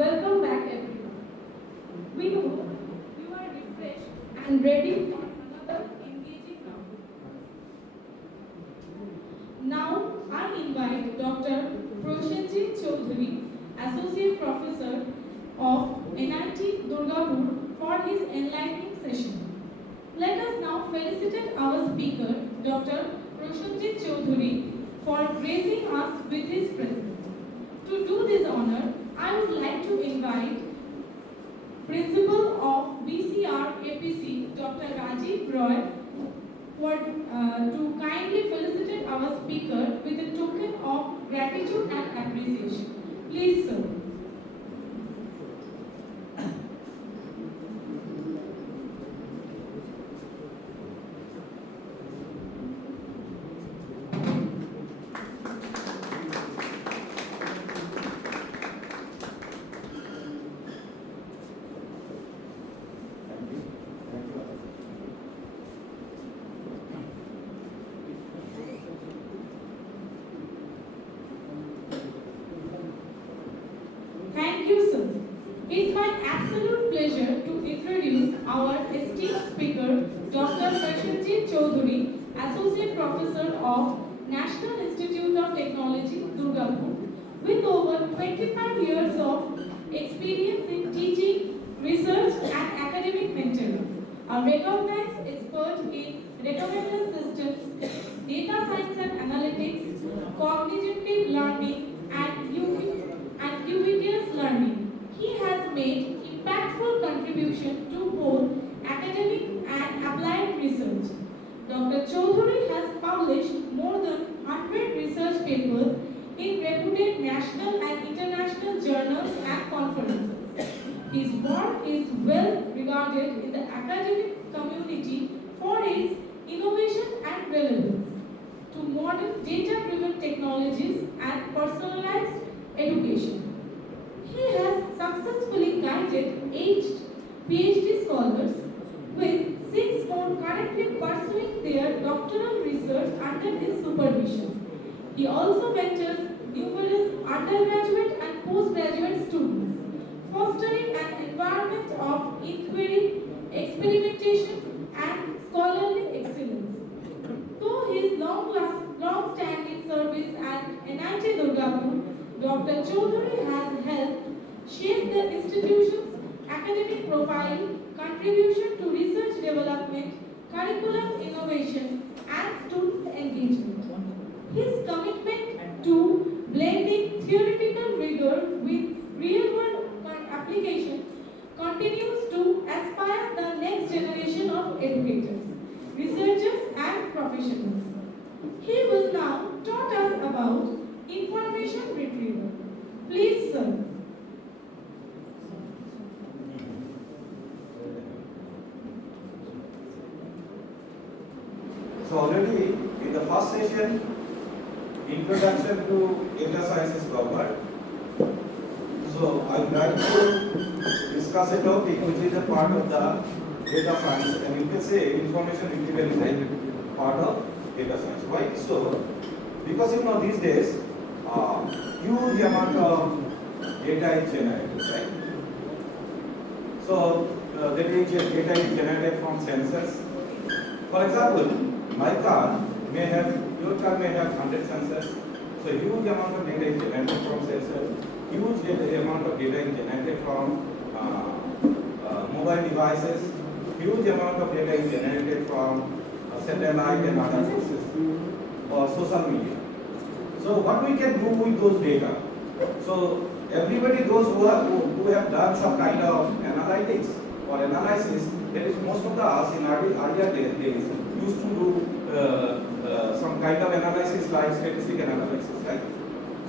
Welcome back everyone. We hope you are refreshed and ready for another engaging round. Now I invite Dr. Prasenjit Choudhury, Associate Professor of NIT Durgapur for his enlightening session. Let us now felicitate our speaker, Dr. Prasenjit Choudhury, for gracing us with his presence. To do this honor, I would like to invite Principal of BCRAPC, Dr. Rajiv Roy, to kindly felicitate our speaker with a token of gratitude and appreciation. Please, sir. Thank you, sir. It's my absolute pleasure to introduce our esteemed speaker, Dr. Prasenjit Choudhury, Associate Professor of National Institute of Technology, Durgapur, with over 25 years of experience in teaching, research, and academic mentoring. A recognized expert in recommender systems, data science and analytics, cognitive learning, and ubiquitous learning. He has made impactful contribution to both academic and applied research. Dr. Choudhury has published more than 100 research papers in reputed national and international journals and conferences. His work is well regarded in the academic community for its innovation and relevance to modern data-driven technologies and personalized education. He has successfully guided 8 PhD scholars, with 6 more currently pursuing their doctoral research under his supervision. He also mentors numerous undergraduate and postgraduate students, fostering an environment of inquiry, experimentation, and scholarly excellence. Through his long-standing service at NIT Durgapur, Dr. Choudhury has helped shape the institution's academic profile, contribution to research development, curriculum innovation, and student engagement. His commitment to blending theoretical rigor with real-world application continues to aspire the next generation of educators, researchers, and professionals. He will now talk us about information retrieval. Please, sir. So already in the first session, introduction to data science is covered. So I would like to discuss a topic which is a part of the data science, and you can say information retrieval is a part of data science. Why? So because these days, huge amount of data is generated, right? So that is data is generated from sensors. For example, my car may have, your car may have 100 sensors. So huge amount of data is generated from sensors. Huge amount of data is generated from mobile devices. Huge amount of data is generated from satellite and other sources or social media. So what we can do with those data? So everybody, those who have done some kind of analytics or analysis, that is most of us in earlier days used to do some kind of analysis like statistical analysis, right?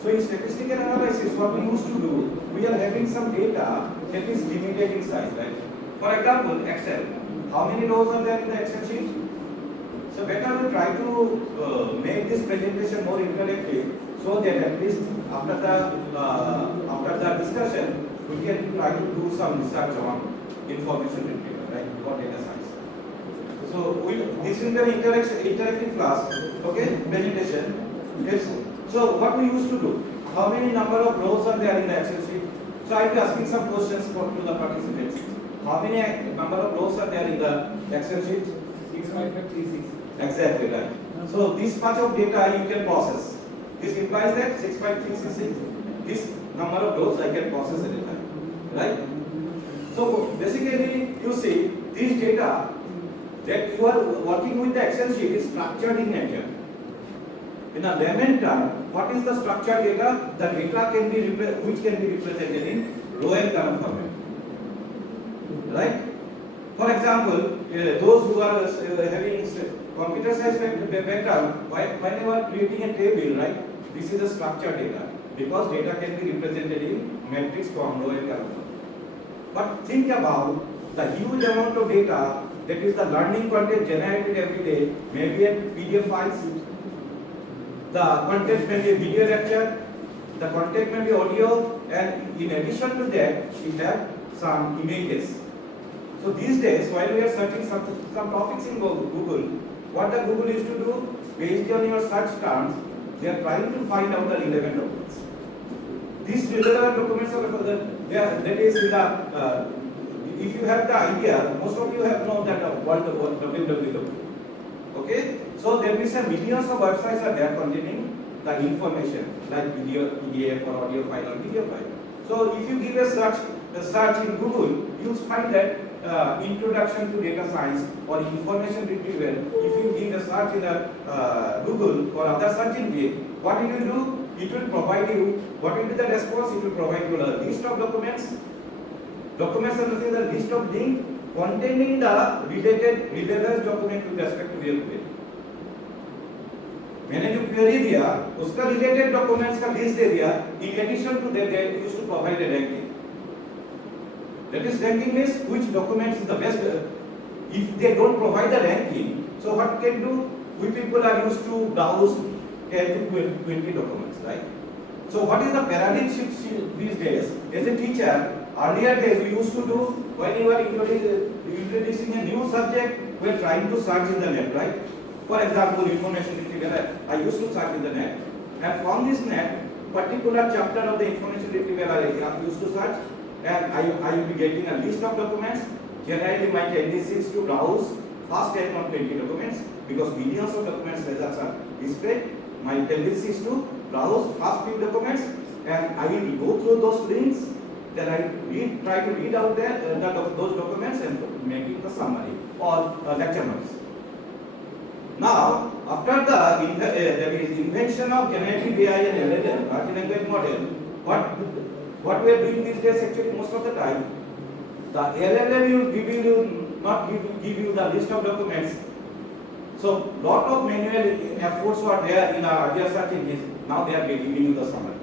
So in statistical analysis, what we used to do, we are having some data that is limited in size, right? For example, Excel. How many rows are there in the Excel sheet? So better we try to make this presentation more interactive, so that at least after the discussion, we can try to do some research on information retrieval, right, or data science. So this is the interactive class, okay, presentation. Yes. So what we used to do, how many number of rows are there in the Excel sheet? try to asking some questions to the participants. How many number of rows are there in the Excel sheet? 6536. Exactly right. So this much of data you can process. This implies that 65366. This number of rows I can process at a time. Right? So basically you see this data that you are working with the Excel sheet is structured in nature. In a layman term, what is the structured data? The data can be which can be represented in row and column format. Right? For example, those who are having computer science background, when you are creating a table, right? This is a structured data because data can be represented in matrix form, row and column form. But think about the huge amount of data that is the learning content generated every day, maybe a PDF files. The content may be a video lecture, the content may be audio, and in addition to that, we have some images. So these days, while we are searching some topics in Google, what the Google is to do, based on your search terms, they are trying to find out the relevant documents. These relevant documents are that is in the if you have the idea, most of you have known that what www. Okay, so there is a millions of websites are there containing the information like video, PDF or audio file or video file. So if you give a search in Google, you find that introduction to data science or information retrieval. If you give a search in the Google or other search engine, what it will do? It will provide you, what will be the response? It will provide you a list of documents. Documents are nothing the list of links containing the related relevance document with respect to your query. मैंने जो query दिया, उसका related documents का list दे दिया. In addition to that, they used to provide a ranking. That is, ranking means which documents is the best. If they don't provide the ranking, so what can do? We people are used to browse 10 to 20 documents, right? So what is the paradigm shift these days? As a teacher, earlier days we used to do when you are introducing a new subject, we are trying to search in the net, right? For example, information retrieval, I used to search in the net, and from this net, particular chapter of the information retrieval I used to search, and I will be getting a list of documents. Generally, my tendency is to browse first 10 or 20 documents because millions of documents results are displayed. My tendency is to browse first few documents, and I will go through those links. Then I try to read out those documents and making the summary or lecture notes. Now, after the invention of generative AI and LLM, large language model, what we are doing these days actually most of the time, the LLM will not give you the list of documents. So, lot of manual efforts were there in our earlier search engines. Now they are giving you the summary.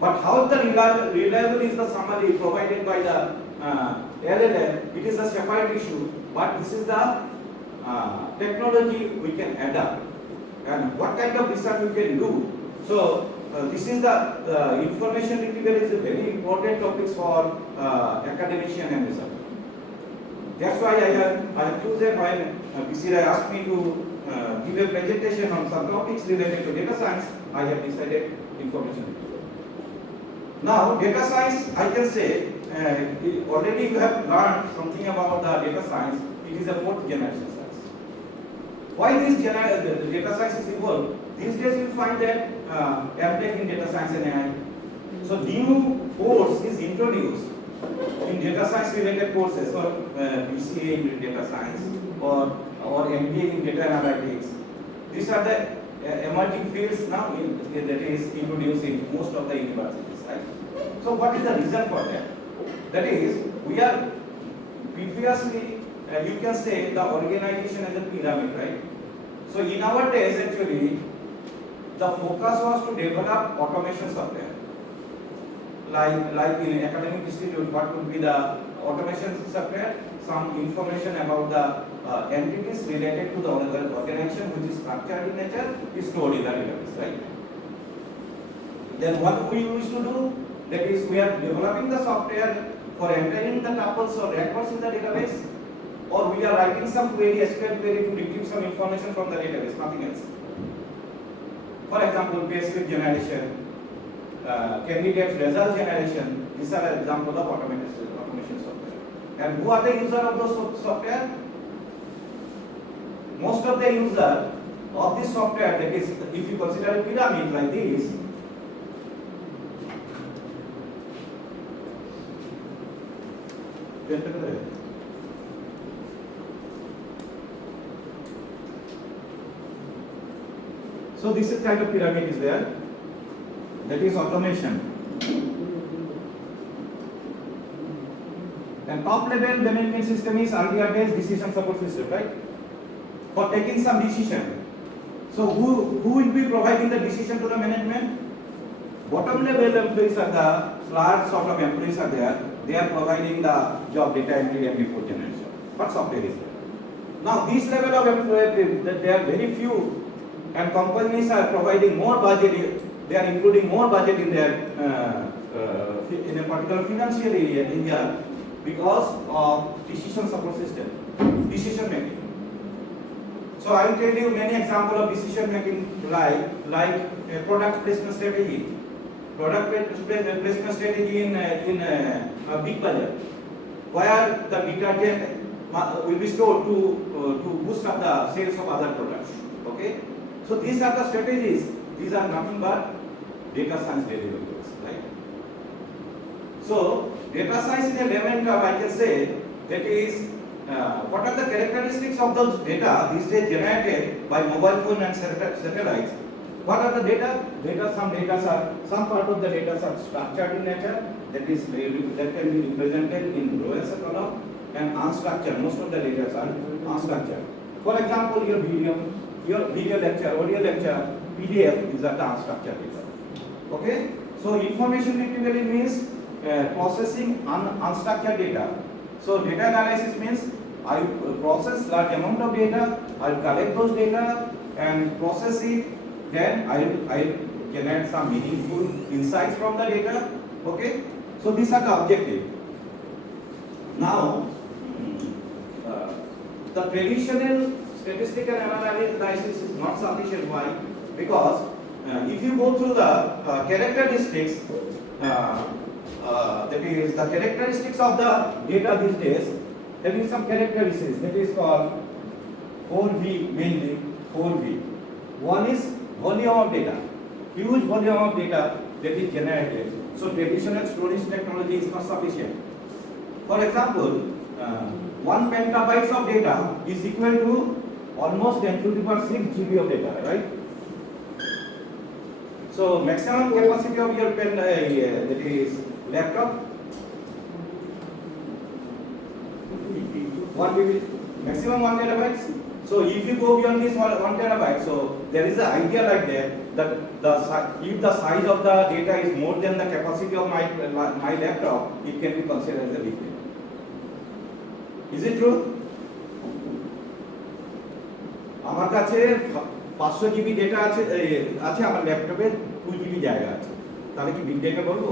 But how the reliable is the summary provided by the LLM? It is a separate issue. But this is the technology we can adapt, and what kind of research we can do. So this is the information retrieval is a very important topic for academician and research. That's why I have chosen when BCRAPC asked me to give a presentation on some topics related to data science. I have decided information retrieval. Now data science, I can say already you have learned something about the data science. It is a fourth generation science. Why this data science is evolved? These days you find that MTech in data science and AI. So new course is introduced in data science related courses, or BCA in data science, or MBA in data analytics. These are the emerging fields now that is introduced in most of the universities, right? So what is the reason for that? That is, we are previously, you can say the organization as a pyramid, right? So in our days actually, the focus was to develop automation software. Like in academic institute, what would be the automation software? Some information about the entities related to the organization, which is structured in nature, is stored in the database, right? Then what we used to do, that is, we are developing the software for entering the tuples or records in the database, or we are writing some query, SQL query to retrieve some information from the database, nothing else. For example, payslip generation, candidate result generation. These are examples of automation software. And who are the user of those software? Most of the user of this software, that is, if you consider a pyramid like this, so this is kind of pyramid is there. That is automation. And top level management system is earlier days decision support system, right? For taking some decision. So who will be providing the decision to the management? Bottom level employees are the large sort of employees are there. They are providing the job data entry and report generation. What software is there? Now this level of employees, there are very few, and companies are providing more budget. They are including more budget in their in a particular financial area because of decision support system, decision making. So I will tell you many examples of decision making like product placement strategy. Product placement strategy in a big budget, where the detergent will be stored to boost up the sales of other products. Okay, so these are the strategies. These are nothing but data science deliverables, right? So data science in a layman term, I can say that is what are the characteristics of those data these days generated by mobile phone and satellites. What are the data? Some part of the data are structured in nature, that can be represented in row and column, and unstructured. Most of the data are unstructured. For example, your video lecture, audio lecture, PDF, these are the unstructured data. Okay? So information retrieval means processing unstructured data. So data analysis means I process large amount of data, I collect those data and process it. Then I generate some meaningful insights from the data. Okay, so these are the objectives. Now, the traditional statistical analysis is not sufficient. Why? Because if you go through the characteristics, that is the characteristics of the data these days, there is some characteristics that is called 4V, mainly 4V. One is volume of data, huge volume of data that is generated. So traditional storage technology is not sufficient. For example, 1 petabyte of data is equal to almost 10 to the power 6 GB of data, right? So maximum capacity of your pen, that is laptop, 1 GB, maximum 1 terabytes. So if you go beyond this 1 terabyte, so there is an idea like that if the size of the data is more than the capacity of my laptop, it can be considered as a big data. Is it true? আমার কাছে 500 GB data আছে আমার ল্যাপটপে 2 GB জায়গা আছে, তাহলে কি big data বলবো?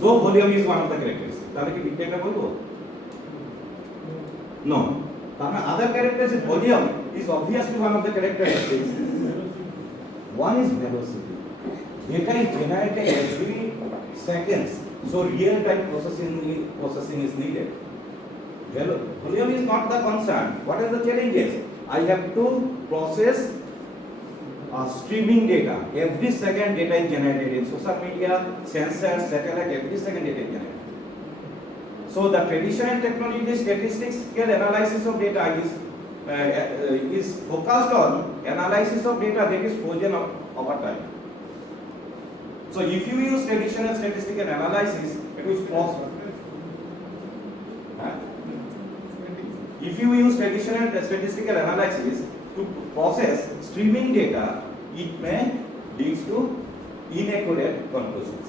Though volume is one of the characteristics, তাহলে কি বিগ ডেটা বলবো? No. Other characteristic, volume is obviously one of the characteristics. One is velocity. Data is generated every seconds, so real-time processing is needed. Volume is not the concern. What are the challenges? I have to process streaming data. Every second data is generated in social media, sensors, satellite. Every second data is generated. So the traditional technology, statistical analysis of data is focused on analysis of data that is frozen over time. So if you use traditional statistical analysis, it is possible. If you use traditional statistical analysis to process streaming data, it may lead to inaccurate conclusions.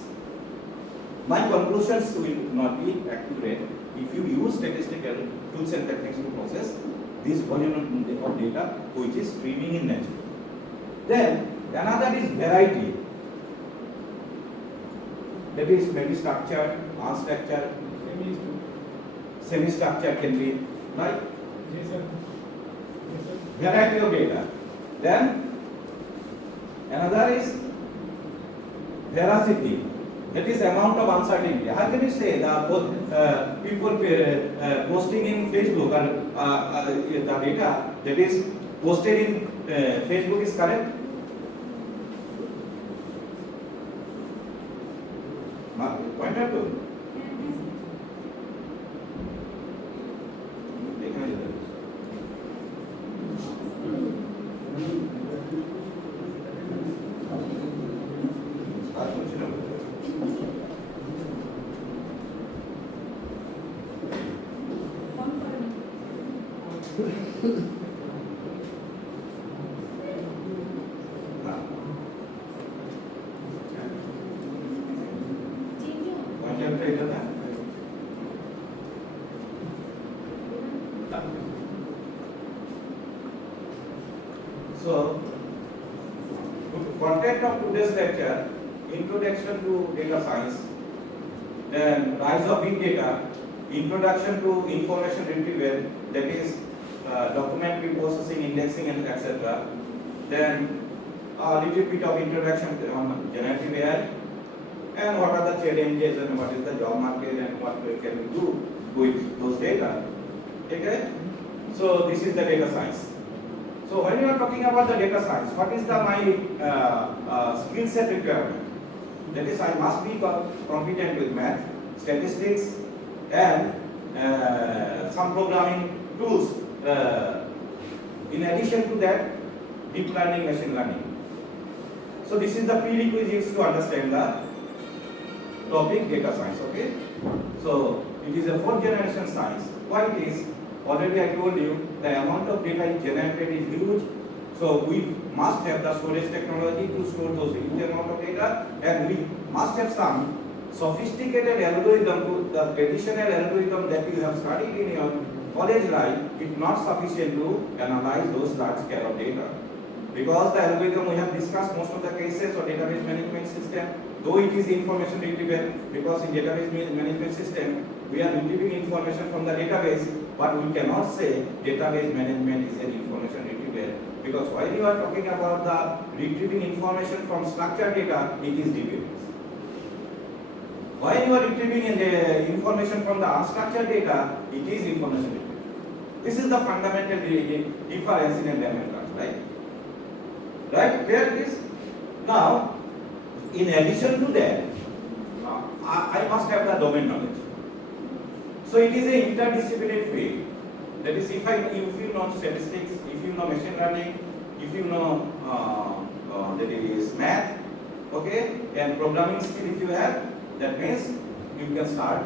My conclusions will not be accurate if you use statistical tools and techniques to process this volume of data which is streaming in nature. Then another is variety. That is maybe structured, unstructured, semi-structured can be, right? Yes, sir. Variety of data. Then another is veracity. That is amount of uncertainty. How can you say the people posting in Facebook and the data that is posted in Facebook is correct? Point out to. So, content of today's lecture: introduction to data science, then rise of big data, introduction to information retrieval, that is document reprocessing, indexing, and etc. Then a little bit of introduction on generative AI, and what are the challenges and what is the job market and what we can do with those data. Okay? So this is the data science. So when you are talking about the data science, what is my skill set requirement? That is, I must be competent with math, statistics, and some programming tools. In addition to that, deep learning, machine learning. So this is the prerequisites to understand the topic data science. Okay. So it is a fourth generation science. Why it is? Already I told you the amount of data generated is huge. So we must have the storage technology to store those huge amount of data, and we must have some sophisticated algorithm. The traditional algorithm that you have studied in your college life is not sufficient to analyze those large scale of data. Because the algorithm we have discussed most of the cases or database management system, though it is information retrieval, because in database management system we are retrieving information from the database, but we cannot say database management is an information retrieval, because while you are talking about the retrieving information from structured data, it is database. While you are retrieving information from the unstructured data, it is information retrieval. This is the fundamental difference in a layman terms, right? Right? Clear it is? Now, in addition to that, I must have the domain knowledge. So it is an interdisciplinary field. That is, if you know statistics, if you know machine learning, if you know that is math, okay, and programming skill if you have, that means you can start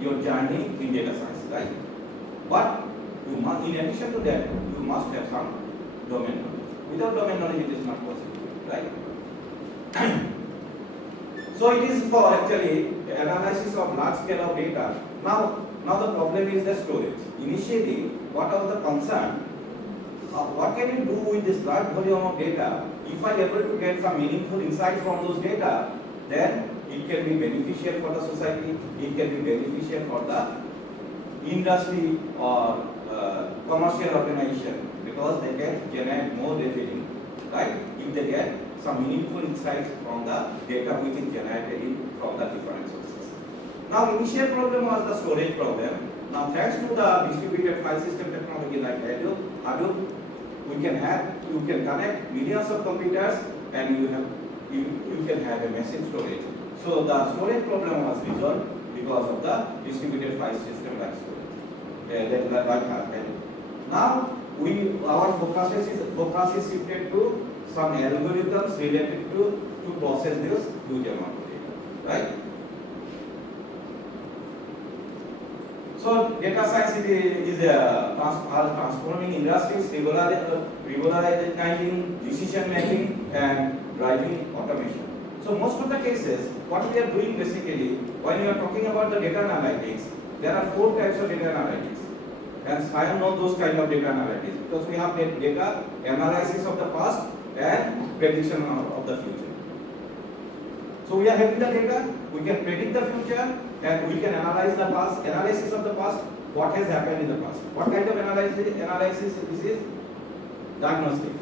your journey in data science, right? But you must, in addition to that, you must have some domain knowledge. Without domain knowledge, it is not possible, right? So it is for actually analysis of large scale of data. Now the problem is the storage. Initially, what was the concern? What can you do with this large volume of data? If I am able to get some meaningful insight from those data, then it can be beneficial for the society, it can be beneficial for the industry or commercial organization, because they can generate more revenue, right? If they get some meaningful insights from the data which is generated from the different sources. Now, initial problem was the storage problem. Now, thanks to the distributed file system technology like Hadoop, you can connect millions of computers, and you can have a massive storage. So the storage problem was resolved because of the distributed file system like storage. Like Hadoop. Now our focus is shifted to some algorithms related to process this huge amount of data, right? So data science is transforming industries, revolutionizing decision making and driving automation. So most of the cases, what we are doing basically, when you are talking about the data analytics, there are 4 types of data analytics. And I know those kind of data analytics, because we have data analysis of the past and prediction of the future. So we are having the data, we can predict the future, and we can analyze the past, analysis of the past, what has happened in the past. What kind of analysis this is? Diagnostic.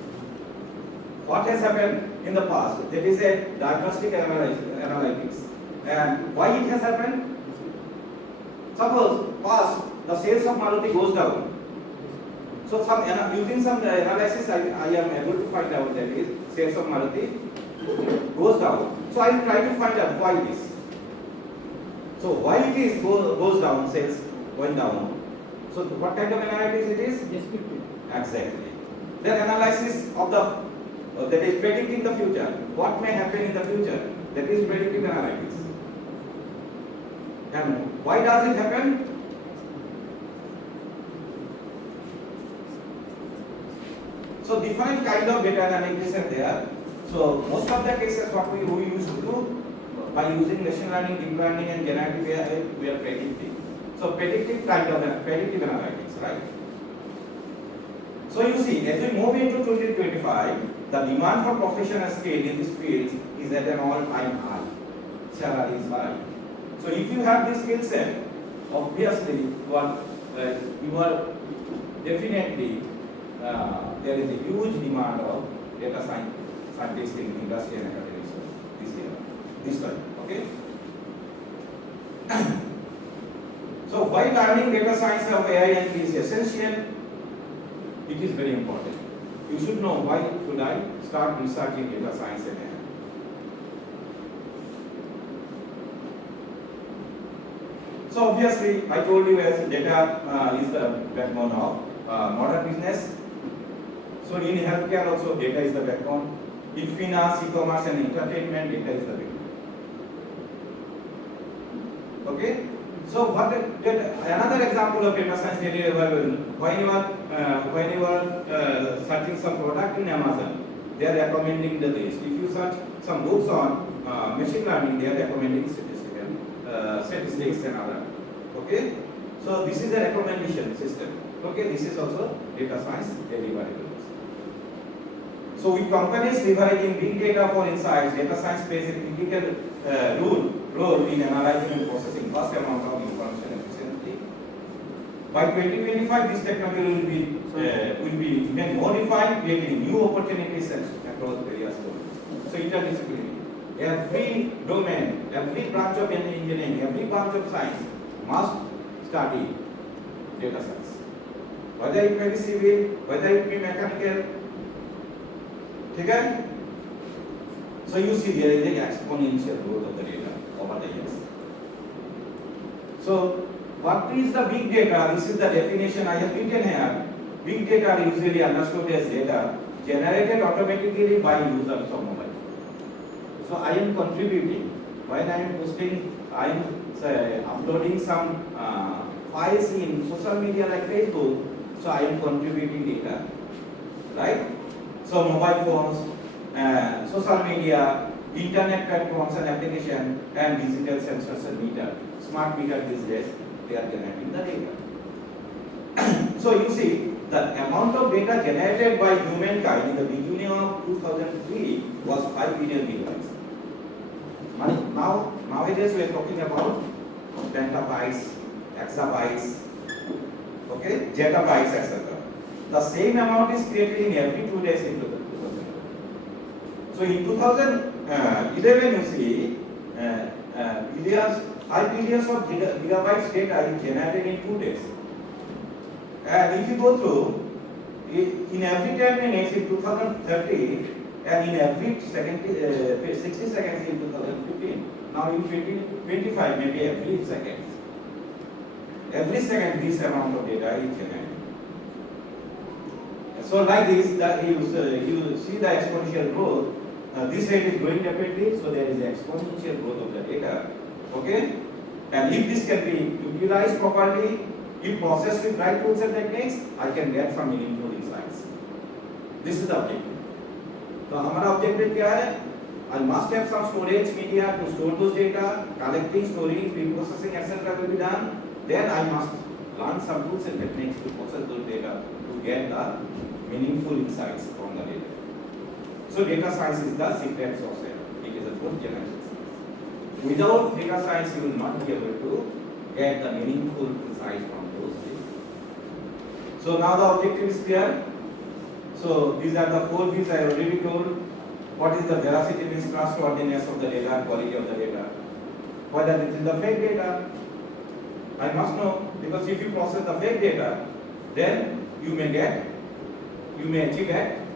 what has happened in the past? There is a diagnostic analytics. And why it has happened? Suppose past the sales of Maruti goes down. So using some analysis, I am able to find out that is sales of Maruti goes down. So I will try to find out why it is. So why it is goes down, sales going down. So what kind of analysis it is? Descriptive. Exactly. Then analysis of the that is predicting the future. What may happen in the future? That is predictive analytics. And why does it happen? So different kind of data analytics are there. So most of the cases what we used to do by using machine learning, deep learning and generative AI, we are predicting. So predictive kind of predictive analytics, right? So you see, as we move into 2025, the demand for professional skill in this field is at an all-time high. Salary is high. So if you have this skill set, obviously you are definitely there is a huge demand of data scientists in industry and academics this year, this time. Okay. So why learning data science of AI and is essential? It is very important. You should know why should I start researching data science and AI. So obviously, I told you as data is the backbone of modern business. So in healthcare also data is the backbone. In finance, e-commerce and entertainment, data is the backbone. Okay. So another example of data science deliverable, when you are searching some product in Amazon, they are recommending the list. If you search some books on machine learning, they are recommending statistics and other. Okay. So this is a recommendation system. Okay. This is also data science deliverables. So with companies leveraging big data for insights, data science plays a critical role in analyzing and processing vast amount of information efficiently. By 2025, this technology will be even more refined, creating new opportunities across various domains. So interdisciplinary. Every domain, every branch of engineering, every branch of science must study data science. Whether it may be civil, whether it may be mechanical. Okay? So you see there is an exponential growth of the data over the years. So what is the big data? This is the definition I have written here. Big data are usually understood as data generated automatically by users of mobile. So I am contributing. When I am posting, I am uploading some files in social media like Facebook. So I am contributing data, right? So mobile phones, social media, internet platforms and application, and digital sensors and meter, smart meter these days, they are generating the data. So you see, the amount of data generated by humankind in the beginning of 2003 was 5 billion gigabytes. Nowadays we are talking about petabytes, exabytes, okay, zettabytes, etc. The same amount is created in every 2 days in 2000. So in 2011, you see, 5 billions of gigabytes data is generated in 2 days. And if you go through, in every 10 minutes in 2030, and in every 60 seconds in 2015, now in 2025, maybe every second. Every second, this amount of data is generated. So like this, that you see the exponential growth. This rate is growing rapidly, so there is an exponential growth of the data. Okay, and if this can be utilized properly, if processed with right tools and techniques, I can get some meaningful insights. This is the objective. So हमारा objective क्या है? I must have some storage media to store those data, collecting, storing, pre-processing, etc. will be done. Then I must learn some tools and techniques to process those data to get the meaningful insights from the data. So data science is the secret sauce. It is a fourth generation science. Without data science, you will not be able to get the meaningful insights from those data. So now the objective is clear. So these are the 4 V's I already told. What is the veracity, means trustworthiness of the data, quality of the data. Whether it is the fake data, I must know, because if you process the fake data, then you may achieve an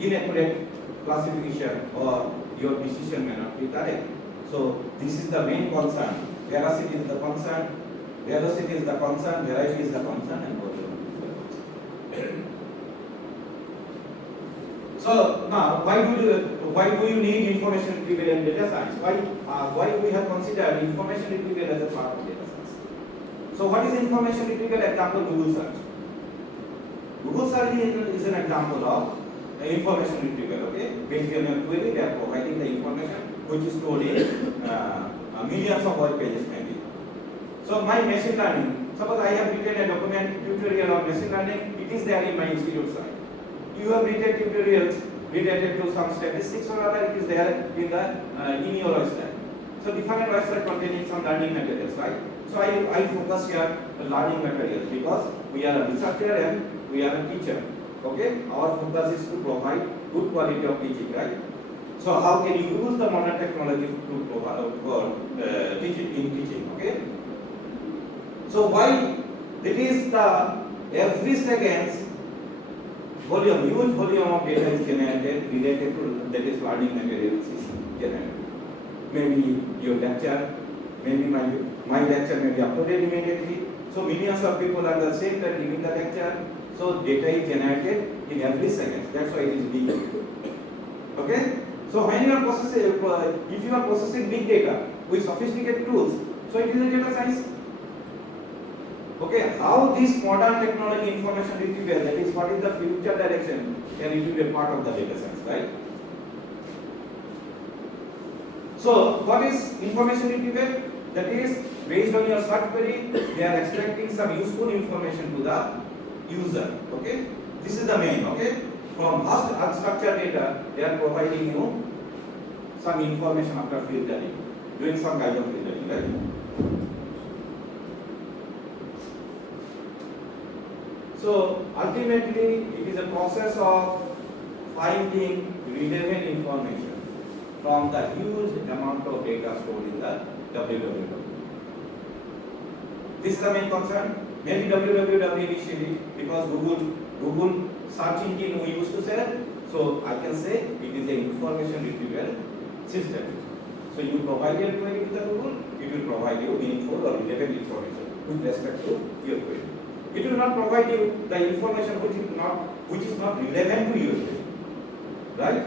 inaccurate classification or your decision may not be correct. So this is the main concern. Veracity is the concern, velocity is the concern, variety is the concern, and volume is the concern. So now, why do you need information retrieval in data science? Why we have considered information retrieval as a part of data science? So what is information retrieval? Example, Google search. Google search is an example of information retrieval. Okay, based on your query, they are providing the information which is stored in millions of web pages maybe. So my machine learning, suppose I have written a document tutorial on machine learning, it is there in my institute site. You have written tutorials related to some statistics or other, it is there in your website. So different website containing some learning materials, right? So I focus here on learning materials because we are a researcher and we are a teacher. Okay, our focus is to provide good quality of teaching, right? So how can you use the modern technology to provide for teaching? Okay. So why it is the every seconds volume, huge volume of data is generated related to that is learning materials is generated. Maybe your lecture, maybe my lecture may be uploaded immediately. So millions of people are the same time giving the lecture. So data is generated in every second. That's why it is big. Okay. So when you are processing, if you are processing big data with sophisticated tools, so it is a data science. Okay, how this modern technology information retrieval, that is what is the future direction, and it will be a part of the data science, right? So what is information retrieval? That is based on your search query, they are extracting some useful information to the user. Okay, this is the main. Okay, from unstructured data, they are providing you some information after filtering, doing some kind of filtering, right? So ultimately, it is a process of finding relevant information from the huge amount of data stored in the www. This is the main concern. Maybe www initially because Google search engine we used to say. So I can say it is an information retrieval system. So you provide your query to the Google, it will provide you meaningful or relevant information with respect to your query. It will not provide you the information which is not relevant to your query. Right?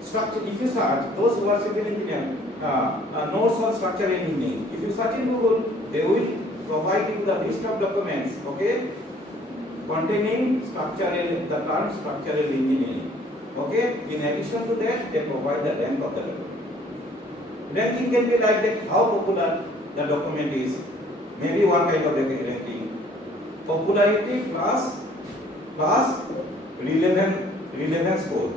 Structure. If you search, those who are civil engineer, notes on structural engineering. If you search in Google, they will provide you the list of documents, okay, containing the term structural engineering. Okay. In addition to that, they provide the rank of the document. Ranking can be like that. How popular the document is. Maybe one kind of ranking. Popularity plus relevant score.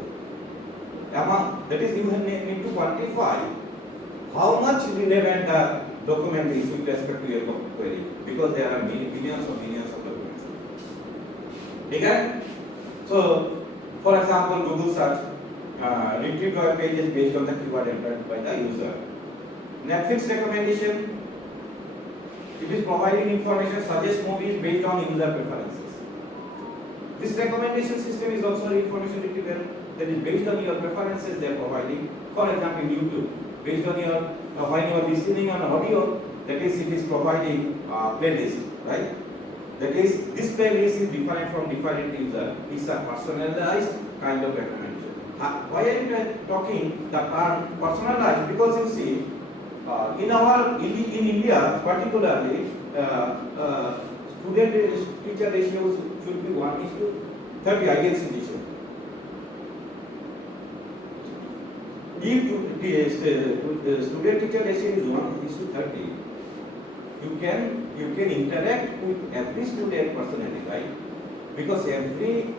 That is, you need to quantify how much relevant the document is with respect to your query, because there are millions of documents. Okay? So, for example, Google search retrieve web pages based on the keyword entered by the user. Netflix recommendation, it is providing information, suggest movies based on user preferences. This recommendation system is also information retrieval, that is based on your preferences they are providing. For example, YouTube, based on your when you are listening on audio, that is it is providing playlist, right? That is this playlist is different from different user. It's a personalized kind of recommendation. Why are you talking the term personalized? Because you see, in India particularly, student-teacher ratios should be 1:30 ideal situation. If the student-teacher ratio is 1:30, you can interact with every student personally, right? Because every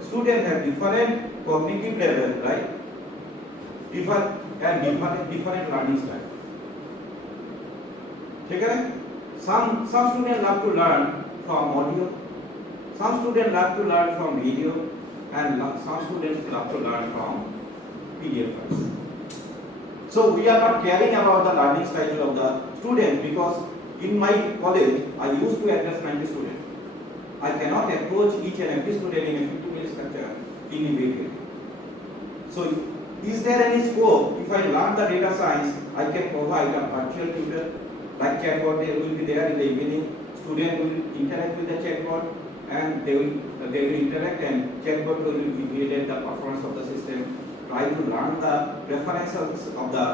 student have different cognitive level, right? Different learning style. Okay? Some students love to learn from audio. Some students love to learn from video and some students love to learn from PDF files. So we are not caring about the learning style of the student because in my college I used to address 90 students. I cannot approach each and every student in a 50-minute lecture individually. So is there any scope if I learn the data science, I can provide a virtual tutor like chatbot will be there in the evening. Student will interact with the chatbot and they will interact and chatbot will evaluate the performance of the system, try to learn the preferences of the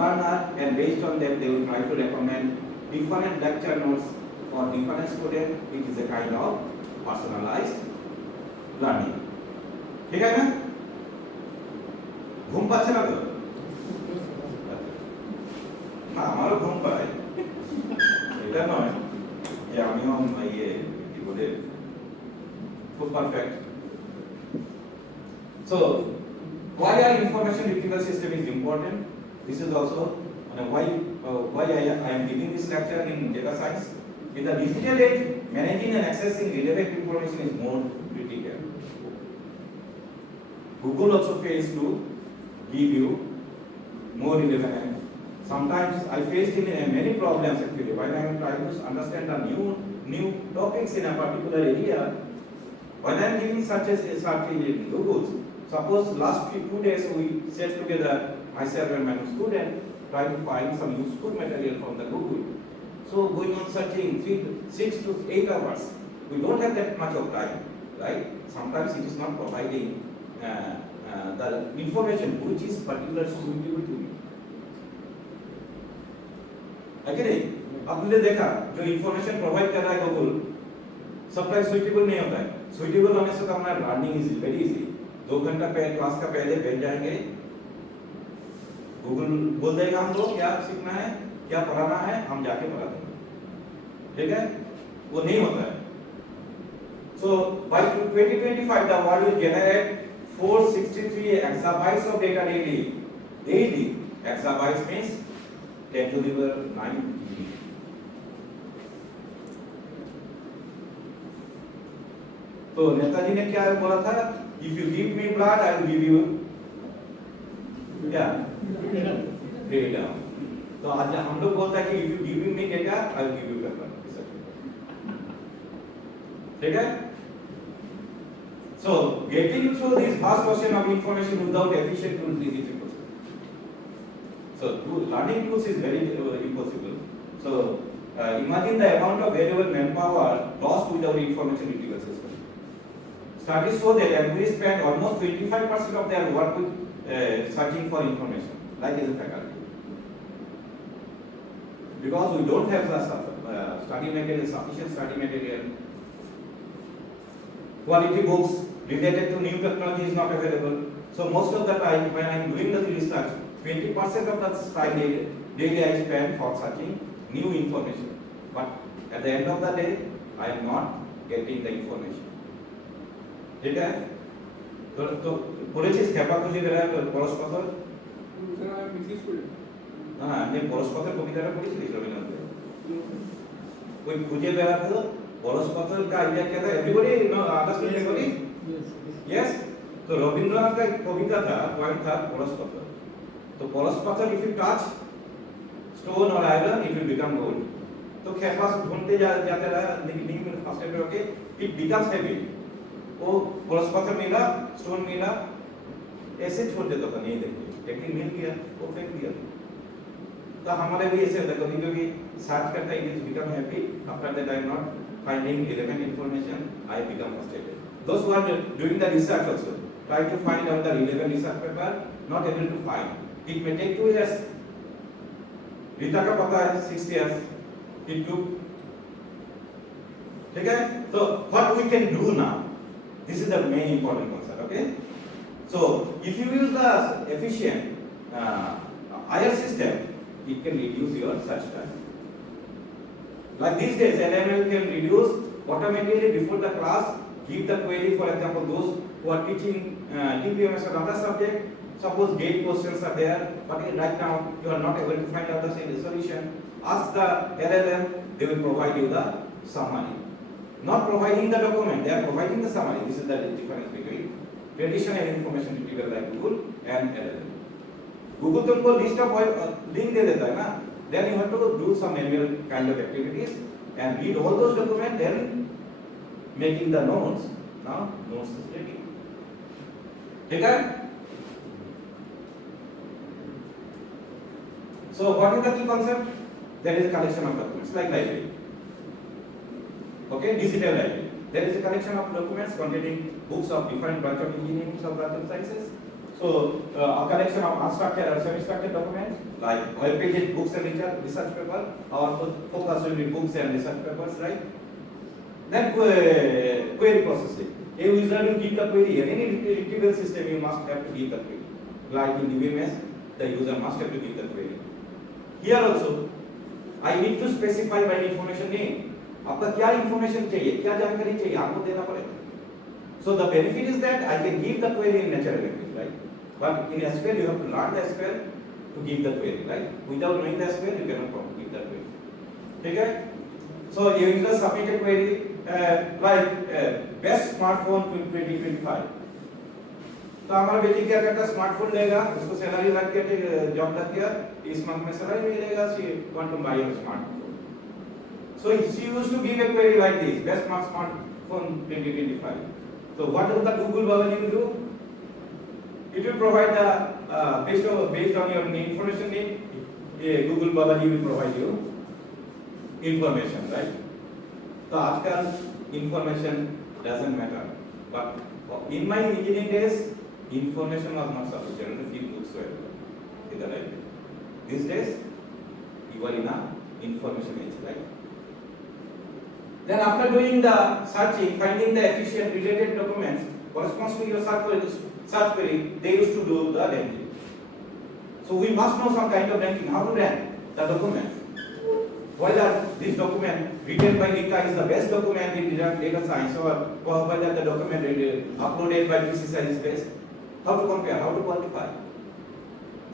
learner, and based on that they will try to recommend different lecture notes for different students. It is a kind of personalized learning. ठीक है ना? घूम पाচ্ছে না তো? না আমারও ঘুম পায়। এটা নয় যে আমিও কি বলে খুব perfect. So why our information retrieval system is important? This is also why I am giving this lecture in data science. In the digital age, managing and accessing relevant information is more critical. Google also fails to give you more relevant. Sometimes I faced in many problems actually when I am trying to understand the new topics in a particular area. When I am giving such Google, suppose last 2 days we sat together, myself and my student, try to find some useful material from the Google. So going on searching 6 to 8 hours. We don't have that much of time, right? Sometimes it is not providing the information which is particularly suitable to me. Actually, आपने देखा जो information provide कर रहा है Google, सबका suitable नहीं होता है. Suitable होने से तो हमारा learning is very easy. 2 घंटा पहले क्लास का पहले बैठ जाएंगे, Google बोल देगा हमको क्या सीखना है, क्या पढ़ाना है, हम जाके पढ़ा देंगे. ठीक है? वो नहीं होता है. So by 2025 the world will generate 463 exabytes of data daily. Daily exabytes means 10 to the power 9 GB. तो नेताजी ने क्या बोला था? If you give me blood, I will give you क्या? Data. तो आज हम लोग बोलते हैं कि if you give me data, I will give you paper. ठीक है? So getting through this vast ocean of information without efficient tools is difficult. So learning tools is very impossible. So imagine the amount of valuable manpower lost without information retrieval system. Studies show that employees spend almost 25% of their work with searching for information, like as a faculty. Because we don't have the study material, sufficient study material. Quality books related to new technology is not available. So most of the time when I am doing the research, 20% of the time daily I spend for searching new information. But at the end of the day, I am not getting the information. ठीक है? तो পড়েছিস খেপা খুঁজে বেড়ায় পরশপথর? হ্যাঁ, আপনি পরশপথের কবিতাটা পড়েছিস রবীন্দ্রনাথের? ওই খুঁজে বেড়াতো পরশপথর का आइडिया क्या था? Everybody understood everybody? Yes. तो रविंद्रनाथ का एक कविता था, पॉइंट था परशपथर. तो परशपथर if you touch stone or iron, it will become gold. तो खेपा ढूंढते जाते रहा, लेकिन नहीं first time okay, it becomes heavy. वो परशपथर मिला, स्टोन मिला, ऐसे छोड़ देता था नहीं देखते, लेकिन मिल गया, वो फेंक दिया. तो हमारे भी ऐसे होता है कभी सर्च करता है, it is become happy. After that I am not finding relevant information, I become frustrated. Those who are doing the research also try to find out the relevant research paper, not able to find. It may take 2 years. Rita का पता है 6 years. It took. ठीक है? So what we can do now? This is the main important concept. Okay? So if you use the efficient IR system, it can reduce your search time. Like these days, LML can reduce automatically before the class, give the query, for example, those who are teaching DPMS or other subject, suppose gate questions are there, but right now you are not able to find out the solution, ask the LLM, they will provide you the summary. not providing the document, they are providing the summary. This is the difference between traditional information retrieval like Google and LLM. Google तुमको list of link दे देता है ना, then you have to do some manual kind of activities and read all those documents, then making the notes. Now notes is ready. ठीक है? So what is the key concept? There is a collection of documents like library. Okay, digital library. There is a collection of documents containing books of different branch of engineering, some branch of sciences. So a collection of unstructured or semi-structured documents like web-pages, books and research paper, or focus will be books and research papers, right? Then query processing. A user will give the query. In any retrieval system, you must have to give the query. Like in UMS, the user must have to give the query. Here also, I need to specify my information name. आपका क्या information चाहिए, क्या जानकारी चाहिए, आपको देना पड़ेगा. So the benefit is that I can give the query in natural language, right? But in SQL, you have to learn the SQL to give the query, right? Without knowing the SQL, you cannot give the query. Okay? So you user submit a query like best smartphone 2025. तो हमारा बेटी क्या करता है, smartphone लेगा, उसको salary लग गया, जॉब लग गया, इस मंथ में सैलरी मिलेगा, she want to buy a smartphone. So she used to give a query like this, best smartphone 2025. So what does the Google bubble will do? It will provide the based on your information need, Google bubble will provide you information, right? So आजकल information doesn't matter, but in my engineering days, information was not sufficient. The few books were in the library. These days, you are in a information age, right? Then after doing the searching, finding the efficient related documents corresponds to your search query, they used to do the ranking. So we must know some kind of ranking, how to rank the documents. Whether this document written by Rita is the best document in data science, or whether the document uploaded by BCRAPC is best. How to compare, how to quantify.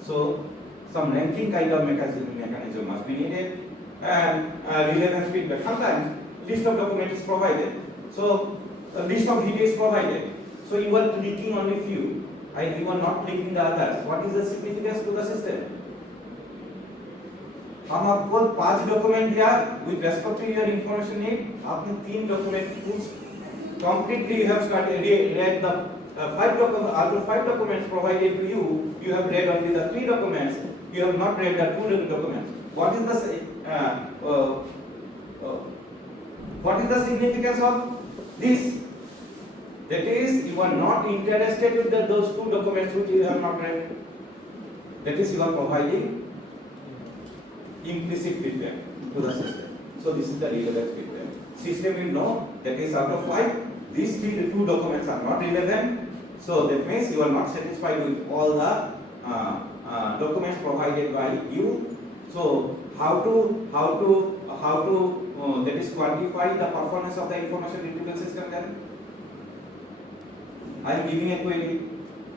So some ranking kind of mechanism must be needed, and relevance feedback. Sometimes list of documents is provided, so a list of video is provided, so you are clicking only few and you are not clicking the others. What is the significance to the system? हम आपको 5 document दिया with respect to your information need, आपने 3 document completely you have started read the 5 documents. Out of 5 documents provided to you, you have read only the 3 documents. You have not read the 2 documents. What is the significance of this? That is, you are not interested with those 2 documents which you have not read. That is, you are providing implicit feedback to the system. So this is the relevant feedback. System will know that is out of 5, these 2 documents are not relevant. So that means you are not satisfied with all the documents provided by you. So how to that is quantify the performance of the information retrieval system then? I am giving a query.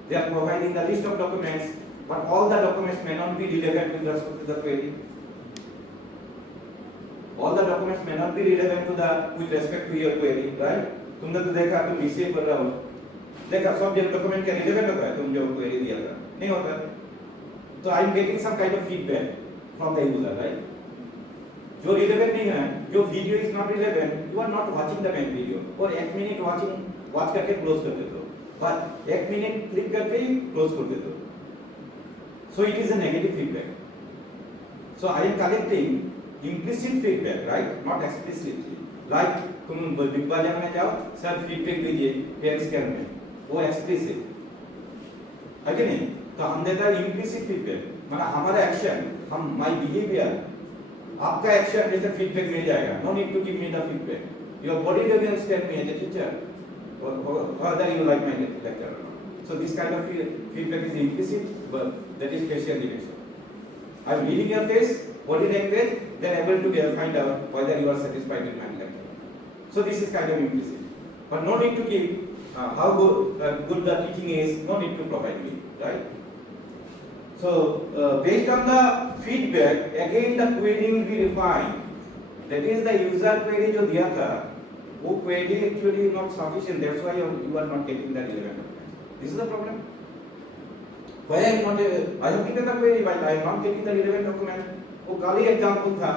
They are providing the list of documents, but all the documents may not be relevant with respect to the query. All the documents may not be relevant to with respect to your query, right? तुमने तो देखा, तुम BCA कर रहे हो, देखा सब document क्या relevant होता है, तुम जो query दिया था, नहीं होता। तो I am getting some kind of feedback from the user, right? जो relevant नहीं है, जो video is not relevant, you are not watching the main video, और 1 minute watch करके close कर देते हो, but 1 minute click करके ही close कर देते हो। So it is a negative feedback. So I am collecting implicit feedback, right? Not explicitly. Like तुम बिग बाजार में जाओ, सर फीडबैक दीजिए पेन स्कैन में, वो एक्सप्लिसिट है कि नहीं? तो हम देता है implicit feedback, मतलब हमारा एक्शन, हम my behavior, आपका एक्शन जैसे फीडबैक मिल जाएगा. No need to give me the feedback. Your body language tell me as a teacher whether you like my lecture or not. So this kind of feedback is implicit, but that is facial direction. I am reading your face, body language, then able to find out whether you are satisfied with my lecture. So this is kind of implicit. But no need to give how good the teaching is, no need to provide me, right? So based on the feedback, again the query will be refined. That is the user query जो दिया था, query actually not sufficient. That's why you are not getting the relevant documents. This is the problem. Why I am not? I have given the query, but I am not getting the relevant document. वो कल ही example था.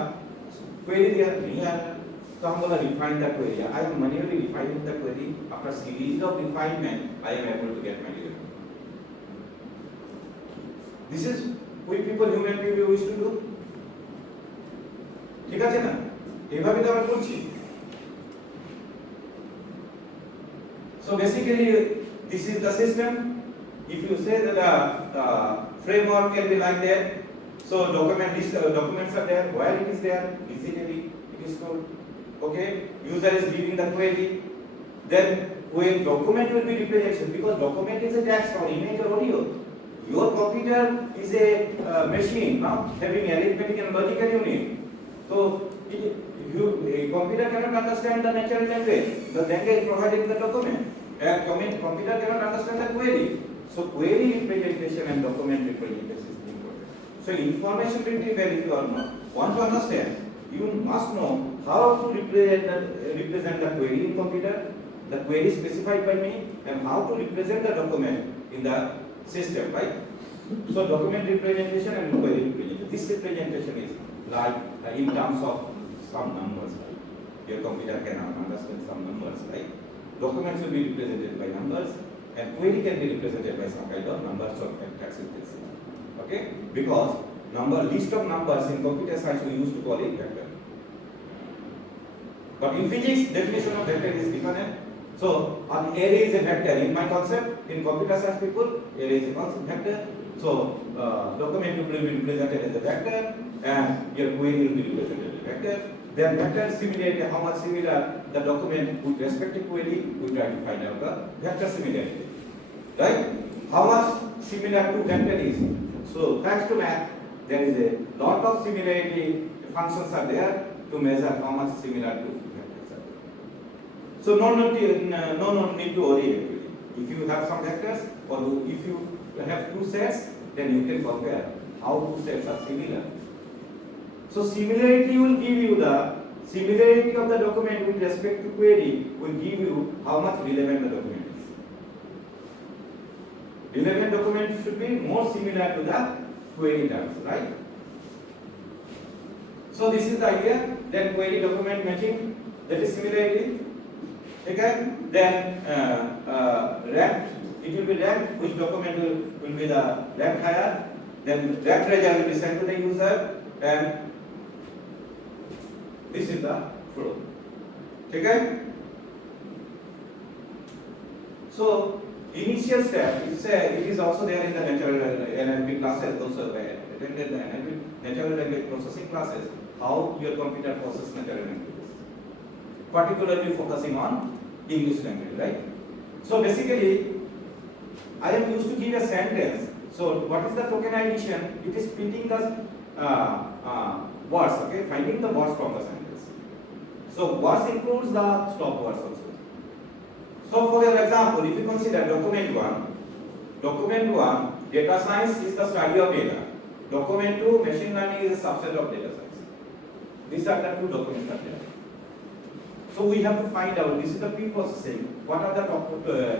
Query दिया नहीं आया. So I'm going to refine the query. I am manually refining the query. After series of refinement, I am able to get my relevant. This is we people, human people, wish to do. ঠিক আছে না? এভাবে তো আমরা করছি। So basically, this is the system. If you say that the framework can be like that, so documents are there. While it is there, digitally it is stored. Okay, user is reading the query. Then when document will be representation, because document is a text or image or audio. Your computer is a machine, now having arithmetic and logical unit. So a computer cannot understand the natural language. The language provided in the document. Computer cannot understand the query. So query representation and document representation is important. So information retrieval, if you want to understand, you must know how to represent the query in computer, the query specified by me, and how to represent the document in the system, right? So document representation and query representation. This representation is like in terms of some numbers, right? Your computer can understand some numbers, right? Documents will be represented by numbers, and query can be represented by some kind of numbers or factors. Okay? Because list of numbers in computer science we used to call it vector. But in physics, definition of vector is different. So an array is a vector. In my concept, in computer science people, array is a concept vector. So document will be represented as a vector, and your query will be represented as a vector. Then vector similarity, how much similar the document with respect to query, we try to find out the vector similarity. Right? How much similar to vector is. So thanks to math, there is a lot of similarity functions are there to measure how much similar to vectors are there. So no need to worry actually. If you have some vectors, or if you have two sets, then you can compare how two sets are similar. So similarity will give you the similarity of the document with respect to query will give you how much relevant the document is. Relevant document should be more similar to the query terms, right? So this is the idea. Then query document matching, that is similarity. Okay? Then ranked, it will be ranked, which document will be the ranked higher. Then ranked result will be sent to the user, and this is the flow. Okay? So initial step, it is also there in the natural NLP classes, also attended the NLP natural language processing classes, how your computer processes natural languages, particularly focusing on English language, right? So basically, I am used to give a sentence. So what is the tokenization? It is splitting the words, okay, finding the words from the sentence. So words includes the stop words also. So for example, if you consider document 1, data science is the study of data. Document 2, machine learning is a subset of data science. These are the two documents that there. So we have to find out, this is the pre-processing, what are the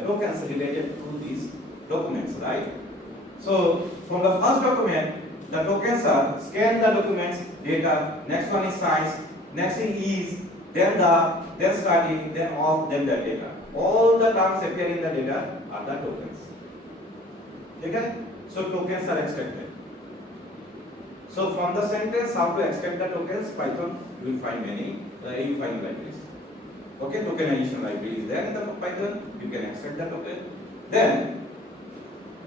tokens related to these documents, right? So from the first document, the tokens are scan the documents, data, next one is science, next thing is, then study, then of, then the data. All the terms appear in the data are the tokens. Okay? So tokens are extracted. So from the sentence, how to extract the tokens, Python, you will find many, you find libraries. Okay, tokenization library is there in the Python, you can extract the token. Then,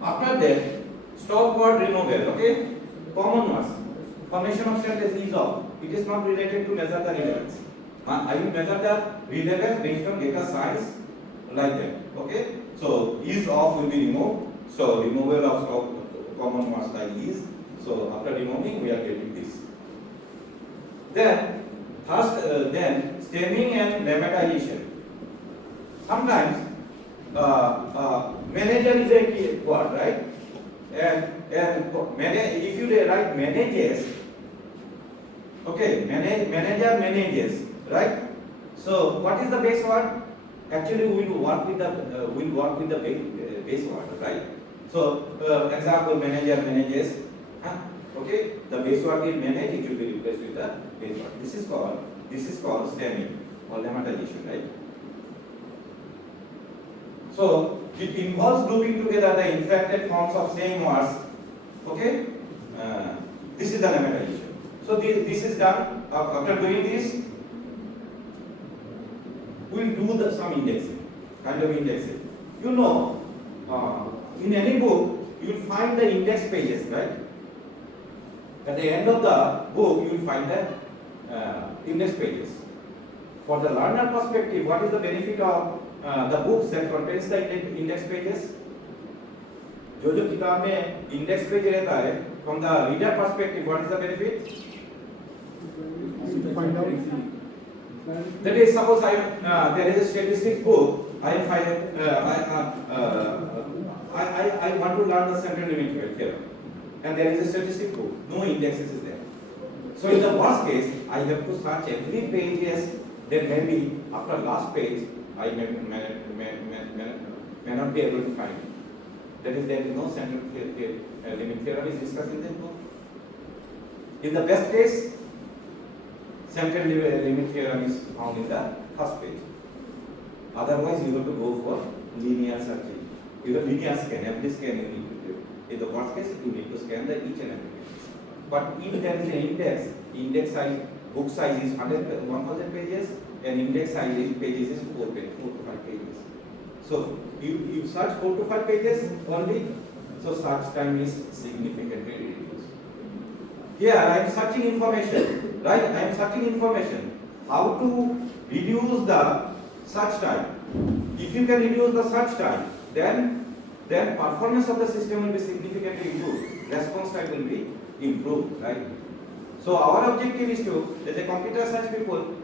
after that, stop word removal, okay? Common words. Formation of sentence is off. It is not related to measure the relevance. I will measure the relevance based on data science like that. Okay? So is off will be removed. So removal of stop common words like is. So after removing, we are getting this. Then stemming and lemmatization. Sometimes manager is a key word, right? And if you write manages, okay, manager manages, right? So what is the base word? Actually, we will work with the base word, right? So example, manager manages. Okay, the base word is manage. It will be replaced with the base word. This is called stemming or lemmatization, right? So it involves grouping together the inflected forms of same words. Okay, this is the lemmatization. So this is done. After doing this, we'll do some indexing, kind of indexing. You know, in any book, you'll find the index pages, right? At the end of the book, you will find the index pages. For the learner perspective, what is the benefit of the books that contains the index pages? जो किताब में index page रहता है, from the reader perspective, what is the benefit? Find out. That is, suppose there is a statistics book. I want to learn the central limit theorem, and there is a statistics book. No indexes is there. So in the worst case, I have to search every page. Yes, then maybe after last page, I may not be able to find it. That is, there is no central limit theorem is discussed in that book. In the best case, central limit theorem is found in the first page. Otherwise, you have to go for linear searching. You have linear scan, every scan you need to do. In the worst case, you need to scan the each and every page. But if there is an index size, book size is 1000 pages, and index size is pages is 4 to 5 pages. So you search 4 to 5 pages only, so search time is significantly reduced. Here I am searching information, right? I am searching information. How to reduce the search time? If you can reduce the search time, then performance of the system will be significantly improved. Response time will be improved, right? So our objective is to, as a computer science people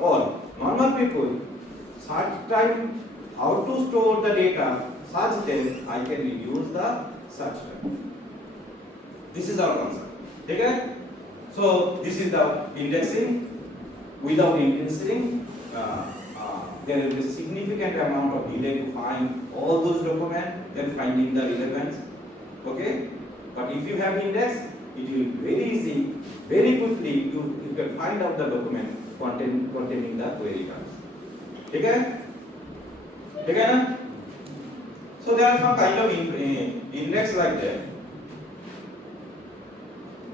or normal people, search time, how to store the data, such that I can reduce the search time. This is our concept. Okay? So this is the indexing. Without indexing, there will be significant amount of delay to find all those documents, then finding the relevance. Okay? But if you have index, it will be very easy, very quickly you can find out the document containing the query terms. Okay? Okay? So there are some kind of index like that.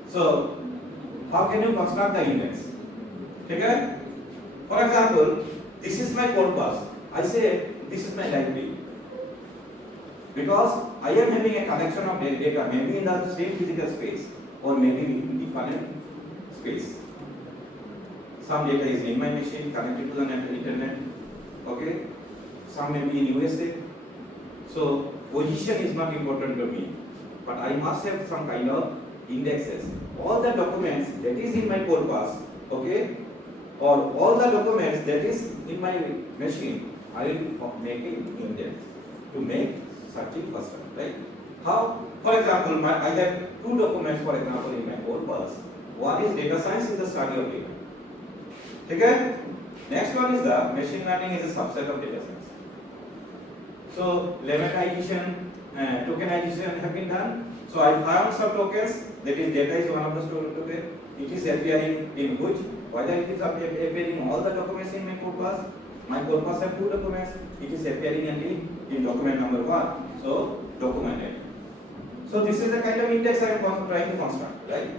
So how can you construct the index? Okay? For example, this is my corpus. I say this is my library. Because I am having a collection of data, maybe in the same physical space or maybe in different space. Some data is in my machine connected to the internet. Okay? Some may be in USA. So position is not important to me, but I must have some kind of indexes. All the documents that is in my corpus, okay, or all the documents that is in my machine, I will make an index to make searching faster, right? How? For example, I have two documents, for example, in my corpus. One is data science, is the study of data. Okay? Next one is the machine learning, is a subset of data science. So lemmatization, tokenization have been done. So I found some tokens, that is data is one of the stored tokens. It is appearing in which, whether it is appearing in all the documents in my corpus. My corpus have two documents, it is appearing only in document number 1. So document name. So this is the kind of index I am trying to construct, right?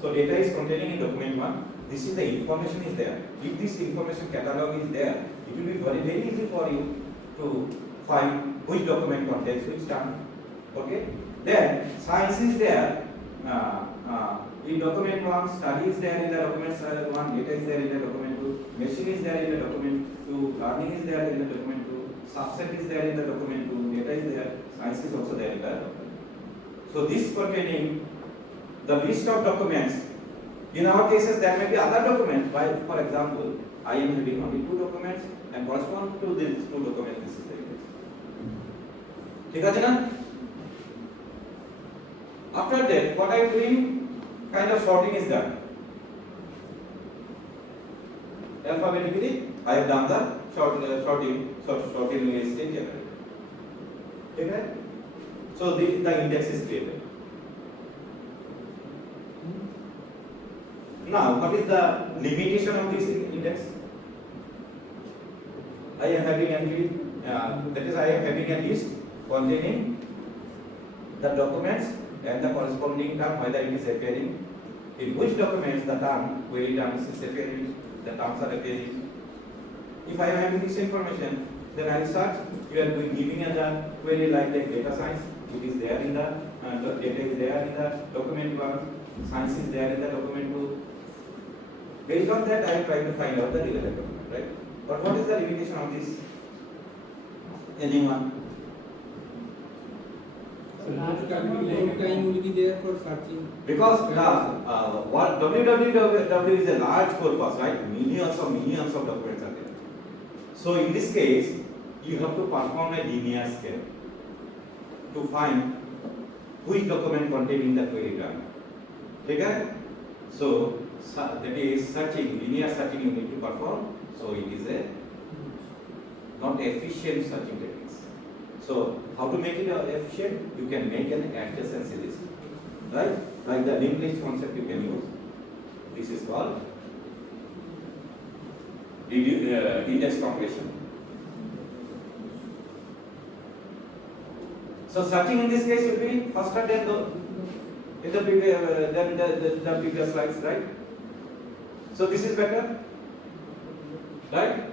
So data is containing in document 1. This is the information is there. If this information catalog is there, it will be very easy for you to find which document contains which term. Okay? Then science is there. In document 1, study is there in the document 1, data is there in the document 2, machine is there in the document 2, learning is there in the document 2, subset is there in the document 2, data is there, science is also there in the document. So this containing the list of documents. In our cases, there may be other documents. For example, I am having only 2 documents and correspond to these 2 documents. This is the index. ठीक है ना? After that, what I am doing, kind of sorting is done. Alphabetically I have done the sorting list in generator. Okay? So the index is created. Now, what is the limitation of this index? I am having entry, that is, I am having a list containing the documents and the corresponding term, whether it is appearing, in which documents the term, query term is appearing, the terms are appearing. If I am having this information, then I search, you are giving a query like data science, it is there in the data is there in the document 1, science is there in the document 2. Based on that, I am trying to find out the relevant document, right? But what is the limitation of this? Anyone? So long time will be there for searching. Because what www is a large corpus, right? Millions of documents are there. So in this case, you have to perform a linear scan to find which document containing the query term. Okay? So that is searching, linear searching you need to perform. So it is a not efficient searching techniques. So how to make it efficient? You can make an adjacency list, right? Like the linked list concept you can use. This is called index compression. So searching in this case will be faster than the previous slides, right? So this is better, right?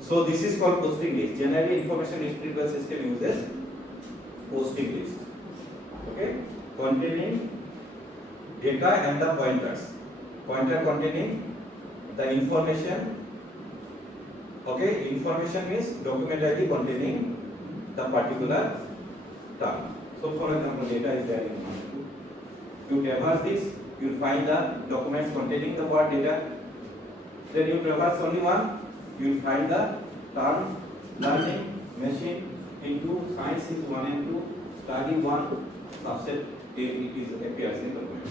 So this is called posting list. Generally, information retrieval system uses posting list. Okay, containing data and the pointers. Pointer containing the information. Okay, information means document ID containing the particular term. So, for example, data is there in 1, 2. You traverse this, you will find the documents containing the word data. Then you traverse only one, you will find the term learning, machine into science into 1 and 2, study 1, subset it is appears in the document.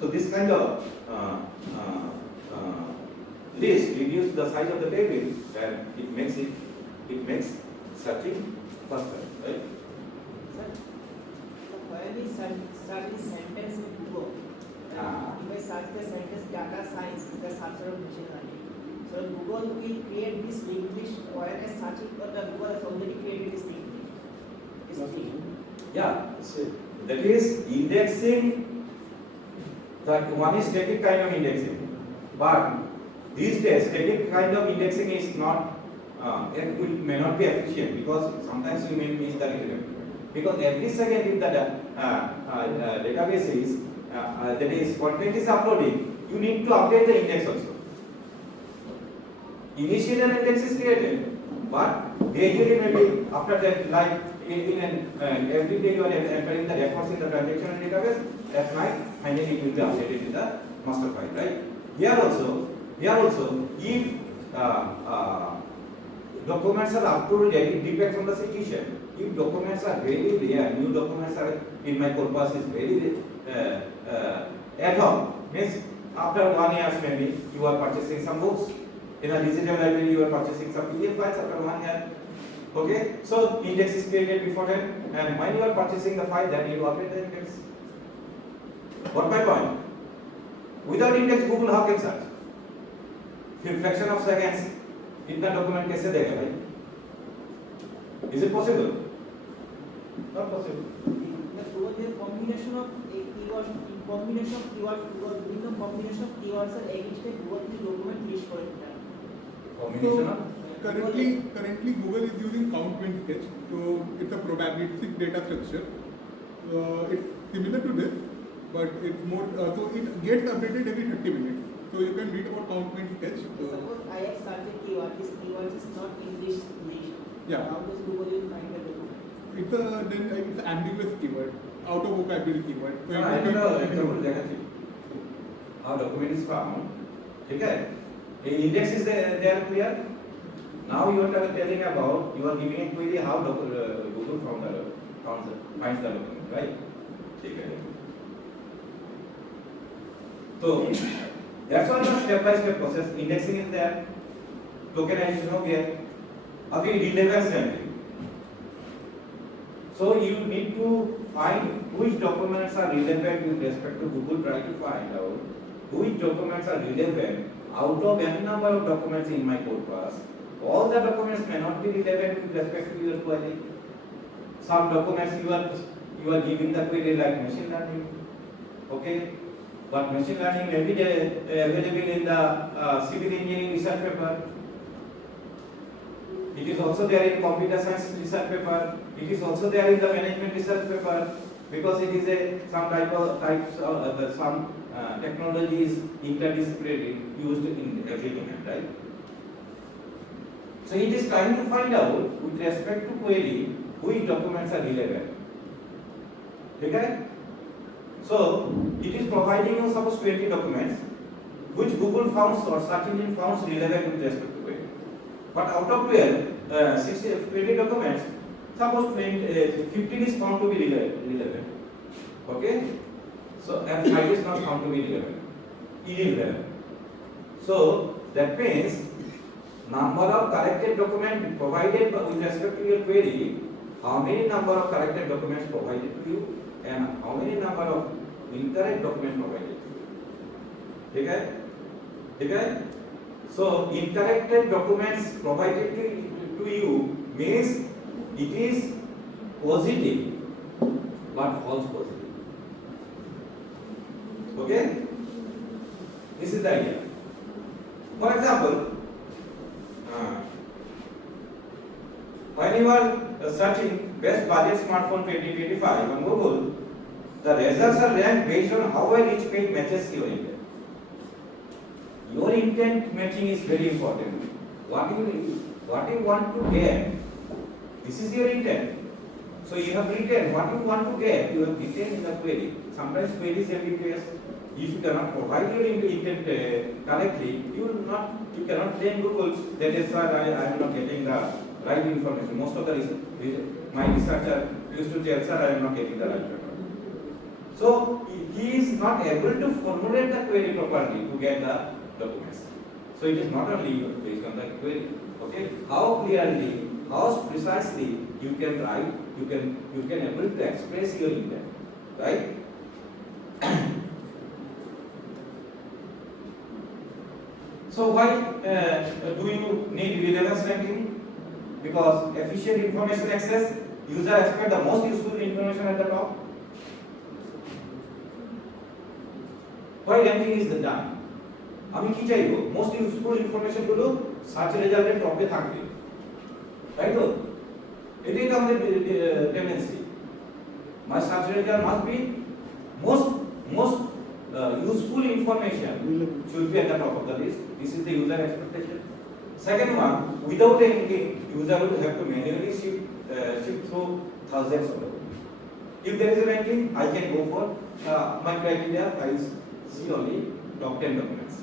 So this kind of list reduce the size of the table and it makes searching faster, right? When we search the sentence in Google, if I search the sentence data science, is the search of machine learning. So Google will create this linked list where I search it, but the Google has already created this linked list. Yeah, so that is indexing. That one is static kind of indexing, but these days static kind of indexing is not it may not be efficient because sometimes you may miss the relevant. Because every second if the database is that is content is uploading, you need to update the index also. Initially an index is created, but gradually maybe after that, like in every day you are entering the records in the transaction database, at night finally it will be updated in the master file, right? Here also, if documents are uploaded, it depends on the situation. If documents are very rare, new documents are in my corpus is very ad hoc, means after 1 year maybe you are purchasing some books. In a digital library you are purchasing some PDF files after 1 year. Okay, so index is created beforehand, and when you are purchasing the file, then you update the index. What my point? Without index, Google how can search? In fraction of seconds, इतना document कैसे देगा भाई? Is it possible? Not possible. The Google is combination of keywords, Google doing the combination of keywords and against the Google document list for it. Combination of Currently Google is using count when sketch, so it's a probabilistic data structure. It's similar to this, but it's more so it gets updated every 30 minutes. So you can read about count when sketch. Suppose I have started keyword, this keyword is not English list. Yeah. How does Google will find the document? It's an ambiguous keyword, out of vocabulary keyword. So I don't know example देखेंगे. How document is found? ठीक है? The index is there clear. Now you are telling about you are giving a query how Google finds the document, right? ठीक है. So that's why the step-by-step process indexing is there. Tokenization हो गया। अभी relevance sampling, so you need to find which documents are relevant with respect to Google. Try to find out which documents are relevant out of n number of documents in my corpus. All the documents may not be relevant with respect to your query. Some documents you are giving the query like machine learning, okay, but machine learning may be available in the civil engineering research paper. It is also there in computer science research paper. It is also there in the management research paper, because it is some technology is interdisciplinary used in every domain, right? So it is trying to find out with respect to query which documents are relevant. Okay? So it is providing you suppose 20 documents which Google found or search engine found relevant with respect to query. But out of 20 documents, suppose 15 is found to be relevant. Okay? So and 5 is not found to be irrelevant. So that means number of corrected documents provided with respect to your query, how many number of corrected documents provided to you, and how many number of incorrect documents provided to you. Okay? So incorrected documents provided to you means it is positive but false positive. Okay? This is the idea. For example, when you are searching best budget smartphone 2025 on Google, the results are ranked based on how well each page matches your intent. Your intent matching is very important. What you want to get, this is your intent. So you have written what you want to get, you have written in the query. Sometimes query is ambiguous. If you cannot provide your intent correctly, you cannot blame Google that is why I am not getting the right information. Most of my researcher used to tell, sir, I am not getting the right information. So he is not able to formulate the query properly to get the documents. So it is not only based on the query. Okay, how clearly, how precisely you can write, you can able to express your intent, right? So why do you need relevance ranking? Because efficient information access, user expect the most useful information at the top. Why ranking is done? আমি কি চাইবো most useful information গুলো search রেজাল্টের টপে থাকবে, তাই তো? এটাই তো আমাদের tendency. My search result must be most useful information should be at the top of the list. This is the user expectation. Second one, without ranking, user will have to manually shift through thousands of documents. If there is a ranking, I can go for my criteria. I see only top 10 documents.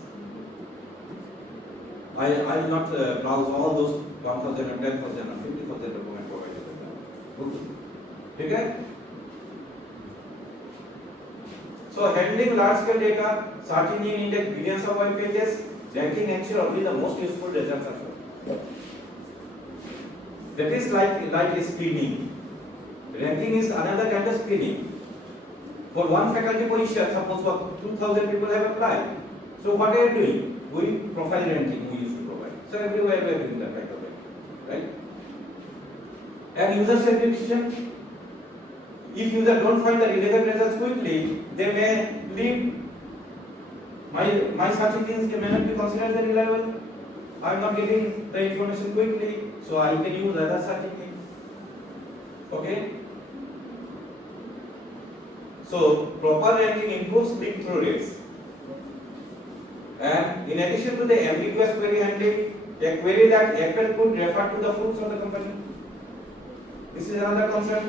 I will not browse all those 1,000 and 10,000 and 50,000 documents provided. Okay? So handling large scale data, search engine index billions of web pages, ranking ensure only the most useful results are shown. That is like a screening. Ranking is another kind of screening. For one faculty position, suppose 2,000 people have applied. So what are you doing? We profile ranking we used to provide. So everywhere we are doing that kind of ranking, right? And user segmentation. If user don't find the relevant results quickly, they may leave. My search engines may not be considered as reliable. I am not getting the information quickly, so I can use other search engines. Okay. So proper ranking improves click-through rates. And in addition to the ambiguous query handling, a query that Apple could refer to the fruits of the company. This is another concern.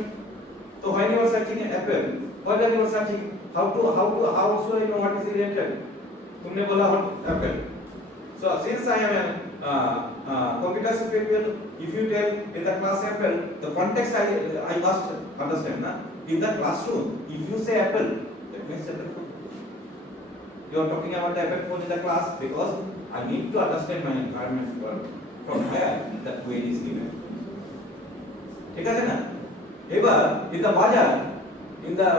So when you are searching Apple, what are you searching? How should I know what is related? तुमने बोला Apple. So since I am a computer people, if you tell in the class Apple, the context I must understand. Na? In the classroom, if you say Apple, that means Apple phone. You are talking about the Apple phone in the class because I need to understand my environment for from where that query is given. ঠিক আছে না? এবার in the বাজার, in the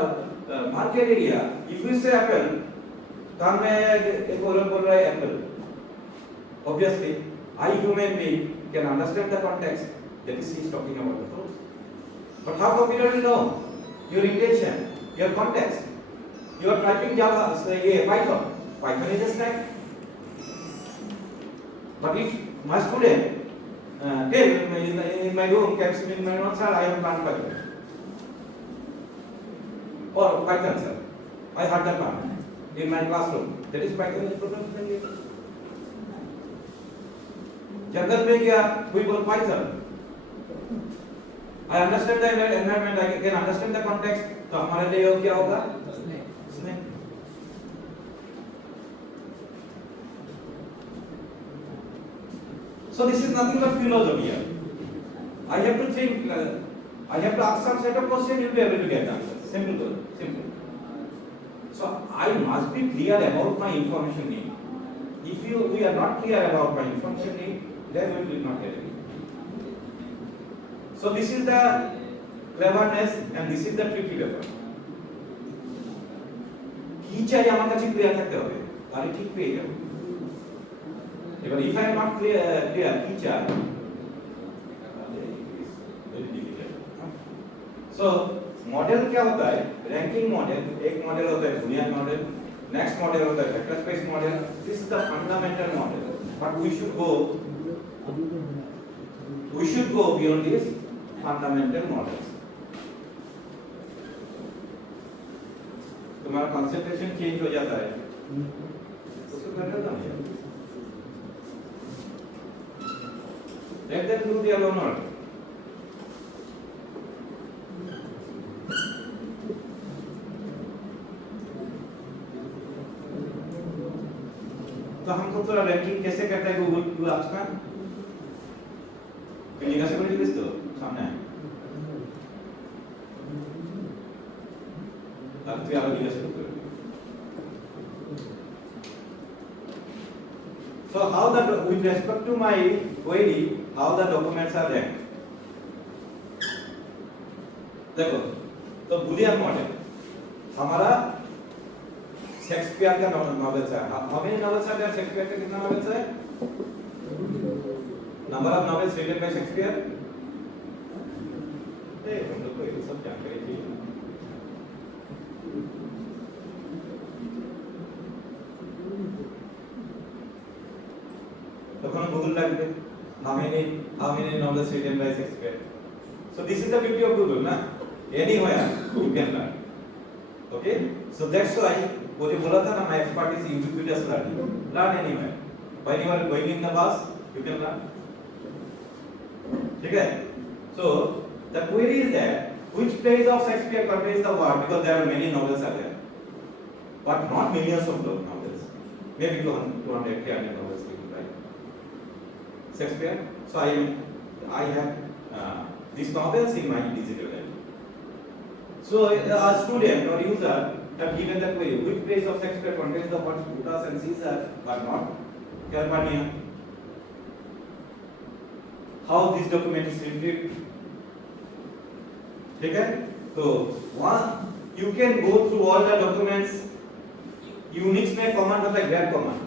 market area, if you say apple, কান में एक बोल रहा है apple. Obviously, I human being can understand the context that is he is talking about the fruits. But how computer will know your intention, your context? You are typing Java, say Python. Python is a snack. But if my student tell in my room, in my notes, sir, I have learned Python. Or Python, sir. I heard that one in my classroom. That is Python is program friendly. Jungle में क्या कोई बोल Python. I understand the environment. I can understand the context. तो हमारे लिए वो क्या होगा? Snake. So this is nothing but philosophy here. I have to think. I have to ask some set of questions. You'll be able to get answers. Simple. So I must be clear about my information need. If we are not clear about my information need, then we will not get it. So this is the cleverness and this is the tricky paper. কি চাই আমার কাছে clear থাকতে হবে তাহলে ঠিক পেয়ে যাব এবার if I am not clear কি চাই very difficult. So मॉडल क्या होता है रैंकिंग मॉडल एक मॉडल होता है बुनियाद मॉडल नेक्स्ट मॉडल होता है vector space model this is the fundamental model but we should go beyond these fundamental models. तुम्हारा कंसंट्रेशन चेंज हो जाता है उसको करना था let them do their own work. तो हमको थोड़ा रैंकिंग कैसे करता है गूगल एप्स का जिज्ञासा করে দিস তো সামনে আর তুই আরো জিজ্ঞাসা করতে So how the with respect to my query how the documents are ranked देखो तो बुलियन मॉडल हमारा शेक्सपियर का नॉवेल्स है how many novels are there Shakespeare के कितना नॉवेल्स है number of novels written by Shakespeare हम लोग को ये सब जानकारी चाहिए तो कौन गूगल लागते how many novels written by Shakespeare so this is the beauty of Google na anywhere you can learn okay so that's why वो जो बोला था ना my expertise is ubiquitous learn anywhere when you are going in the bus you can learn ठीक है so the query is that which plays of Shakespeare contains the word because there are many novels are there but not millions of those novels maybe 200 300 novels right Shakespeare so I have these novels in my digital library so a student or user have given the query which plays of Shakespeare contains the words Brutus and Caesar but not Campania how this document is retrieved ठीक है तो one you can go through all the documents Unix में command होता है grep command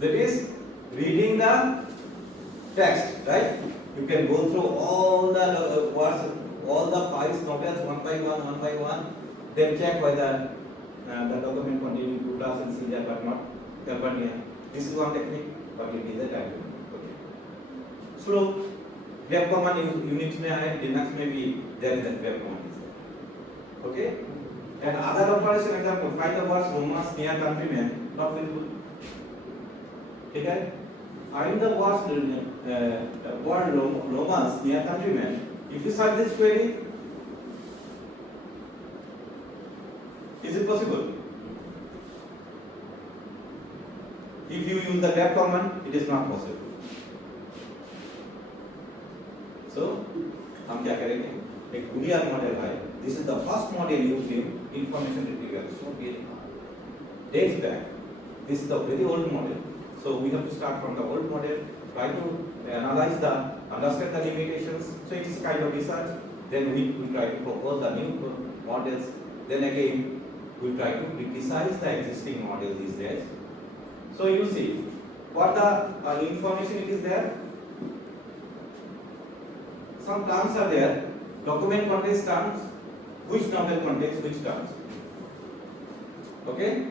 that is reading the text right you can go through all the words all the files novels one by one then check whether the document containing Brutus and Caesar but not Campania this is one technique but it is a time slow grep command Unix में है Linux में भी there is a grep command okay and other operation example find the words Romans near countrymen not visible ठीक है find the words word Romans near countrymen if you search this query is it possible if you use the grep command it is not possible so हम क्या करेंगे एक बुनियाद model है this is the first model used in information retrieval so dates back this is the very old model So we have to start from the old model, try to understand the limitations. So it's kind of research. Then we try to propose the new models. Then again, we try to criticize the existing model these days. So you see, what the information it is there? Some terms are there. Document contains terms. Which novel contains which terms? Okay?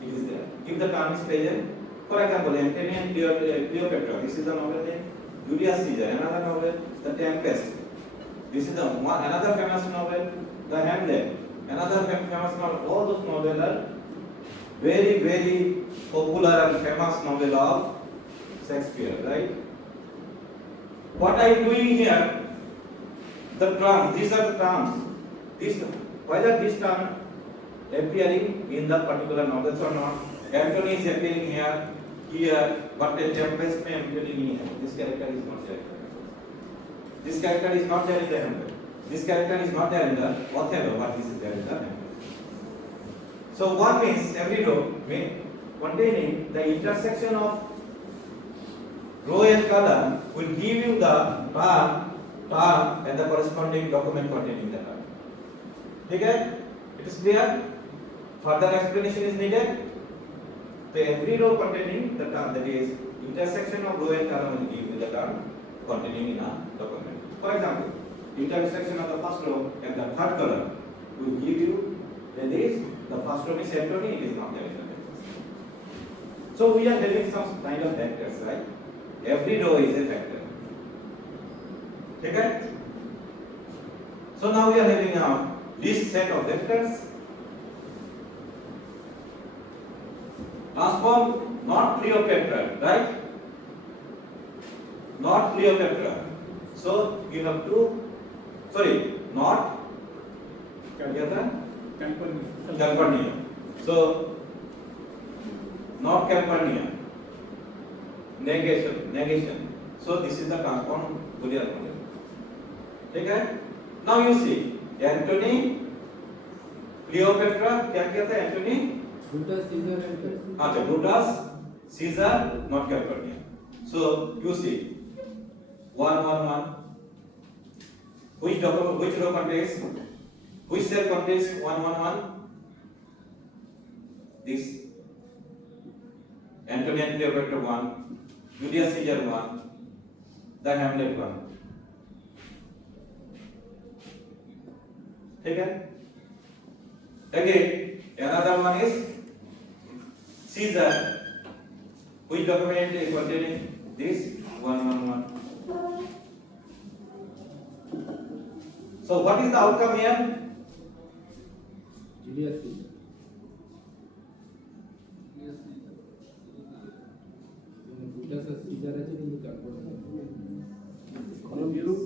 It is there. If the term is present, for example, Antony and Cleopatra, this is the novel name. Julius Caesar, another novel, The Tempest. This is another famous novel, The Hamlet. Another famous novel. All those novels are very, very popular and famous novel of Shakespeare, right? What I am doing here, the terms, these are the terms. Whether this term appearing in the particular novels or not. Antony is appearing here, but the Tempest may appear in here. This character is not there. This character is not there in the Hamlet. This character is not there in the Othello, but this is there in the Hamlet. So what means every row may containing the intersection of row and column will give you the term and the corresponding document containing the term. Okay? It is clear? Further explanation is needed. So every row containing the term, that is intersection of row and column will give you the term containing in a document. For example, intersection of the first row and the third column will give you, that is the first row is Antony, it is not there in the text. So we are having some kind of vectors, right? Every row is a vector. Okay? So now we are having a list set of vectors. Transform not Cleopatra, right? Not Cleopatra. So you have to, not Calpurnia. So not Calpurnia. Negation. So this is the transform Fourier model. Okay? Now you see, Antony, Cleopatra, क्या किया था Antony? Brutus, Caesar and अच्छा, Brutus, Caesar, not Calpurnia. So you see, 111. Which row contains? Which cell contains 111? This. Antony and Cleopatra 1, Julius Caesar 1, the Hamlet 1. Okay? Again, another one is Caesar. Which document is containing this 111? So what is the outcome here? Julius Caesar. Brutus और Caesar আছে কিন্তু Calpurnia।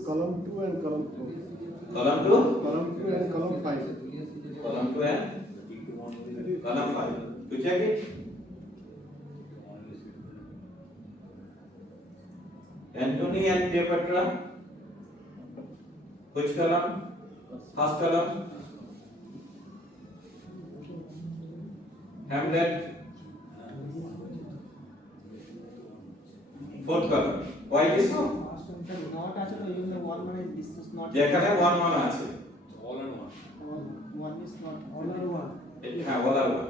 column 2 and column 4. Column 2? Column 2 and column 5. Column 2 and column 5. You check it. Antony and Cleopatra. Which column? First column. Hamlet. Fourth column. Why it is so? Not actually in the one is this is not. যেখানে 1 1 আছে। One is not. All are one. হ্যাঁ, all are 1.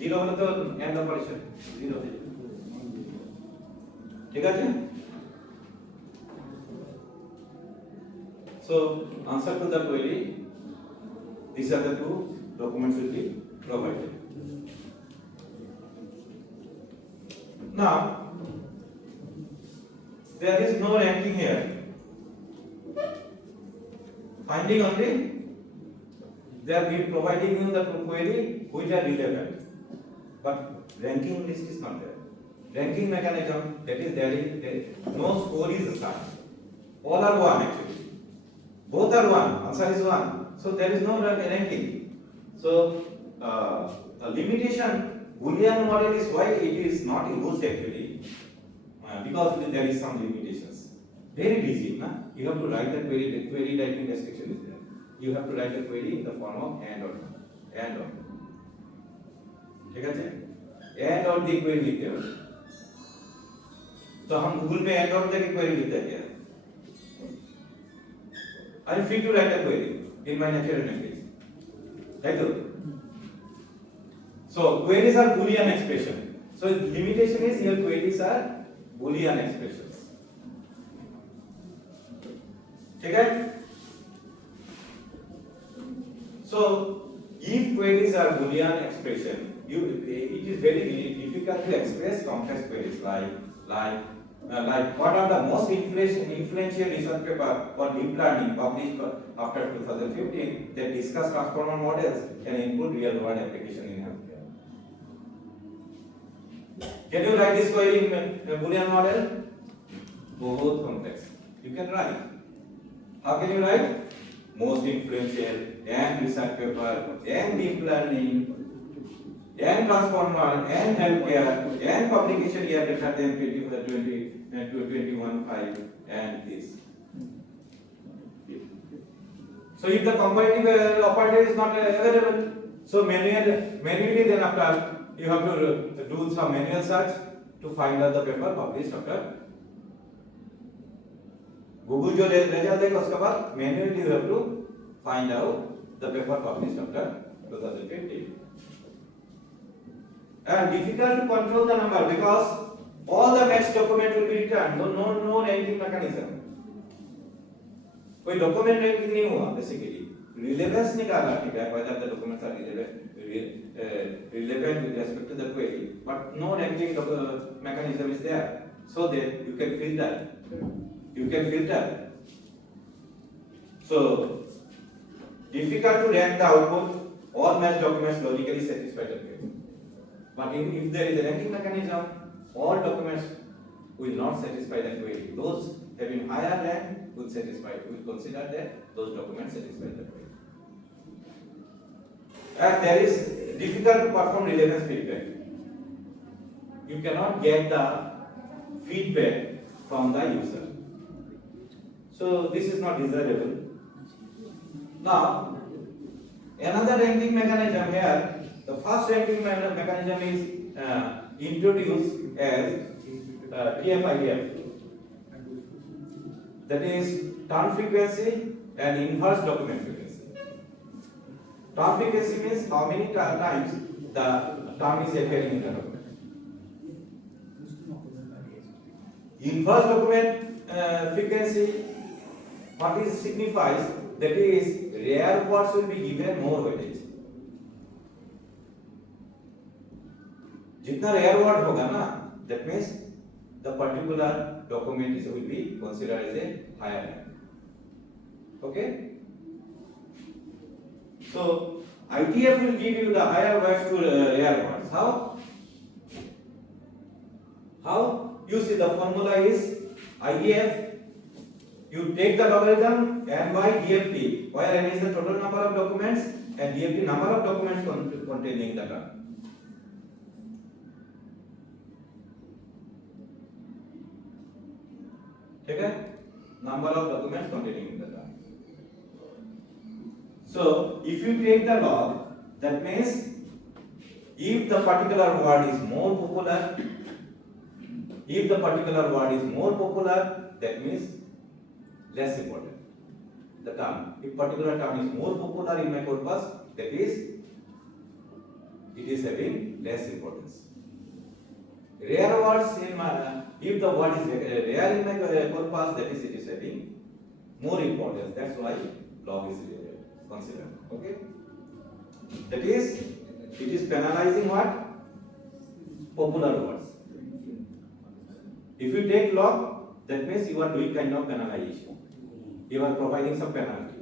0 হলে তো end operation 0 হয়ে যাবে। ঠিক আছে? So answer to the query, these are the two documents will be provided. Now there is no ranking here. Finding only they are providing you the query which are relevant, but ranking list is not there. Ranking mechanism, that is there no score is assigned. All are 1 actually. Both are 1. Answer is 1. So there is no ranking. So a limitation Boolean model is why it is not used actually. Because there is some limitations. Very busy, na? You have to write the query. The query typing restriction is there. You have to write the query in the form of and or. ठीक है? And और दी query लिखते हो तो हम Google में and और दी query लिखते हैं I am free to write a query in my natural language. Right? So queries are Boolean expression. So limitation is here queries are Boolean expressions. Okay? So if queries are Boolean expression, it is very difficult to express complex queries like what are the most influential research paper for deep learning published after 2015 that discuss transformer models and include real world application in healthcare. Can you write this query in a Boolean model? Both complex. You can write. How can you write? Most influential and research paper and deep learning and transformer and healthcare and publication year greater than 21.5 and this. So if the comparative operator is not available, so manually then after you have to do some manual search to find out the paper published after Google जो result देगा उसके बाद manually you have to find out the paper published after 2015. And difficult to control the number because all the matched document will be returned. No ranking mechanism. कोई document ranking नहीं हुआ basically. Relevance निकाला ठीक है whether the documents are relevant with respect to the query, but no ranking mechanism is there, so that you can filter. So difficult to rank the output. All matched documents logically satisfy the query. But if there is a ranking mechanism, all documents will not satisfy the query. Those having higher rank will consider that those documents satisfy the query. And there is difficult to perform relevance feedback. You cannot get the feedback from the user. So this is not desirable. Now, another ranking mechanism here. The first ranking mechanism is introduced as TF-IDF. That is turn frequency and inverse document frequency. Turn frequency means how many times the term is appearing in the document. Inverse document frequency, what it signifies, that is rare words will be given more weightage. जितना rare word होगा ना, that means the particular document will be considered as a higher rank. Okay? So ITF will give you the higher words to rare words. How? You see the formula is IDF. You take the logarithm n by DFT, where n is the total number of documents and DFT number of documents containing the term. Okay? Number of documents containing the term. So if you take the log, that means if the particular word is more popular, that means less important. The term, if particular term is more popular in my corpus, that is, it is having less importance. Rare words in my, if the word is rare in my corpus, that is, it is having more importance. That's why log is considered. Okay? That is, it is penalizing what? Popular words. If you take log, that means you are doing kind of penalization. You are providing some penalty.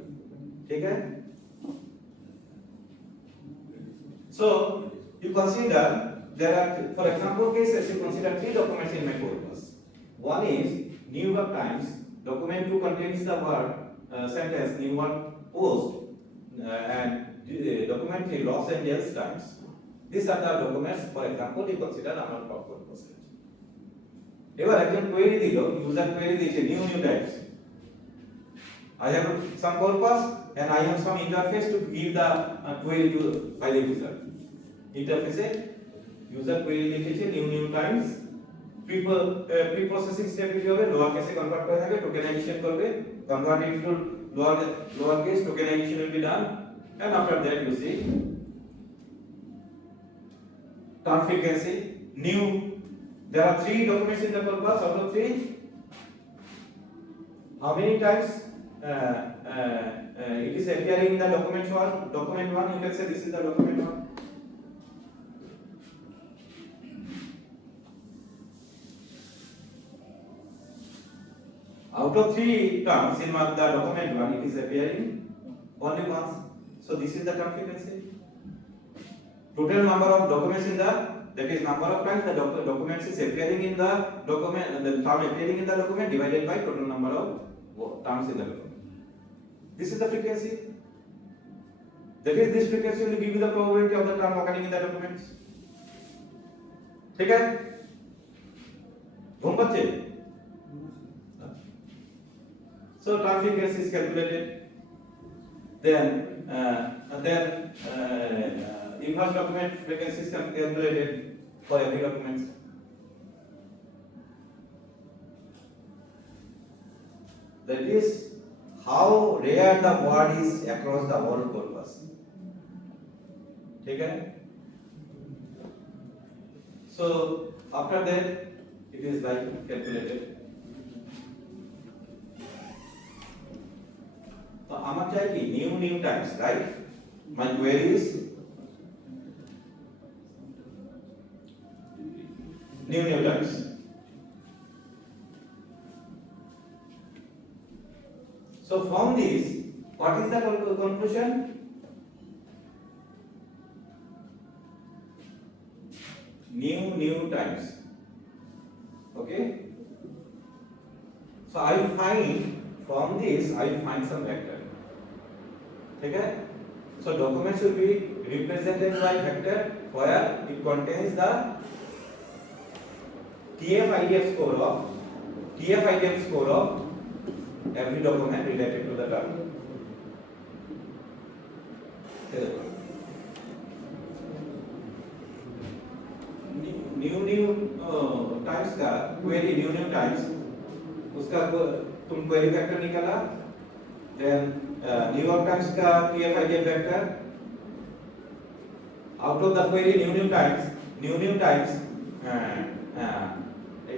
Okay? So you consider there are, for example, cases you consider 3 documents in my corpus. One is New York Times, document 2 contains the word sentence New York Post, and document 3 Los Angeles Times. These are the documents, for example, you consider আমার top corpus. এবার একজন query দিল, user query দিয়েছে new types. I have some corpus and I have some interface to give the query to by the user. Interface user query লিখেছে new times pre processing step কি হবে lower কেসে convert করে থাকে tokenisation করবে convert it to lower case tokenization will be done and after that you see term frequency new there are 3 documents in the purpose out of 3 how many times it is appearing in the document 1 you can say this is the document 1 out of 3 terms in the document 1 it is appearing only once so this is the term frequency total number of documents in the that is number of times the documents is appearing in the document the term appearing in the document divided by total number of terms in the document this is the frequency that is this frequency will give you the probability of the term occurring in the documents ठीक है घूम बच्चे so term frequency is calculated then inverse document frequency is calculated for every document that is how rare the word is across the whole corpus ठीक है so after that it is like calculated so আমার চাই কি new times right my query is new times so from this what is the conclusion new times okay so I find from this I find some vector ठीक है so document should be represented by vector where it contains the TF-IDF score of every document related to the term new times का query new times उसका तुम query factor निकाला then New York Times का TF-IDF vector out of the query new times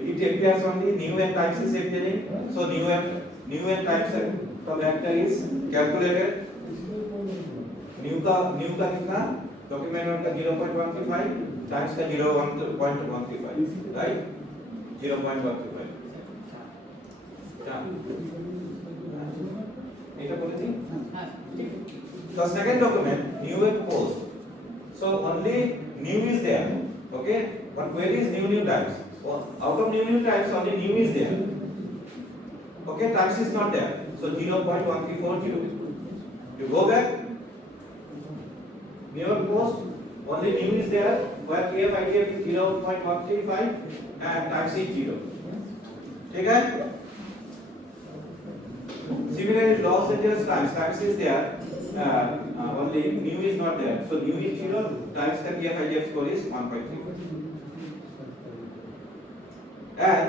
it appears only new and times is appearing so new and times का vector is calculated new का कितना document 1 का 0.135 times का 0.135 right 0.135 এটা বলেছি the second document new and post so only new is there okay but query is new times so out of new times only new is there okay times is not there so 0.1340 you go back new and post only new is there where TF-IDF is 0.135 and times is 0 ठीक है similarly Los Angeles times is there only new is not there so new is 0 times the TF-IDF score is 1.3 and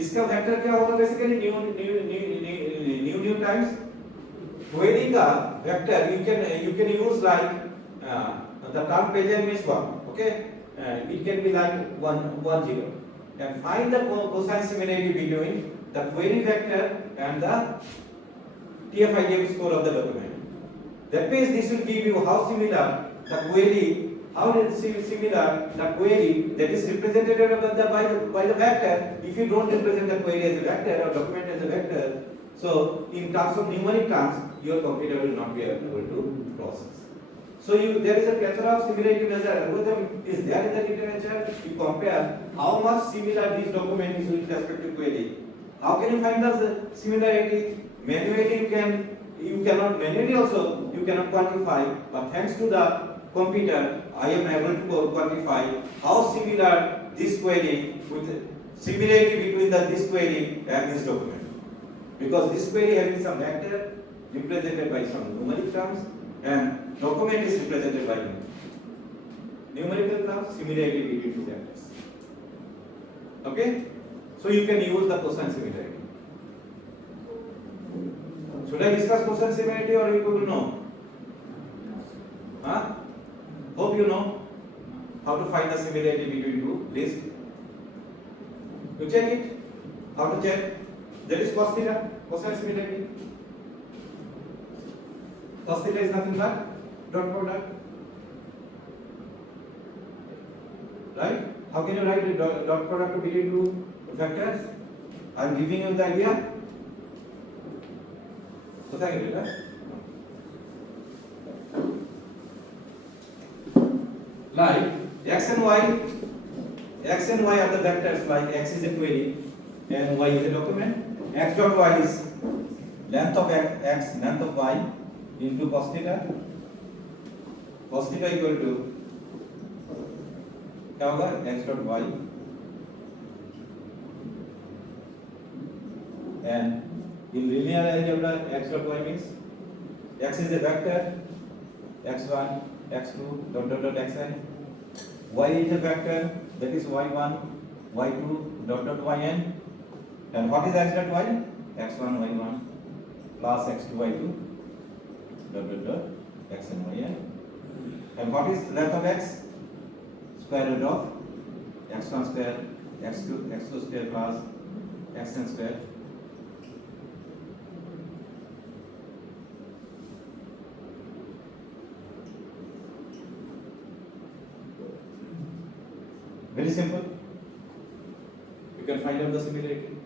इसका vector क्या होगा basically new times query का vector you can use like the term present means 1 okay it can be like 1 0 and find the cosine similarity between the query vector and the TF-IDF score of the document. That means this will give you how similar the query that is represented by the vector. If you don't represent the query as a vector or document as a vector, so in terms of numeric terms, your computer will not be able to process. So there is a plethora of similarity measure algorithm is there in the literature. You compare how much similar this document is with respect to query. How can you find the similarity? Manually you cannot manually also you cannot quantify, but thanks to the computer I am able to quantify how similar this query with similarity between this query and this document. Because this query having some vector represented by some numeric terms and document is represented by numerical terms, similarity between two vectors. Okay? So you can use the cosine similarity. Should I discuss cosine similarity or you could know? Huh? Hope you know how to find the similarity between two lists. You check it. How to check? That is cos theta, cosine similarity. Cos theta is nothing but dot product. Right? How can you write the dot product between two vectors? I am giving you the idea. So thank you, right? Like x and y are the vectors. Like x is a query and y is a document. X dot y is length of x, length of y into cos theta. Cos theta equal to क्या होगा x dot y and in linear algebra x dot y means x is a vector x1 x2 dot dot dot xn, y is a vector that is y1 y2 dot dot yn, and what is x dot y? x1 y1 plus x2 y2 dot dot dot xn yn, and what is length of x? Square root of x1 square x2 square plus xn square. Very simple. You can find out the similarity.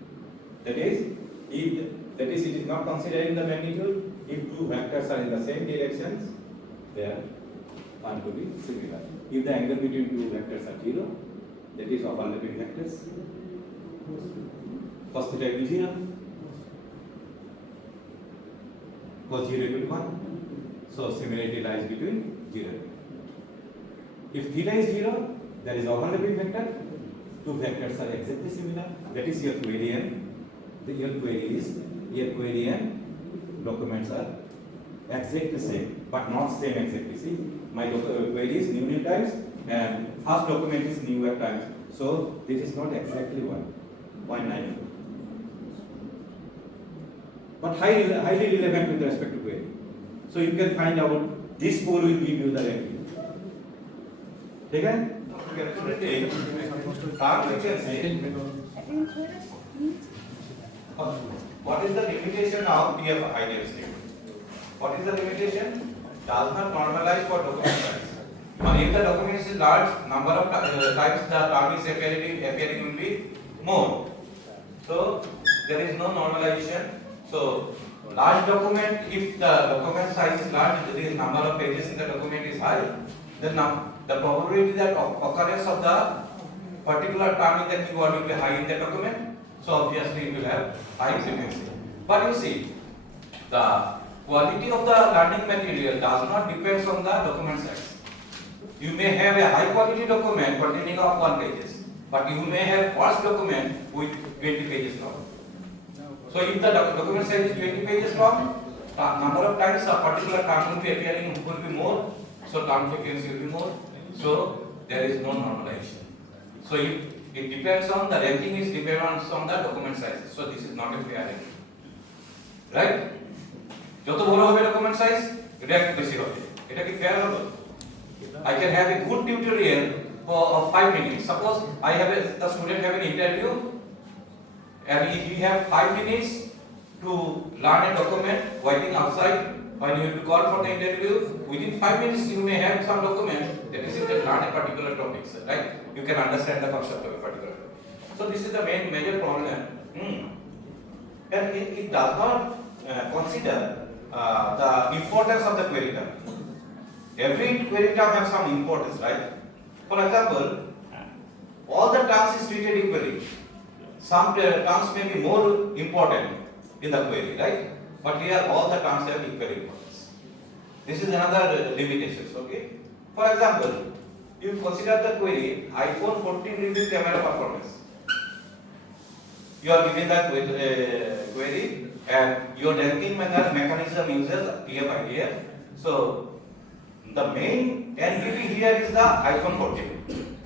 That is, it is not considering the magnitude. If two vectors are in the same directions, they are found to be similar. If the angle between two vectors are 0, that is overlapping vectors. Cos theta equal to 0. Cos 0 equal to 1. So similarity lies between 0. If theta is 0, there is overlapping vector. Two vectors are exactly similar. That is your query and your query and documents are exactly same, but not same exactly. See, my query is new times and first document is new at times. So this is not exactly 0.9. But highly relevant with respect to query. So you can find out this score will give you the ranking. Okay? What is the limitation of PF ideal state? What is the limitation? Does not normalize for document size. But if the document is large, number of times the term is appearing will be more. So there is no normalization. So large document, if the document size is large, the number of pages in the document is high, then the probability that occurrence of the particular term in the keyword will be high in the document. So obviously it will have high frequency. But you see, the quality of the learning material does not depend on the document size. You may have a high quality document containing of 1 pages, but you may have worse document with 20 pages long. So if the document size is 20 pages long, number of times a particular term will be appearing will be more, so term frequency will be more. So there is no normalization. So it depends on the ranking is depends on the document size. So this is not a fair ranking, right? যত বড় হবে document size, rank বেশি হবে। এটা কি fair হবে? I can have a good tutorial of 5 minutes. Suppose the student have an interview, and if you have 5 minutes to learn a document waiting outside, when you have to call for the interview, within 5 minutes you may have some document that is to learn a particular topic, right? You can understand the concept of a particular topic. So this is the major problem, and it does not consider the importance of the query term. Every query term has some importance, right? For example, all the terms is treated equally. Some terms may be more important in the query, right? But here all the terms have equal importance. This is another limitation, okay? For example, you consider the query iPhone 14 review camera performance. You are given that query and your ranking mechanism uses PF idea. So the main entity here is the iPhone 14.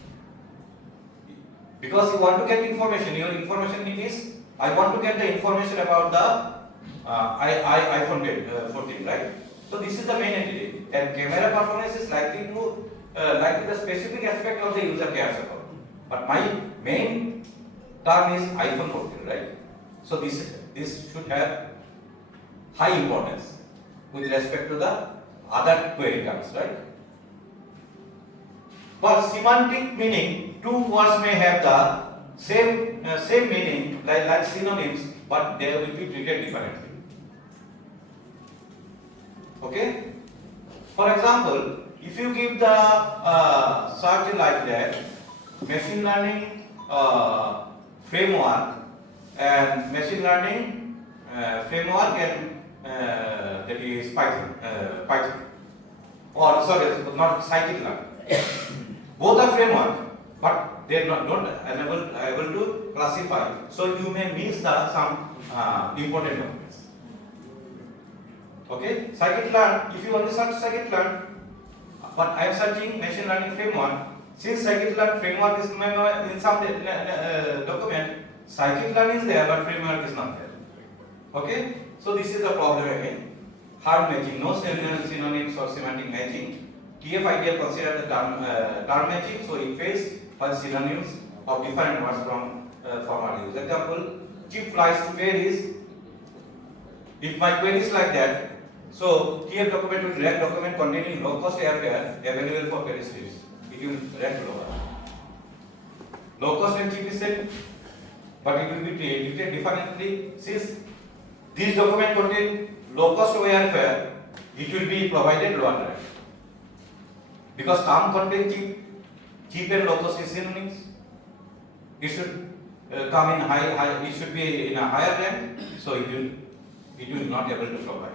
Because you want to get information, your information need is, I want to get the information about the iPhone 14, right? So this is the main entity, and camera performance is likely the specific aspect of the user cares about. But my main term is iPhone 14, right? So this should have high importance with respect to the other query terms, right? For semantic meaning, two words may have the same meaning like synonyms, but they will be treated differently. Okay? For example, if you give the search like that, machine learning framework and machine learning framework and that is Python, or sorry, not scikit-learn. Both are framework, but they are not able to classify. So you may miss some important documents. Okay, scikit-learn. If you only search scikit-learn, but I am searching machine learning framework. Since scikit-learn framework is in some document, scikit-learn is there, but framework is not there. Okay, so this is the problem again. Hard matching, no synonyms or semantic matching. TF-IDF consider the term matching, so it fails for synonyms of different words from formal use. Example, cheap flights to queries. If my query is like that, so TF document will rank document containing low cost airfare available for query series. It will rank lower. Low cost and cheap is same, but it will be treated differently. Since these document contain low cost airfare, it will be provided lower rank. Because term contain cheap and low cost is synonyms, it should come in high. It should be in a higher rank, so it will not able to provide.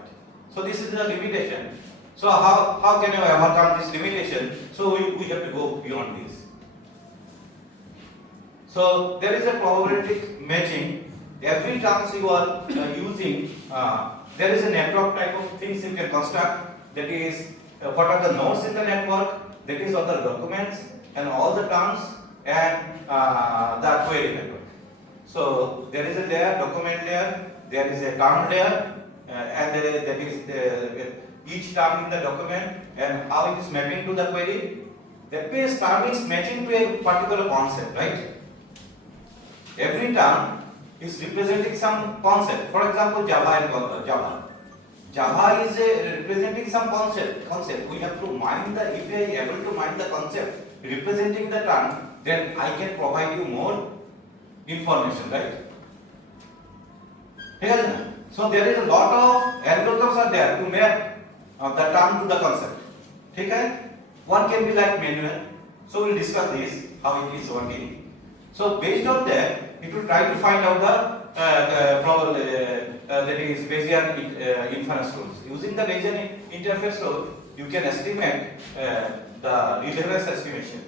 So this is the limitation. So how can you overcome this limitation? So we have to go beyond this. So there is a probabilistic matching. Every terms you are using, there is a network type of things you can construct. That is, what are the nodes in the network? That is all the documents and all the terms and the query network. So there is a layer, document layer. There is a term layer, and that is each term in the document and how it is mapping to the query. That means term is matching to a particular concept, right? Every term is representing some concept. For example, Java and Java. Java is representing some concept. We have to mine the. If I am able to mine the concept representing the term, then I can provide you more information, right? So there is a lot of algorithms are there to map the term to the concept. Okay? One can be like manual. So we'll discuss this how it is working. So based on that, it will try to find out the that is Bayesian inference rules. Using the Bayesian interface rule, you can estimate the relevance estimation.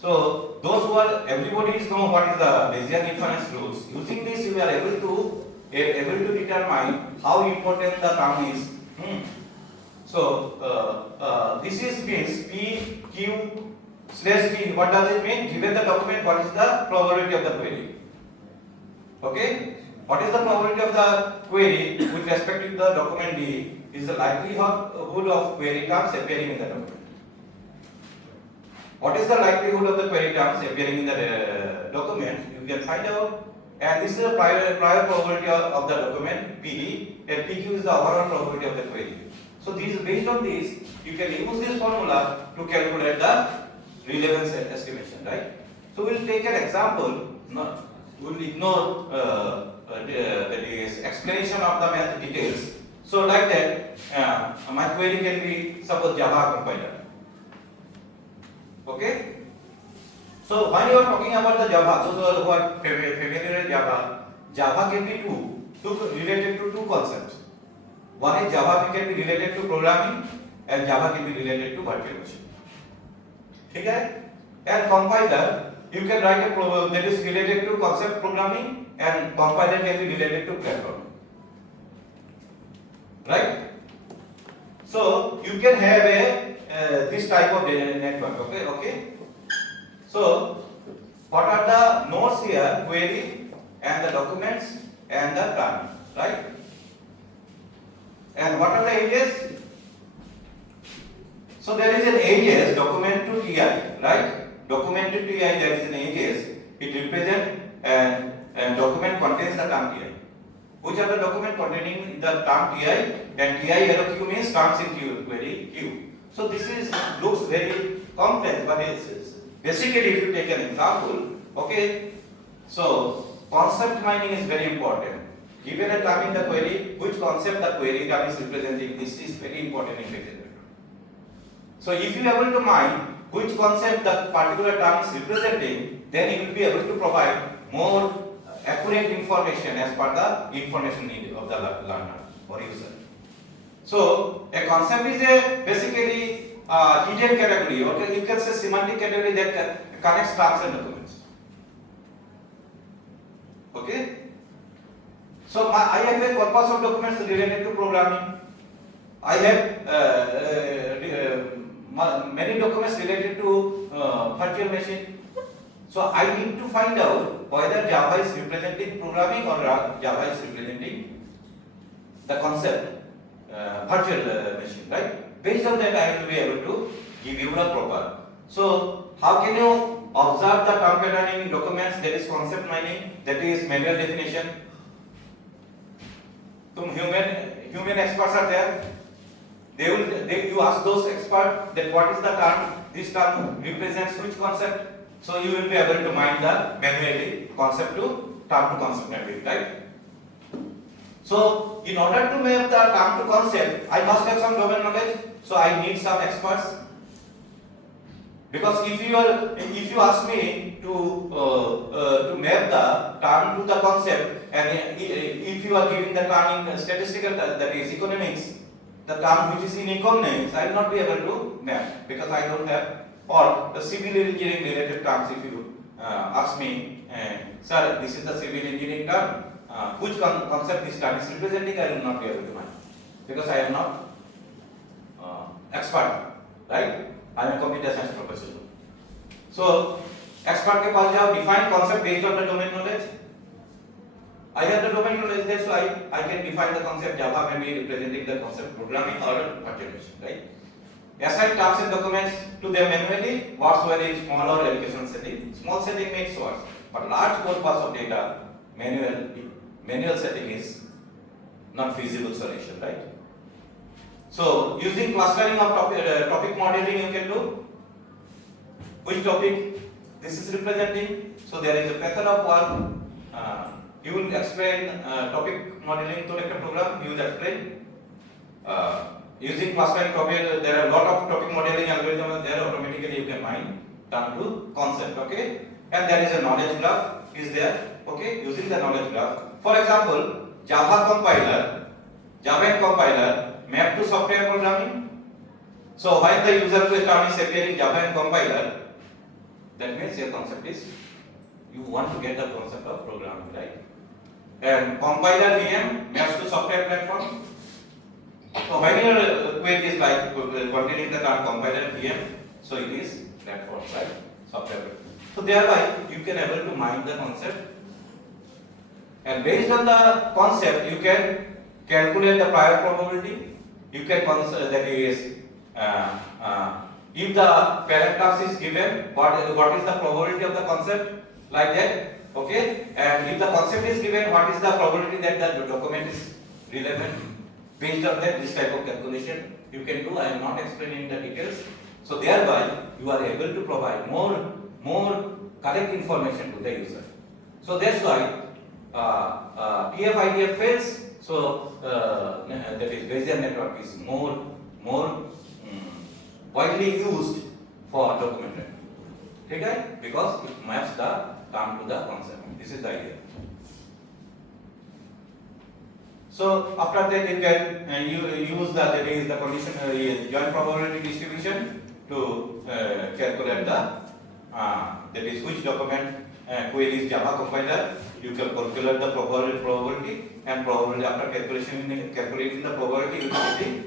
So those who are everybody know what is the Bayesian inference rules. Using this, you are able to determine how important the term is. So this is means P Q slash T. What does it mean? Given the document, what is the probability of the query? Okay. What is the probability of the query with respect to the document D? Is the likelihood of query terms appearing in the document. What is the likelihood of the query terms appearing in the document? You can find out. And this is the prior probability of the document PD, and PQ is the overall probability of the query. So based on this, you can use this formula to calculate the relevance estimation, right? So we'll take an example. We'll ignore that is explanation of the math details. So like that, my query can be suppose Java compiler. Okay. So when you are talking about the Java, those who are familiar with Java, Java can be related to two concepts. One is Java can be related to programming, and Java can be related to virtual machine. Okay? And compiler, you can write a program that is related to concept programming, and compiler can be related to platform. Right? So you can have this type of network. Okay. So what are the nodes here? Query and the documents and the term, right? And what are the ages? So there is an ages document to TI, right? Document to TI, there is an ages. It represents and document contains the term TI. Which are the document containing the term TI, and TI arrow Q means terms in query Q. So this looks very complex, but it's basically, if you take an example, okay. So concept mining is very important. Given a term in the query, which concept the query term is representing, this is very important in basic. So if you are able to mine which concept the particular term is representing, then you will be able to provide more accurate information as per the information need of the learner or user. So a concept is a basically hidden category, or you can say semantic category that connects terms and documents. Okay. So I have a corpus of documents related to programming. I have many documents related to virtual machine. So I need to find out whether Java is representing programming or Java is representing the concept virtual machine, right? Based on that, I will be able to give you the proper. So how can you observe the term patterning in documents? There is concept mining, that is manual definition. Human experts are there. You ask those experts that what is the term, this term represents which concept. So you will be able to mine the manually concept to concept mapping, right? So in order to map the term to concept, I must have some domain knowledge. So I need some experts. Because if you ask me to map the term to the concept, and if you are giving the term in statistical, that is economics, the term which is in economics, I will not be able to map because I don't have, or the civil engineering related terms. If you ask me, sir, this is the civil engineering term, which concept this term is representing, I will not be able to map because I am not expert, right? I am a computer science professional. So expert के पास जाओ, define concept based on the domain knowledge. I have the domain knowledge, that's why I can define the concept. Java may be representing the concept programming or automation, right? Assign terms and documents to them manually. Whatsoever is small or educational setting. Small setting makes worse, but large corpus of data, manual setting is not feasible solution, right? So using clustering of topic modeling, you can do which topic this is representing. So there is a plethora of work. You will explain topic modeling to a program. You will explain using clustering topic. There are a lot of topic modeling algorithms there. Automatically you can mine down to concept. Okay, and there is a knowledge graph is there. Okay, using the knowledge graph. For example, Java and compiler map to software programming. So when the user term is appearing Java and compiler, that means your concept is you want to get the concept of programming, right? And compiler VM maps to software platform. So when your query is like containing the term compiler VM, so it is platform, right? Software platform. So thereby you can able to mine the concept, and based on the concept you can calculate the prior probability. You can consider that is if the parent task is given, what is the probability of the concept, like that, okay? And if the concept is given, what is the probability that the document is relevant? Based on that, this type of calculation you can do. I am not explaining the details. So thereby you are able to provide more correct information to the user. So that's why TF-IDF fails. So that is Bayesian network is more widely used for document writing. Okay? Because it maps the term to the concept. This is the idea. So after that you can use the condition joint probability distribution to calculate the that is which document queries Java compiler. You can calculate the probability, and probability after calculating the probability, you can see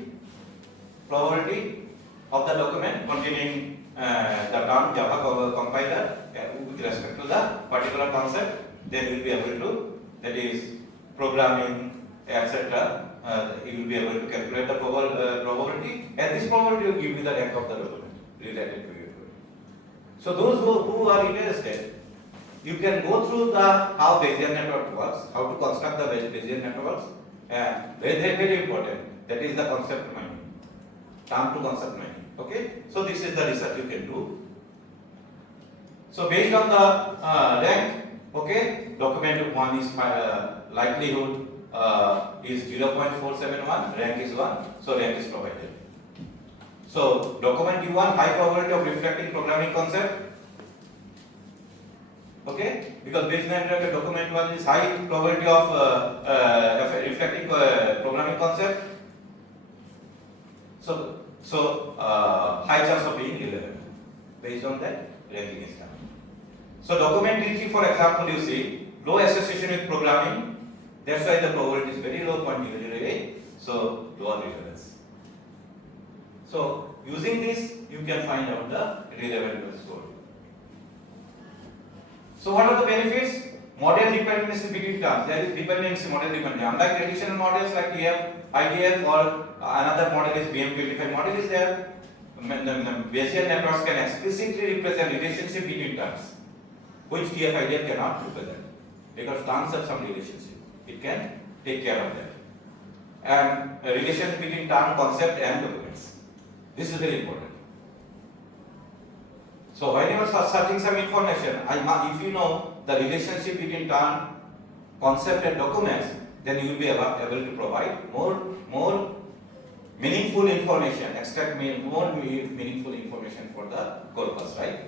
probability of the document containing the term Java compiler with respect to the particular concept, then you will be able to, that is programming, etc. You will be able to calculate the probability, and this probability will give you the rank of the document related to your query. So those who are interested, you can go through the how Bayesian network works, how to construct the Bayesian networks, and very important, that is the concept mining, term to concept mining. Okay, so this is the research you can do. So based on the rank, okay, document 1 is likelihood is 0.471, rank is 1, so rank is provided. So document U1, high probability of reflecting programming concept. Okay, because Bayesian network document 1 is high probability of reflecting programming concept. So high chance of being relevant. Based on that, ranking is done. So document D3, for example, you see low association with programming. That's why the probability is very low, 0.008. So lower relevance. So using this, you can find out the relevant score. So what are the benefits? Model dependency between terms. There is dependency, model dependency. Unlike traditional models like IDF or another model is BM25 model is there. Bayesian networks can explicitly represent relationship between terms, which TF-IDF cannot represent, because terms have some relationship. It can take care of that. And a relationship between term, concept, and documents. This is very important. So whenever searching some information, if you know the relationship between term, concept, and documents, then you will be able to provide more meaningful information, extract more meaningful information for the corpus, right?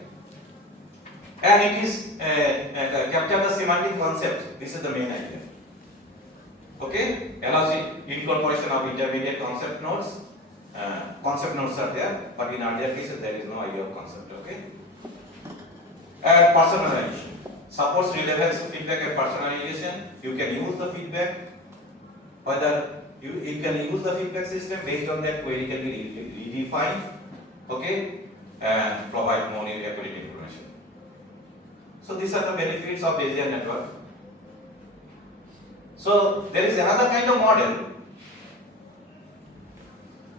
And it is capture the semantic concept. This is the main idea. Okay, allows incorporation of intermediate concept nodes. Concept nodes are there, but in earlier cases there is no idea of concept. Okay, and personalization supports relevance feedback and personalization. You can use the feedback, whether you can use the feedback system based on that query can be redefined. Okay, and provide more accurate information. So these are the benefits of Bayesian network. So there is another kind of model.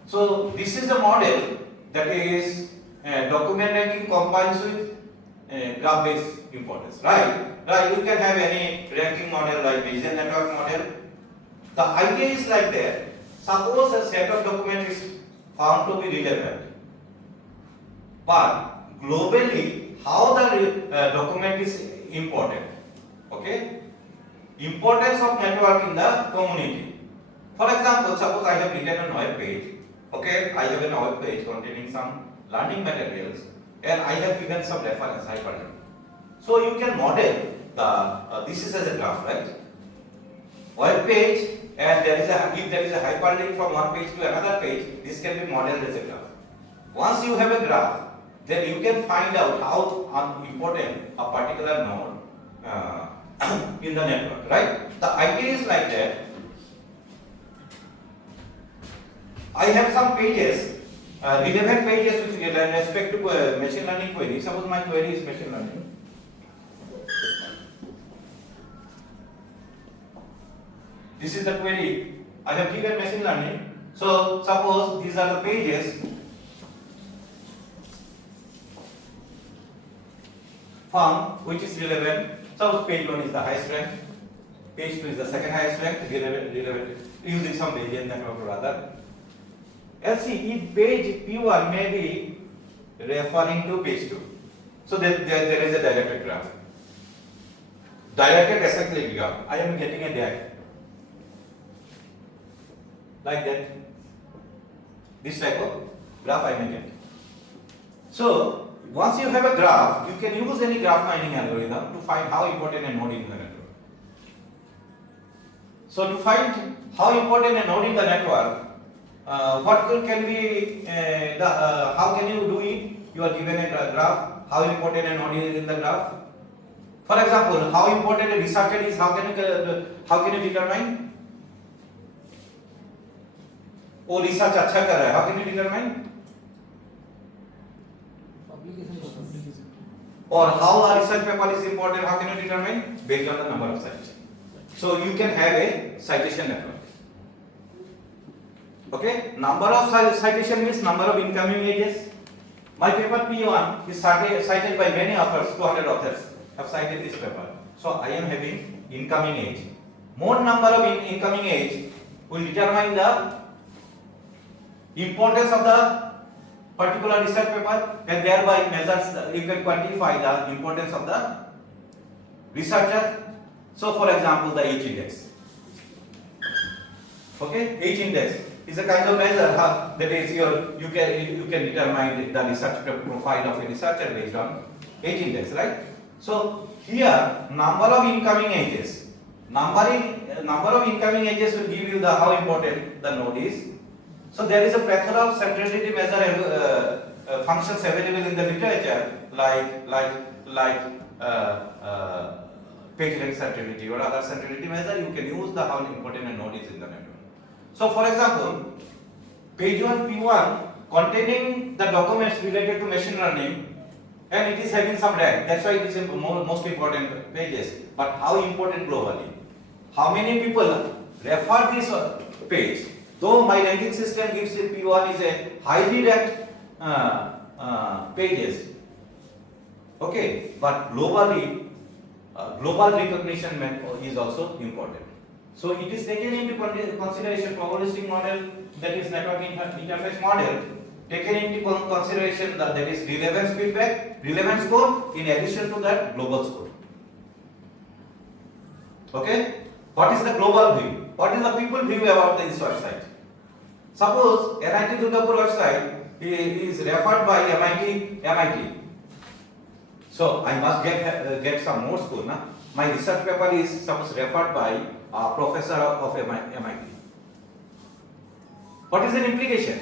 So this is a model that is document ranking combines with graph-based importance, right? Right. You can have any ranking model like Bayesian network model. The idea is like that. Suppose a set of documents is found to be relevant, but globally, how the document is important. Okay. Importance of network in the community. For example, suppose I have written a web page. Okay, I have a web page containing some learning materials, and I have given some reference hyperlink. So you can model the this is as a graph, right? Web page, and if there is a hyperlink from one page to another page, this can be modeled as a graph. Once you have a graph, then you can find out how important a particular node in the network, right? The idea is like that. I have some pages, relevant pages with respect to machine learning query. Suppose my query is machine learning. This is the query. I have given machine learning. So suppose these are the pages found which is relevant. Suppose page 1 is the highest rank, page 2 is the second highest rank, relevant using some Bayesian network or other. And see, each page P1 may be referring to page 2. So there is a directed graph. Directed acyclic graph. I am getting a DAG. Like that. This type of graph I may get. So once you have a graph, you can use any graph mining algorithm to find how important a node in the network. So to find how important a node in the network, what can be how can you do it? You are given a graph. How important a node is in the graph? For example, how important a researcher is? How can you determine? वो research अच्छा कर रहा है. How can you determine? Or how a research paper is important, how can you determine? Based on the number of citations. So you can have a citation network. Okay, number of citation means number of incoming ages. My paper P1 is cited by many authors, 200 authors have cited this paper. So I am having incoming age. More number of incoming age will determine the importance of the particular research paper, and thereby you can quantify the importance of the researcher. So for example, the H index. Okay, H index is a kind of measure that is you can determine the research profile of a researcher based on H index, right? So here number of incoming ages. Number of incoming ages will give you the how important the node is. So there is a plethora of centrality measure functions available in the literature, like page rank centrality or other centrality measure. You can use the how important a node is in the network. So for example, page 1 P1 containing the documents related to machine learning, and it is having some rank. That's why it is most important pages. But how important globally? How many people refer this page? Though my ranking system gives it P1 is a highly ranked pages. Okay, but globally, global recognition is also important. So it is taken into consideration probabilistic model, that is network interface model, taken into consideration that is relevance feedback, relevance score, in addition to that global score. Okay, what is the global view? What is the people view about this website? Suppose NIT Durgapur website is referred by MIT. So I must get some more score, na? My research paper is suppose referred by a professor of MIT. What is the implication?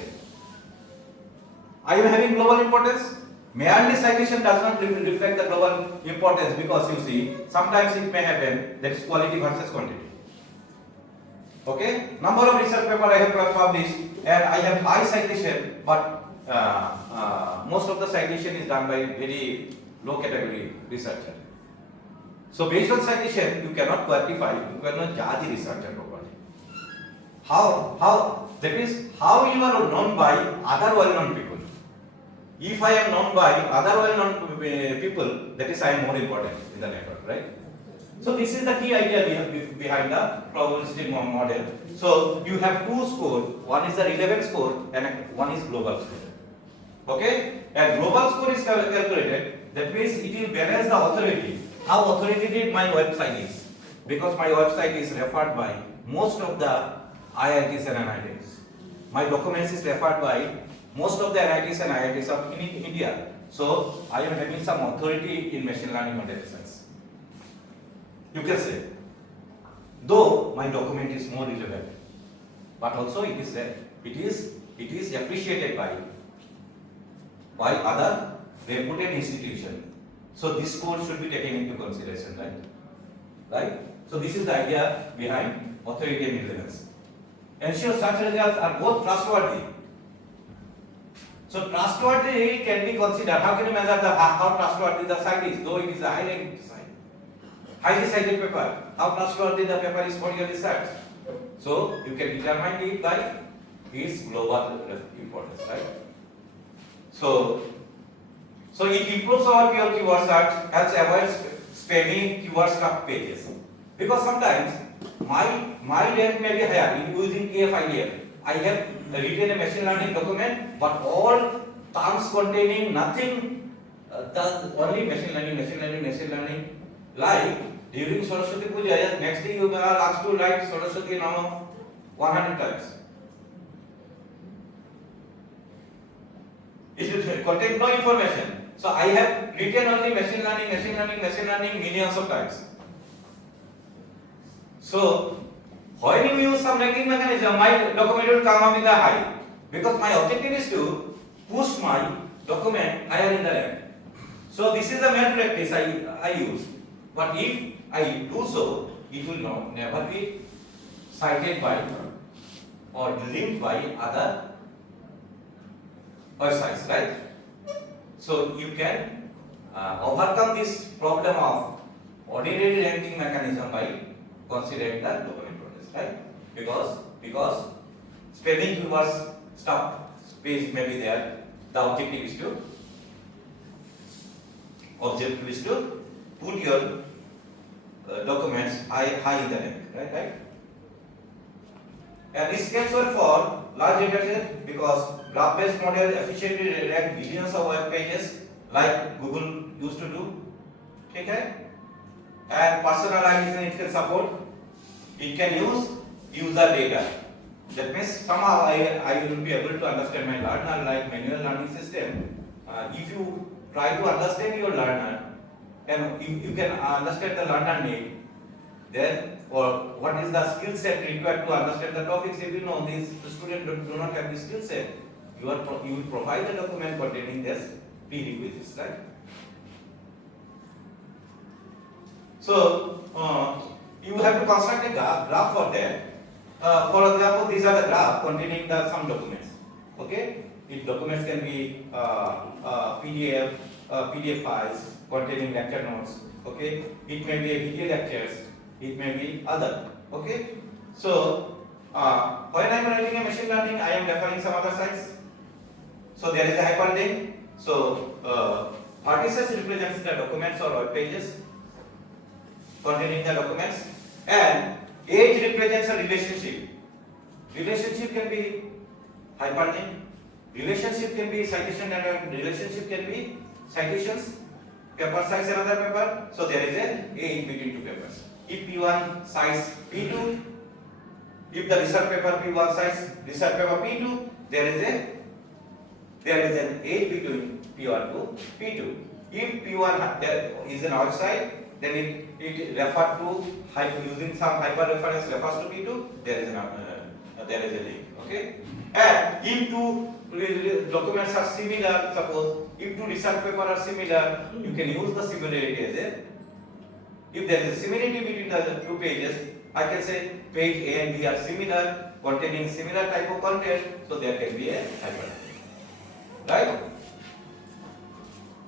I am having global importance. Merely citation does not reflect the global importance, because you see sometimes it may happen that is quality versus quantity. Okay, number of research paper I have published and I have high citation, but most of the citation is done by very low category researcher. So based on citation, you cannot quantify, you cannot judge the researcher properly. How that is how you are known by other well-known people. If I am known by other well-known people, that is I am more important in the network, right? So this is the key idea we have behind the probabilistic model. So you have two scores, one is the relevance score and one is global score. Okay, and global score is calculated, that means it will balance the authority, how authoritative my website is, because my website is referred by most of the IITs and NITs. My documents is referred by most of the NITs and IITs of India. So I am having some authority in machine learning or data science. You can say, though my document is more relevant, but also it is appreciated by other reputed institution. So this score should be taken into consideration, right? So this is the idea behind authority and relevance. Ensure such results are both trustworthy. So trustworthy can be considered. How can you measure how trustworthy the site is, though it is a highly cited paper? How trustworthy the paper is for your research? So you can determine it by its global importance, right? So it improves our pure keyword search, helps avoid spamming keyword stuck pages. Because sometimes my rank may be higher using KFIL. I have written a machine learning document, but all terms containing nothing, only machine learning. Like during Saraswati Puja, next day you are asked to write Saraswati Nama 100 times. It will contain no information. So I have written only machine learning millions of times. So when you use some ranking mechanism, my document will come up with a high, because my objective is to push my document higher in the rank. So this is the main practice I use. But if I do so, it will never be cited by or linked by other websites, right? So you can overcome this problem of ordinary ranking mechanism by considering the document process, right? Because spelling keywords stop space may be there. The objective is to put your documents high in the rank, right? And this scales well for large data set because graph-based model efficiently rank billions of web pages like Google used to do. Okay? And personalization it can support. It can use user data. That means somehow I will be able to understand my learner like manual learning system. If you try to understand your learner, and if you can understand the learner need, then or what is the skill set required to understand the topics. If you know these the students do not have the skill set, you will provide the document containing this prerequisites, right? So you have to construct a graph for that. For example, these are the graph containing some documents. Okay, if documents can be PDF files containing lecture notes. Okay, it may be a video lectures. It may be other. Okay, so when I am writing a machine learning, I am referring some other sites. So there is a hyperlink. So vertices represents the documents or web pages containing the documents, and age represents a relationship. Relationship can be hyperlink. Relationship can be citation and relationship can be citations. Paper size another paper. So there is a age between two papers. If P1 size P2, if the research paper P1 size research paper P2, there is an age between P1 to P2. If P1 is an outside, then it refers to using some hyper reference refers to P2. There is a link. Okay, and if two documents are similar, suppose if two research papers are similar, you can use the similarity as a. If there is a similarity between the two pages, I can say page A and B are similar, containing similar type of content, so there can be a hyperlink, right?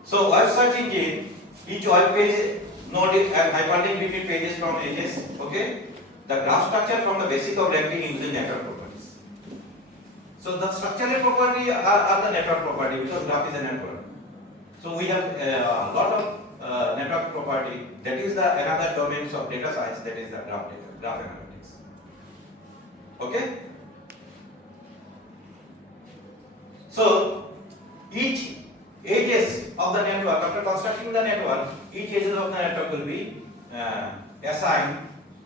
So web search engine, each web page node is a hyperlink between pages from edges. Okay, the graph structure from the basic of ranking using network properties. So the structural property are the network property because graph is a network. So we have a lot of network property. That is the another domains of data science. That is the graph analytics. Okay. So each edges of the network, after constructing the network, each edges of the network will be assigned.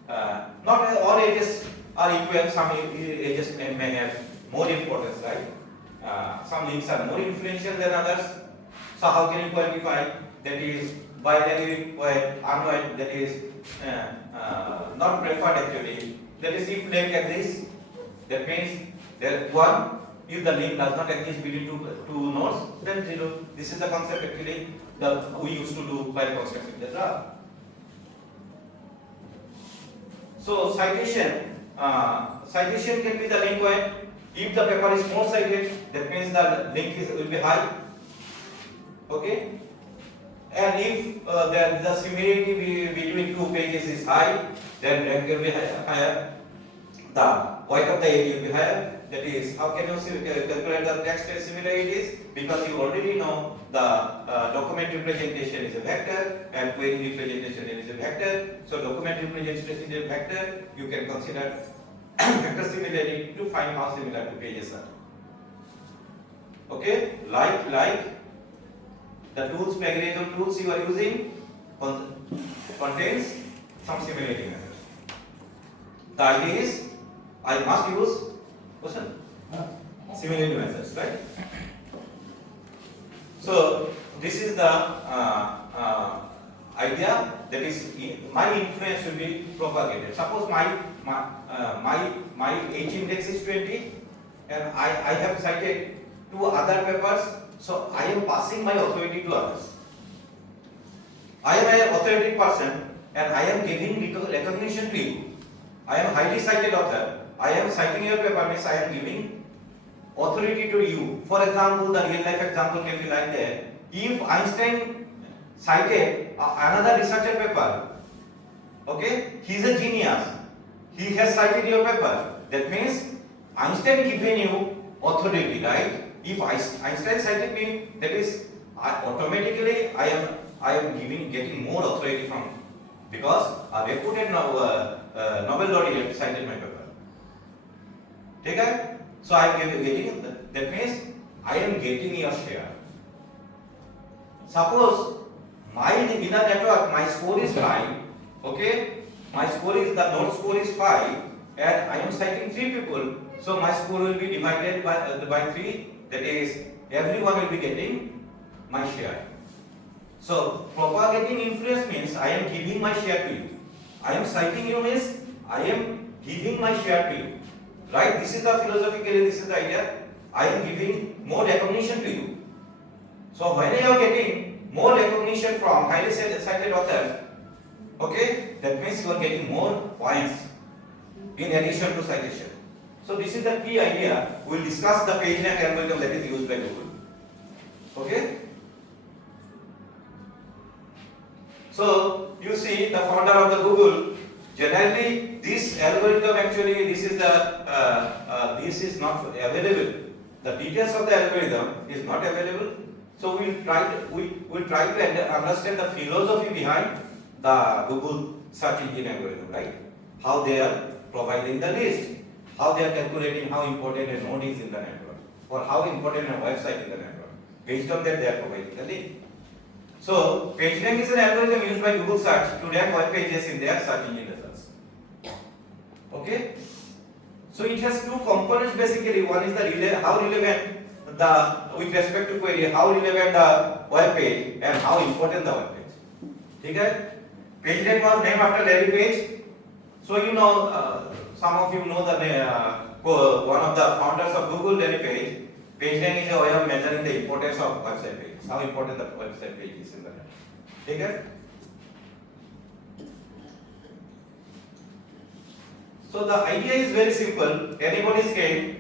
Not all edges are equal. Some edges may have more importance, right? Some links are more influential than others. So how can you quantify? That is binary or unwide. That is not preferred actually. That is if link exists. That means there one. If the link does not exist between two nodes, then 0. This is the concept actually that we used to do while constructing the graph. So citation can be the link when if the paper is more cited, that means the link will be high. Okay, and if the similarity between two pages is high, then rank will be higher. The weight of the area will be higher. That is, how can you calculate the text similarities? Because you already know the document representation is a vector and query representation is a vector. So document representation is a vector. You can consider vector similarity to find how similar two pages are. Okay, like the tools, plagiarism tools you are using contains some similarity methods. The idea is I must use similarity methods, right? So this is the idea, that is my influence will be propagated. Suppose my H index is 20 and I have cited two other papers, so I am passing my authority to others. I am an authoritative person and I am giving recognition to you. I am highly cited author. I am citing your paper, means I am giving authority to you. For example, the real life example can be like that. If Einstein cited another researcher paper, okay, he is a genius. He has cited your paper. That means Einstein given you authority, right? If Einstein cited me, that is automatically I am getting more authority from him, because a reputed Nobel laureate cited my paper. Okay? So I am getting, that means I am getting your share. Suppose in the network my score is 5, okay? My score is, the node score is 5, and I am citing 3 people, so my score will be divided by 3, that is everyone will be getting my share. So propagating influence means I am giving my share to you. I am citing you means I am giving my share to you. Right? This is the philosophically, this is the idea. I am giving more recognition to you. So when you are getting more recognition from highly cited authors, okay, that means you are getting more points in addition to citation. So this is the key idea. We will discuss the PageRank algorithm that is used by Google. Okay? So you see the founder of the Google, generally this algorithm actually this is not available. The details of the algorithm is not available. So we will try to understand the philosophy behind the Google search engine algorithm, right? How they are providing the list, how they are calculating how important a node is in the network, or how important a website in the network. Based on that, they are providing the link. So PageRank is an algorithm used by Google Search to rank web pages in their search engine results. Okay? So it has 2 components basically. One is the how relevant with respect to query, how relevant the web page and how important the web page. Okay? PageRank was named after Larry Page. So you know, some of you know the one of the founders of Google, Larry Page. PageRank is a way of measuring the importance of website pages, how important the website page is in the net. Okay? So the idea is very simple. Anybody's game.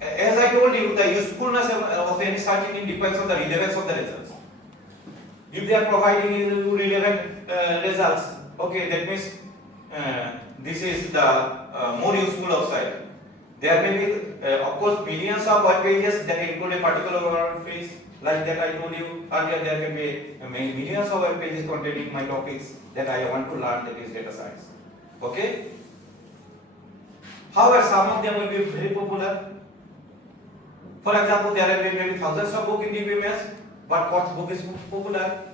As I told you, the usefulness of any search engine depends on the relevance of the results. If they are providing you relevant results, okay, that means this is the more useful of site. There may be, of course, millions of web pages that include a particular web page. Like that I told you earlier, there can be millions of web pages containing my topics that I want to learn, that is data science. Okay? However, some of them will be very popular. For example, there are maybe thousands of books in DBMS, but what book is popular?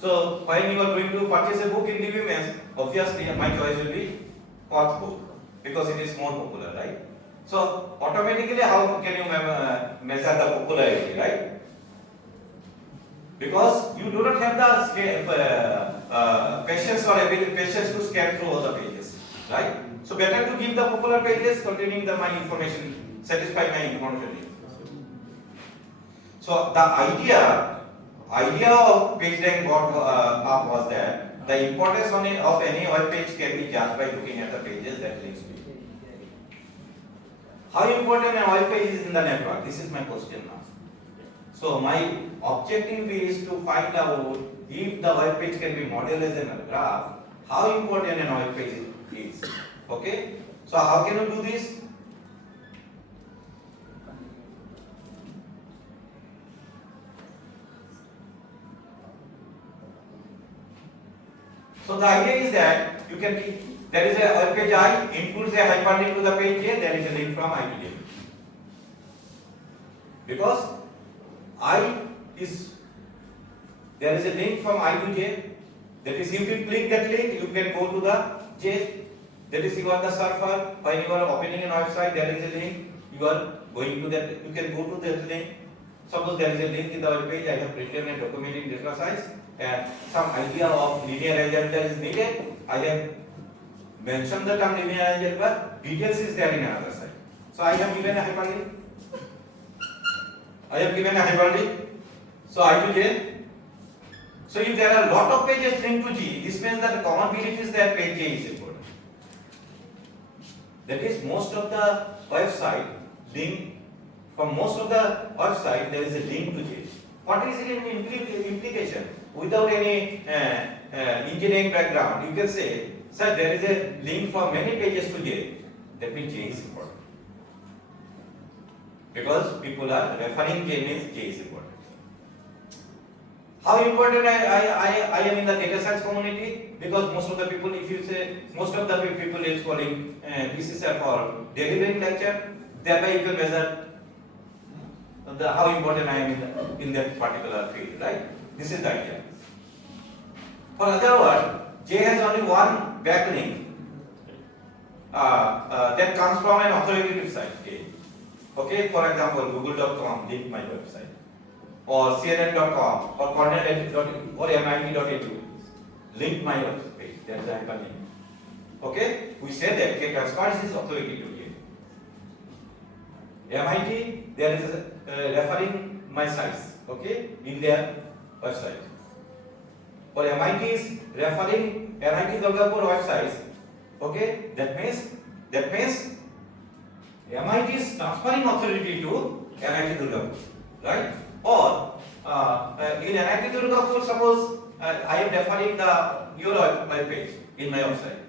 So when you are going to purchase a book in DBMS, obviously my choice will be Koch book, because it is more popular, right? So automatically, how can you measure the popularity, right? Because you do not have the patience or patience to scan through all the pages, right? So better to give the popular pages containing my information, satisfy my information needs. So the idea of PageRank up was that the importance of any web page can be judged by looking at the pages that links to it. How important a web page is in the network? This is my question now. So my objective is to find out if the web page can be modeled as a graph, how important a web page is. Okay? So how can you do this? So the idea is that you can there is a web page I includes a hyperlink to the page J, there is a link from I to J. Because there is a link from I to J, that is if you click that link, you can go to the J, that is you are the surfer, when you are opening a website, there is a link, you are going to that, you can go to that link. Suppose there is a link in the web page, I have written a document in data science, and some idea of linear algebra is needed. I have mentioned the term linear algebra, details is there in another side. So I have given a hyperlink. So I to J. So if there are a lot of pages linked to G, this means that the common belief is that page J is important. That is, most of the website link, from most of the website there is a link to J. What is the implication? Without any engineering background, you can say, sir, there is a link from many pages to J. That means J is important. Because people are referring J means J is important. How important I am in the data science community? Because most of the people, if you say, most of the people is calling BCRAPC for delivering lecture, thereby you can measure how important I am in that particular field, right? This is the idea. For other word, J has only one backlink that comes from an authoritative site. Okay, for example, google.com link my website, or cnn.com, or cornell.edu, or mit.edu link my website. That's the hyperlink. Okay, we say that K transfers this authority to J. MIT, there is referring my sites, okay, in their website. For MIT is referring MIT Durgapur websites, okay, that means MIT is transferring authority to MIT Durgapur, right? Or in MIT Durgapur, suppose I am referring your web page in my website.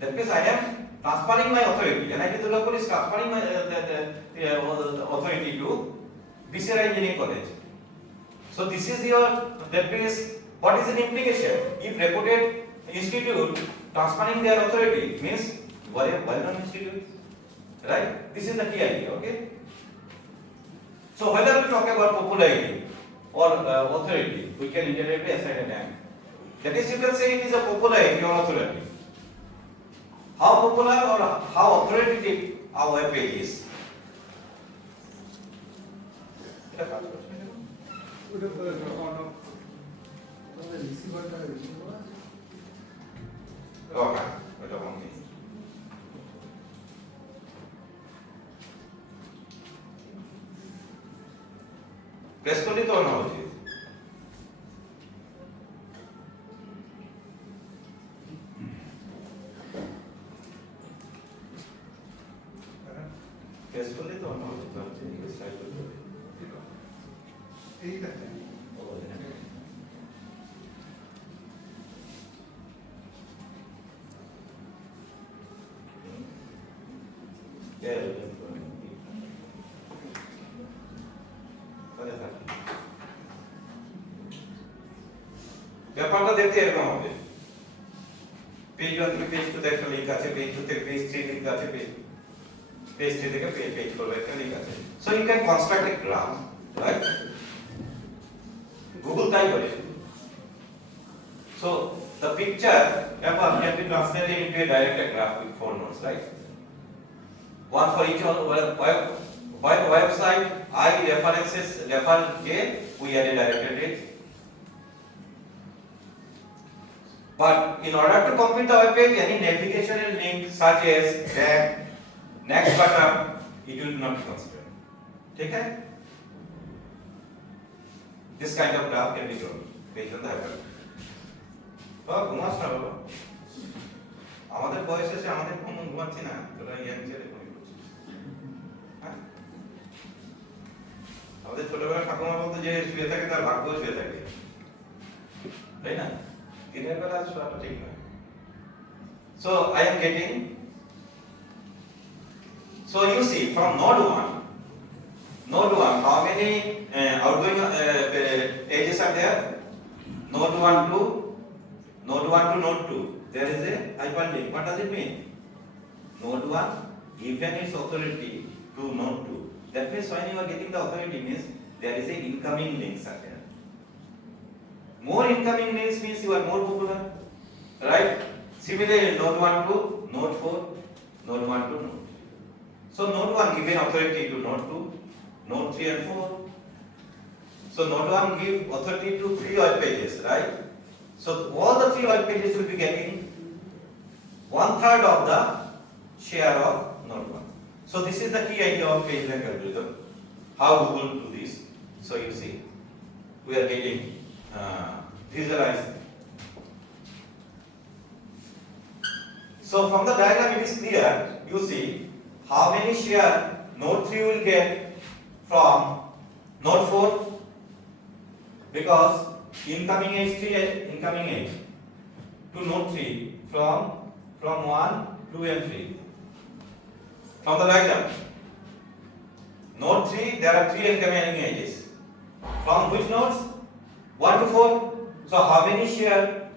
That means I am transferring my authority. MIT Durgapur is transferring my authority to BCRAPC Engineering College. So this is that means what is the implication? If reputed institute transferring their authority means you are a well-known institute, right? This is the key idea, okay? So whether we talk about popularity or authority, we can indirectly assign a name. That is, you can say it is a popularity or authority. How popular or how authoritative our web page is. Okay, এটা বন্ধ। Press করলে তো না উচিত। Press করলে তো না উচিত, স্লাইড করতে হবে। এইটা ব্যাপারটা দেখতে এরকম হবে। পেজ 1 থেকে পেজ 2 তে একটা লিংক আছে, পেজ 2 থেকে পেজ 3 লিংক আছে, পেজ 3 থেকে পেজ 4 একটা লিংক আছে। So you can construct a graph, right? Google তাই করে। So the picture can be translated into a direct graph with 4 nodes, right? One for each website, I refer J, we add a directed it. But in order to complete the web page, any navigational link such as back, next button, it will not be considered. Okay? This kind of graph can be drawn based on the hyperlink. ঘুমাস না বাবা, আমাদের বয়স এসে আমাদের কোনো ঘুমাচ্ছি না, তোরা ইয়াং ছেলে ঘুমিয়ে পড়ছিস। হ্যাঁ, আমাদের ছোটবেলা ঠাকুমা বলতো যে শুয়ে থাকে তার ভাগ্য শুয়ে থাকে, তাই না? দিনের বেলা শোয়াটা ঠিক নয়। So I am getting, so you see from node 1 how many outgoing edges are there? Node 1 to node 2 there is a hyperlink. What does it mean? Node 1 given its authority to node 2. That means when you are getting the authority means there is a incoming links are there. More incoming links means you are more popular, right? Similarly, node 1 to node 4, node 1 to node 2. So node 1 given authority to node 2, node 3 and 4. So node 1 give authority to 3 web pages, right? So all the 3 web pages will be getting 1/3 of the share of node 1. So this is the key idea of page rank algorithm. How Google do this? So you see, we are getting visualized. So from the diagram it is clear, you see how many share node 3 will get from node 4? Because incoming edge to node 3 from 1, 2 and 3. From the diagram, node 3 there are 3 incoming edges. From which nodes? 1 to 4. So how many share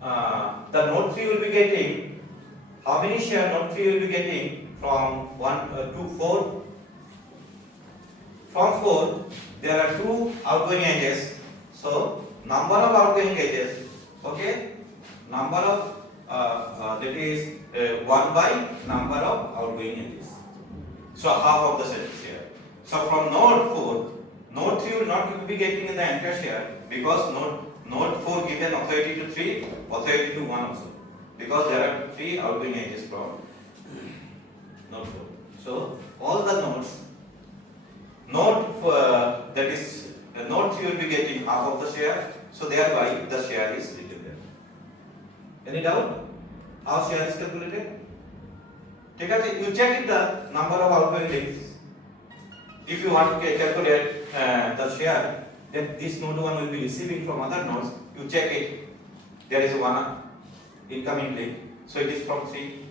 the node 3 will be getting? How many share node 3 will be getting from 1 to 4? From 4 there are 2 outgoing edges. So number of outgoing edges, okay? Number of that is 1 by number of outgoing edges. So half of the share. So from node 4, node 3 will not be getting in the entire share because node 4 given authority to 3, authority to 1 also. Because there are 3 outgoing edges from node 4. So all the nodes, that is node 3 will be getting half of the share. So thereby the share is written there. Any doubt? How share is calculated? Take a, you check the number of outgoing links. If you want to calculate the share that this node 1 will be receiving from other nodes, you check it. There is one incoming link, so it is from 3.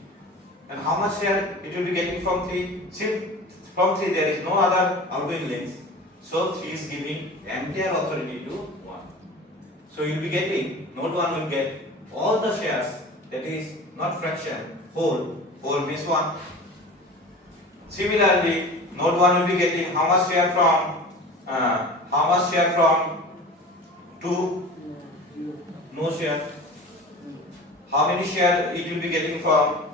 And how much share it will be getting from 3? Since from 3 there is no other outgoing links, so 3 is giving entire authority to 1. So you will be getting, node 1 will get all the shares, that is not fraction, whole means 1. Similarly, node 1 will be getting how much share from 2? No share. How many share it will be getting from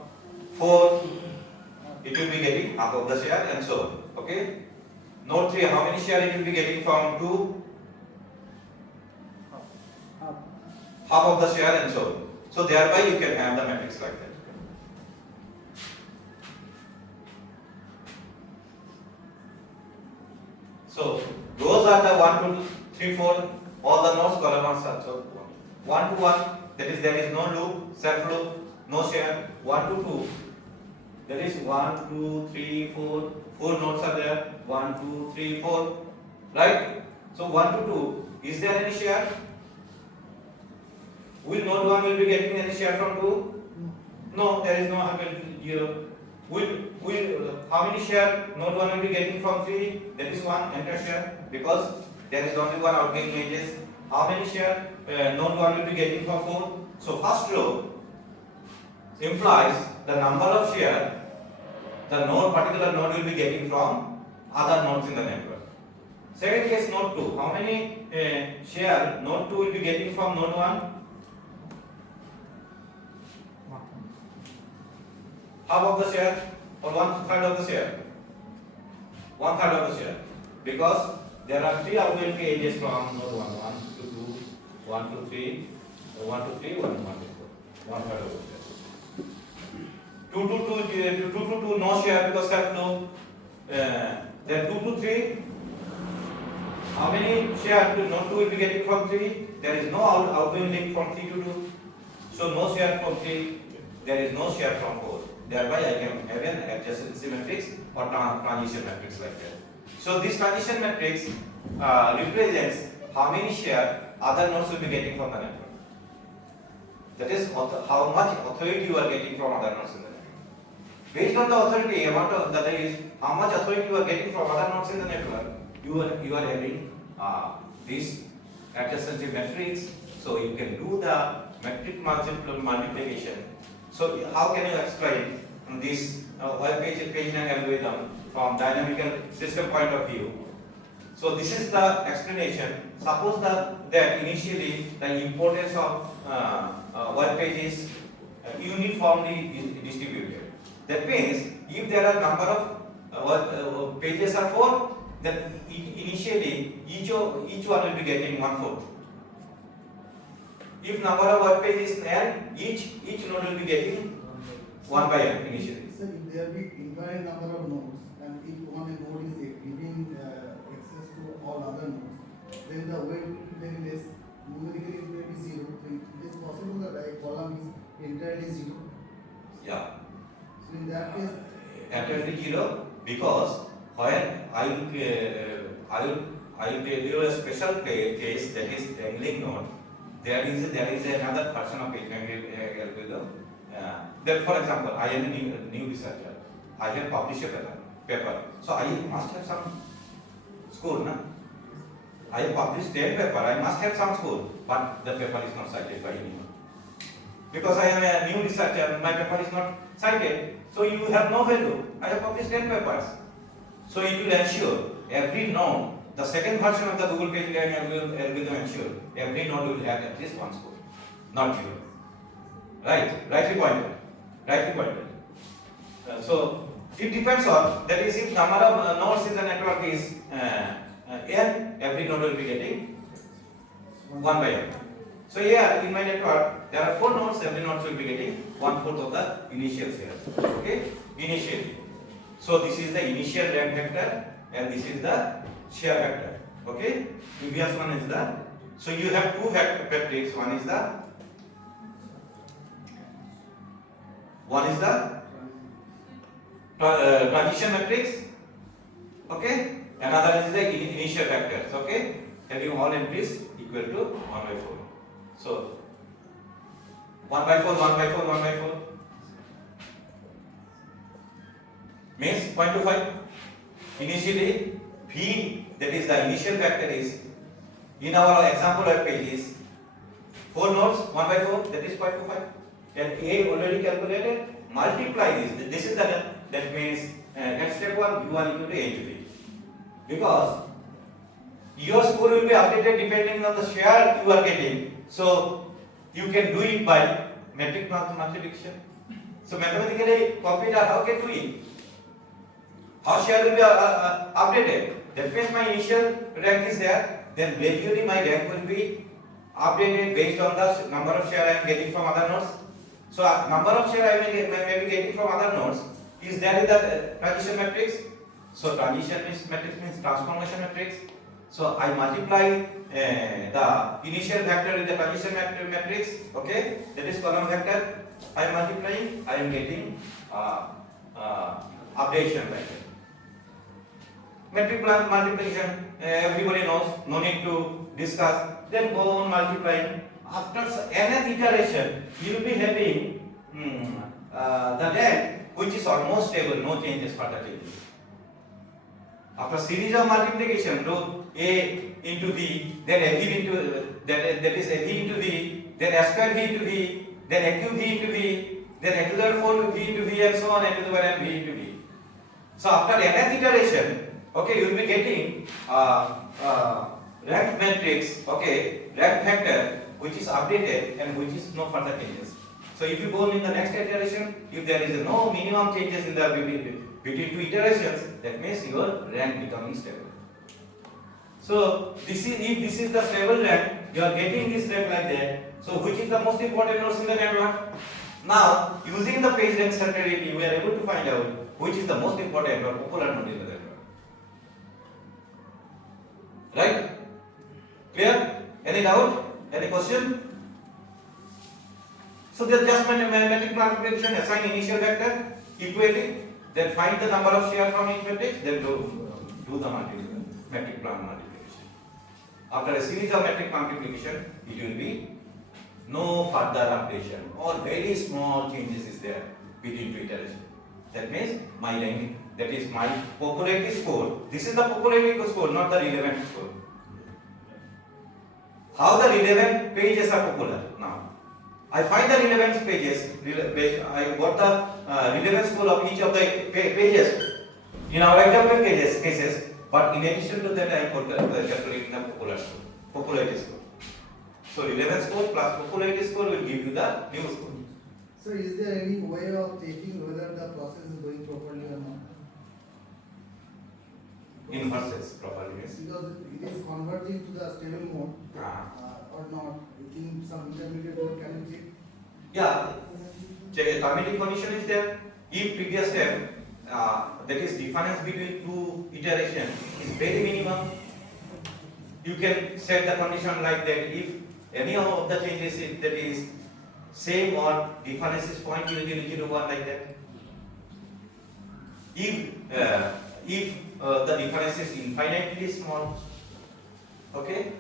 4? It will be getting half of the share and so on. Okay? Node 3, how many share it will be getting from 2? Half of the share and so on. So thereby you can have the matrix like that. So those are the 1, 2, 3, 4, all the nodes columns are so 1 to 1, that is there is no loop, self loop, no share. 1 to 2, there is 1, 2, 3, 4, 4 nodes are there. 1, 2, 3, 4, right? So 1 to 2, is there any share? Will node 1 will be getting any share from 2? No, there is no here. Will how many share node 1 will be getting from 3? That is 1 entire share because there is only one outgoing edges. How many share node 1 will be getting from 4? So first row implies the number of share the particular node will be getting from other nodes in the network. Second case, node 2. How many share node 2 will be getting from node 1? Half of the share or 1/3 of the share? 1/3 of the share. Because there are 3 outgoing edges from node 1. 1 to 2, 1 to 3, 1 to 3, 1 to 4. 1/3 of the share. 2 to 2, no share because self loop. Then 2 to 3. How many share node 2 will be getting from 3? There is no outgoing link from 3 to 2. So no share from 3. There is no share from 4. Thereby I can have an adjacency matrix or transition matrix like that. So this transition matrix represents how many share other nodes will be getting from the network. That is how much authority you are getting from other nodes in the network. Based on the authority amount of that is how much authority you are getting from other nodes in the network, you are having this adjacency matrix. So you can do the matrix multiplication. So how can you explain this web page algorithm from dynamical system point of view? So this is the explanation. Suppose that initially the importance of web page is uniformly distributed. That means if there are number of pages are 4, then initially each one will be getting 1/4. If number of web pages is n, each node will be getting 1 by n initially. So if there be infinite number of nodes and if one node is giving access to all other nodes, then the weight will be very less. Numerically it may be 0. So it is possible that a column is entirely 0. Yeah. So in that case I'll tell you a special case, that is dangling node. There is another version of page algorithm. That, for example, I am a new researcher. I have published a paper. So I must have some score, na? I have published 10 paper. I must have some score, but the paper is not cited by anyone. Because I am a new researcher, my paper is not cited. So you have no value. I have published 10 papers. So it will ensure every node, the second version of the Google page algorithm ensure every node will have at least one score, not zero. Rightly pointed. So it depends on, that is, if number of nodes in the network is n, every node will be getting 1 by n. So here in my network there are 4 nodes, every node will be getting 1/4 of the initial share. Okay, initially. So this is the initial rank vector and this is the share vector. Okay, previous one is the, so you have two matrix. One is the transition matrix. Okay, another is the initial vectors. Okay, having all entries equal to 1 by 4. So 1 by 4, 1 by 4, 1 by 4 means 0.25. Initially V, that is the initial vector, is in our example web page is 4 nodes, 1 by 4, that is 0.25. And A already calculated, multiply this. This is the, that means at step 1 you are equal to A into B. Because your score will be updated depending on the share you are getting. So you can do it by metric multiplication. So mathematically, computer how can do it? How share will be updated? That means my initial rank is there, then gradually my rank will be updated based on the number of share I am getting from other nodes. So number of share I may be getting from other nodes is there in the transition matrix. So transition matrix means transformation matrix. So I multiply the initial vector with the transition matrix. Okay, that is column vector. I am multiplying. I am getting updation vector. Metric multiplication, everybody knows, no need to discuss. Then go on multiplying. After nth iteration, you will be having the rank which is almost stable, no changes, further changes. After series of multiplication, do A into V, then A V into that is A V into V, then A square V into V, then A cube V into V, then A to the 4 V into V, and so on, A to the 1 and V into V. So after nth iteration, okay, you will be getting rank matrix, okay, rank vector which is updated and which is no further changes. So if you go in the next iteration, if there is no minimum changes in the between two iterations, that means your rank becoming stable. So this is, if this is the stable rank, you are getting this rank like that. So which is the most important nodes in the network? Now using the page rank certainty, we are able to find out which is the most important or popular node in the network. Right? Clear? Any doubt? Any question? So just mathematical multiplication, assign initial vector, equate it, then find the number of share from each matrix, then do the metric multiplication. After a series of metric multiplication, it will be no further updation or very small changes is there between two iterations. That means my rank, that is my popularity score. This is the popularity score, not the relevant score. How the relevant pages are popular now? I find the relevant pages. I got the relevant score of each of the pages in our example cases. But in addition to that, I am calculating the popularity score. So relevant score plus popularity score will give you the new score. So is there any way of checking whether the process is going properly or not? Inverses properly, yes. Because it is converging to the stable mode or not. In some intermediate mode, can you check? Yeah, terminating condition is there. If previous step, that is difference between two iterations is very minimum, you can set the condition like that. If any of the changes that is same or difference is 0.0001 like that. If the difference is infinitely small. Okay.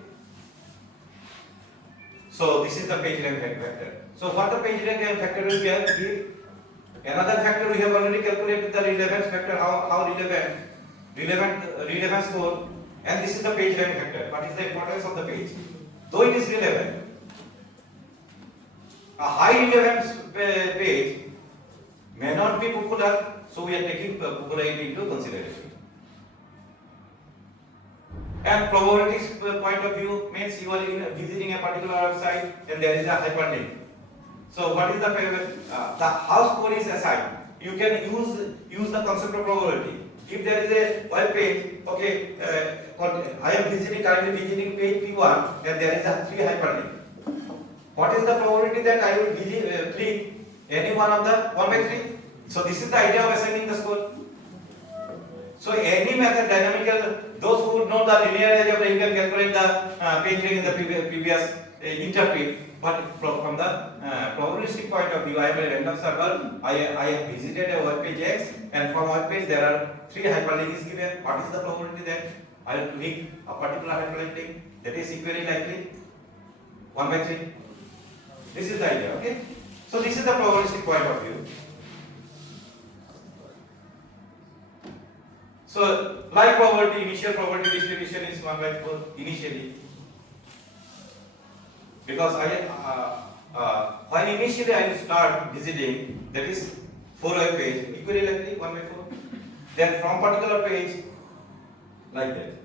So this is the page rank factor. So what the page rank factor will give? Another factor we have already calculated the relevance factor. How relevant score, and this is the page rank factor. What is the importance of the page? Though it is relevant, a high relevance page may not be popular, so we are taking popularity into consideration. And probability point of view means you are visiting a particular website and there is a hyperlink. So what is the how score is assigned? You can use the concept of probability. If there is a web page, okay, I am currently visiting page P1 and there is a 3 hyperlink. What is the probability that I will click any one of the 1 by 3? So this is the idea of assigning the score. So any method, dynamical, those who know the linear algebra, you can calculate the page rank in the previous interpret. But from the probabilistic point of view, I am a random server. I have visited a web page X, and from web page there are 3 hyperlinks given. What is the probability that I will click a particular hyperlink? That is equally likely 1 by 3. This is the idea. Okay. So this is the probabilistic point of view. So, like probability, initial probability distribution is 1 by 4 initially. Because when initially I will start visiting, that is 4 web page, equally likely 1 by 4. Then from particular page, like that.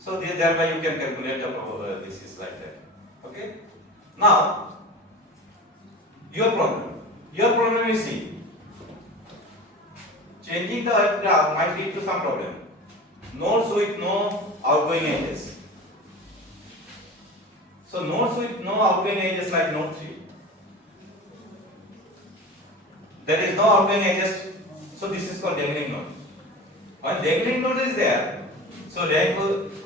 So thereby you can calculate the probability. This is like that. Okay. Now, your problem is see. Changing the graph might lead to some problem. Nodes with no outgoing edges. So nodes with no outgoing edges like node 3. There is no outgoing edges, so this is called dangling node. When dangling node is there, so rank,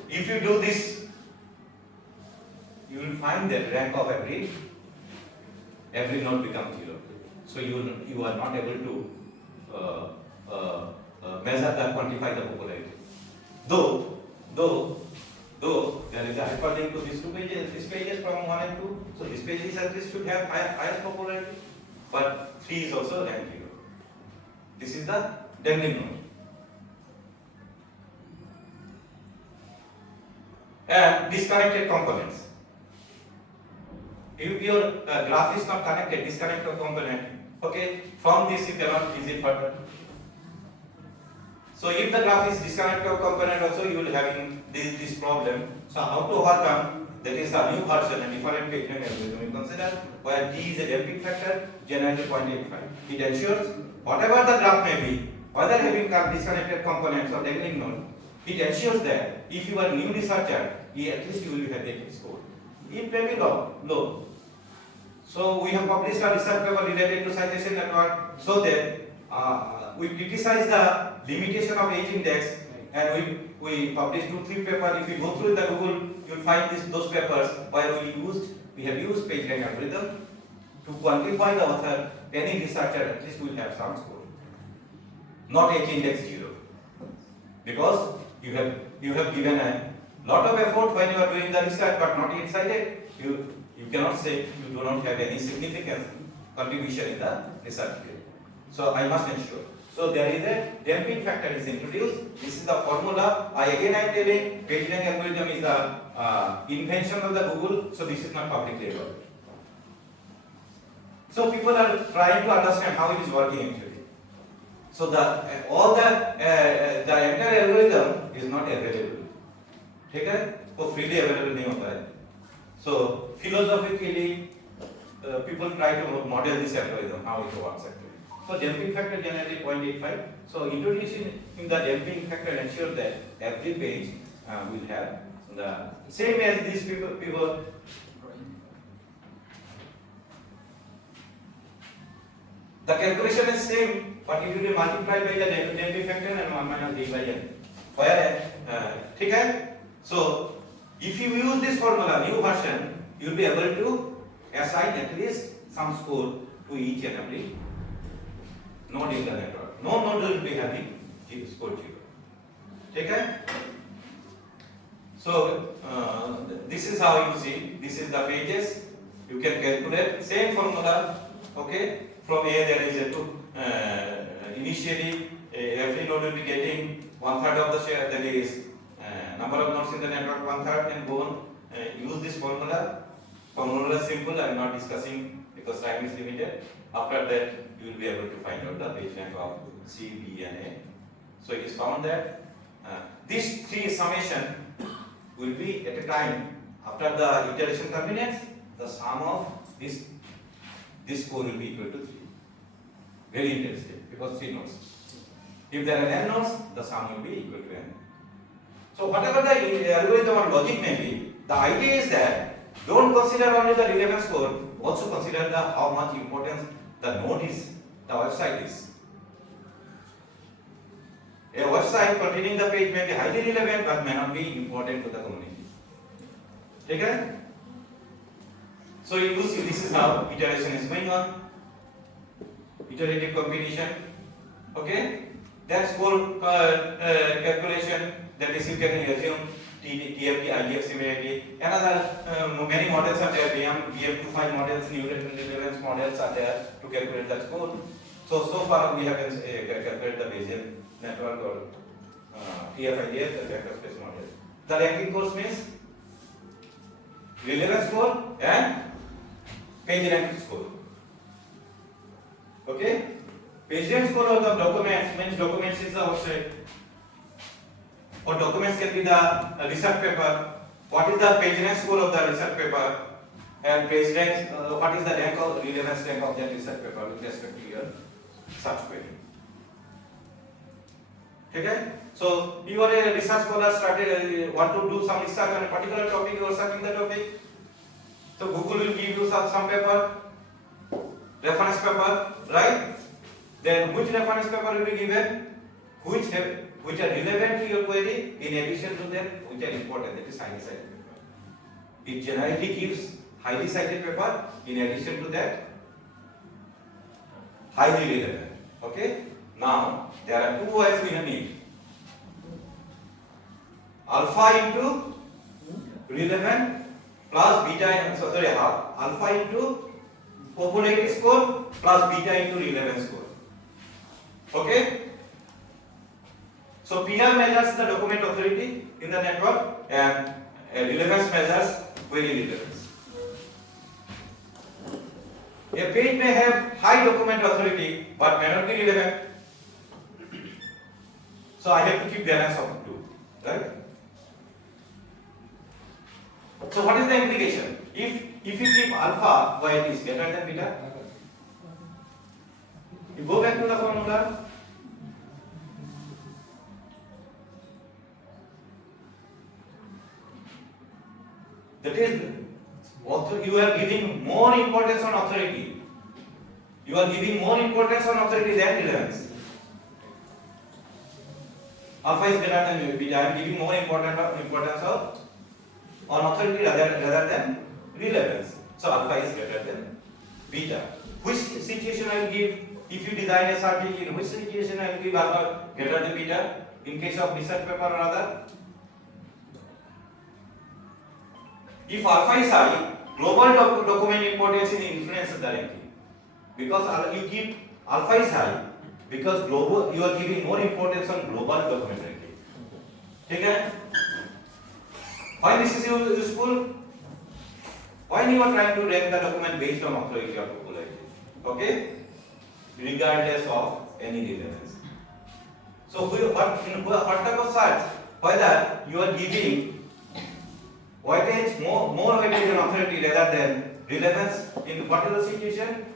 if you do this, you will find that rank of every node becomes 0. So you are not able to measure the quantify the popularity. Though there is a hyperlink to these 2 pages, these pages from 1 and 2. So this page is at least should have highest popularity, but 3 is also rank 0. This is the dangling node. And disconnected components. If your graph is not connected, disconnect a component. Okay, from this you cannot visit further. So if the graph is disconnected component also, you will having this problem. So how to overcome? That is a new version, a different page rank algorithm. You consider where D is a damping factor, generally 0.85. It ensures whatever the graph may be, whether having disconnected components or dangling node, it ensures that if you are a new researcher, at least you will have the score. It may be low. So we have published a research paper related to citation network, so that we criticize the limitation of age index, and we published 2-3 papers. If you go through the Google, you will find those papers where we have used page rank algorithm to quantify the author. Any researcher at least will have some score, not age index 0, because you have given a lot of effort when you are doing the research, but not yet cited. You cannot say you do not have any significant contribution in the research field. So I must ensure. So there is a damping factor is introduced. This is the formula. I am telling page rank algorithm is the invention of the Google. So this is not publicly available. So people are trying to understand how it is working actually. So all the entire algorithm is not available. ठीक है? वो freely available नहीं होता है. So philosophically, people try to model this algorithm how it works actually. So damping factor generally 0.85. So introducing the damping factor ensures that every page will have the same as these people. The calculation is same, but it will be multiplied by the damping factor and 1 minus d by n. Where ठीक है? So if you use this formula, new version, you will be able to assign at least some score to each and every node in the network. No node will be having score 0. Okay? So this is how you see. This is the pages. You can calculate same formula. Okay? From here there is a initially every node will be getting 1/3 of the share, that is number of nodes in the network 1/3, and go on use this formula. Formula is simple. I am not discussing because time is limited. After that you will be able to find out the page rank of C, B and A. So it is found that these three summation will be at a time after the iteration terminates, the sum of this score will be equal to 3. Very interesting, because 3 nodes. If there are n nodes, the sum will be equal to n. So whatever the algorithm or logic may be, the idea is that don't consider only the relevance score, also consider the how much importance the node is, the website is. A website containing the page may be highly relevant but may not be important to the community. Okay? So you see, this is how iteration is going on. Iterative competition. Okay? Then score calculation, that is you can assume TFT, IDF similarity. Another many models are there. BM25 models, new relevance models are there to calculate that score. So far we have calculated the Bayesian network or TF-IDF, the vector space model. The ranking course means relevance score and page rank score. Okay? Page rank score of the documents means documents is the website. Or documents can be the research paper. What is the page rank score of the research paper? And page rank, what is the rank of relevance rank of that research paper with respect to your search query? Okay? So you are a research scholar, started want to do some research on a particular topic, you are searching the topic. So Google will give you some paper, reference paper, right? Then which reference paper will be given? Which are relevant to your query, in addition to them, which are important, that is highly cited paper. It generally gives highly cited paper, in addition to that, highly relevant. Okay? Now, there are two ways we need. Alpha into relevant plus beta, alpha into popularity score plus beta into relevance score. Okay? So PR measures the document authority in the network and relevance measures query relevance. A page may have high document authority but may not be relevant. So I have to keep balance of two, right? So what is the implication? If you keep alpha while it is greater than beta, you go back to the formula. That is, you are giving more importance on authority. You are giving more importance on authority than relevance. Alpha is greater than beta. I am giving more importance on authority rather than relevance. So alpha is greater than beta. Which situation I will give? If you design a search engine, which situation I will give alpha greater than beta? In case of research paper or other? If alpha is high, global document importance influences the ranking. Because you keep alpha is high, because global you are giving more importance on global document ranking. Okay? Why this is useful? When you are trying to rank the document based on authority or popularity, okay, regardless of any relevance. So what type of search? Whether you are giving weightage, more weightage on authority rather than relevance in what is the situation?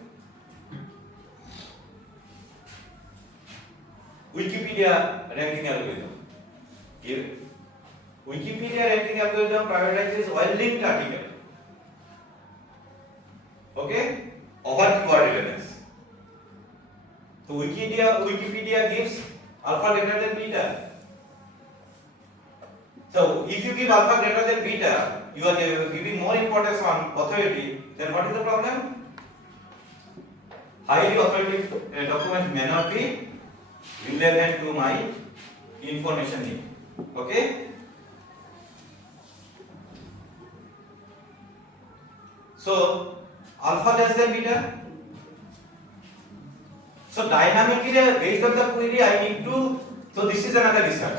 Wikipedia ranking algorithm. Here, Wikipedia ranking algorithm prioritizes well-linked article. Okay, over keyword relevance. So Wikipedia gives alpha greater than beta. So if you give alpha greater than beta, you are giving more importance on authority. Then what is the problem? Highly authoritative document may not be relevant to my information need. Okay? So alpha less than beta. So dynamically based on the query I need to, so this is another research.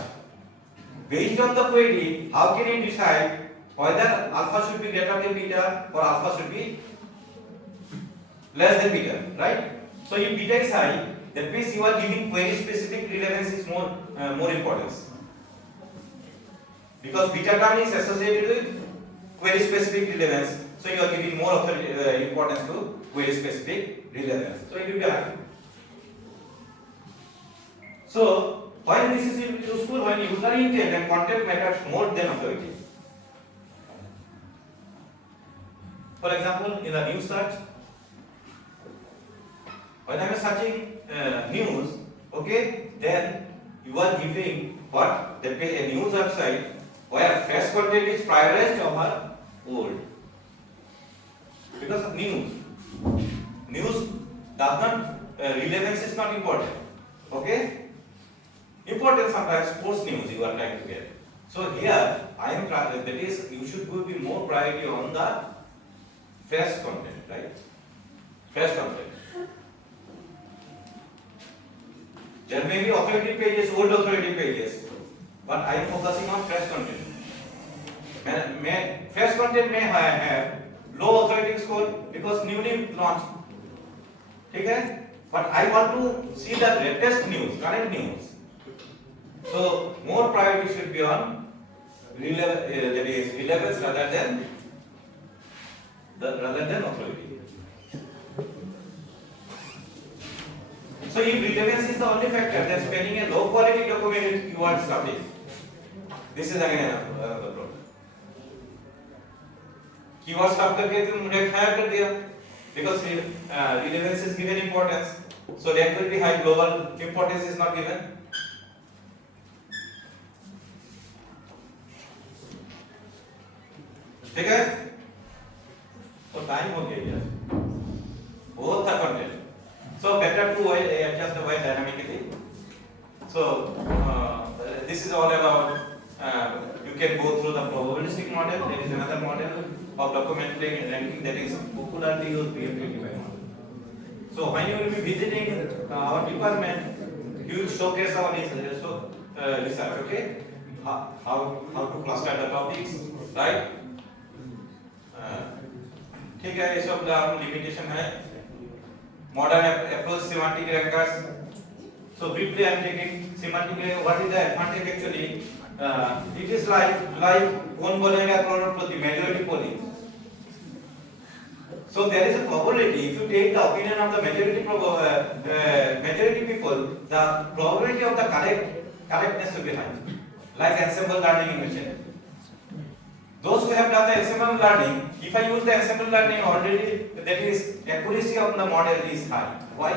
Based on the query, how can you decide whether alpha should be greater than beta or alpha should be less than beta, right? So if beta is high, that means you are giving query specific relevance is more importance. Because beta term is associated with query specific relevance, so you are giving more importance to query specific relevance. So it will be high. So why this is useful? When user intent and content matters more than authority. For example, in a news search, when I am searching news, okay, then you are giving what? That a news website where fresh content is prioritized over old. Because of news does not, relevance is not important. Okay? Important sometimes sports news you are trying to get. So here I am that is you should give more priority on the fresh content, right? Fresh content. There may be authority pages, old authority pages, but I am focusing on fresh content. Fresh content may have low authority score because newly launched. Okay? But I want to see the latest news, current news. So more priority should be on relevance rather than authority. So if relevance is the only factor, then spelling a low quality document with keyword stuffing. This is again another problem. Keyword stuff करके तुम rank higher कर दिया because relevance is given importance. So rank will be high, global importance is not given. ठीक है? तो time हो गया यार. बहुत था content. So better to adjust the white dynamically. So this is all about. You can go through the probabilistic model. There is another model of documenting and ranking that is popularly used BCRAPC model. So when you will be visiting our department, you will showcase our research. Okay, how to cluster the topics, right? ठीक है, ये सब limitation है. Modern approach semantic rankers. So briefly I am taking semantic. What is the advantage actually? It is like one बोलेगा करोड़ प्रति majority polling. So there is a probability. If you take the opinion of the majority people, the probability of the correctness will be high. Like ensemble learning you mentioned. Those who have done the ensemble learning, if I use the ensemble learning already, that is accuracy of the model is high. Why?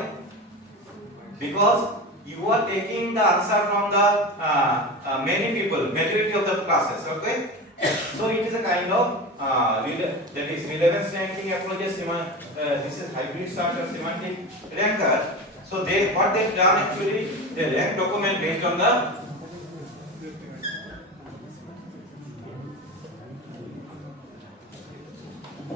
Because you are taking the answer from the many people, majority of the classes. Okay, so it is a kind of that is relevance ranking approaches. This is hybrid sort of semantic ranker. So what they've done actually, they rank document based on the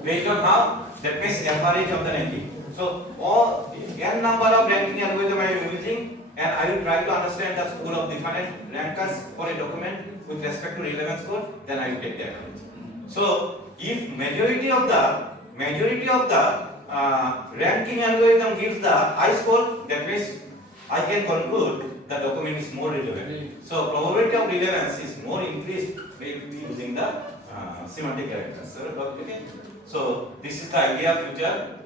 how? That means average of the ranking. So all n number of ranking algorithm I am using, and I will try to understand the score of different rankers for a document with respect to relevance score. Then I will take the average. So if majority of the ranking algorithm gives the high score, that means I can conclude the document is more relevant. So probability of relevance is more increased using the semantic characters. Okay. So this is the idea future.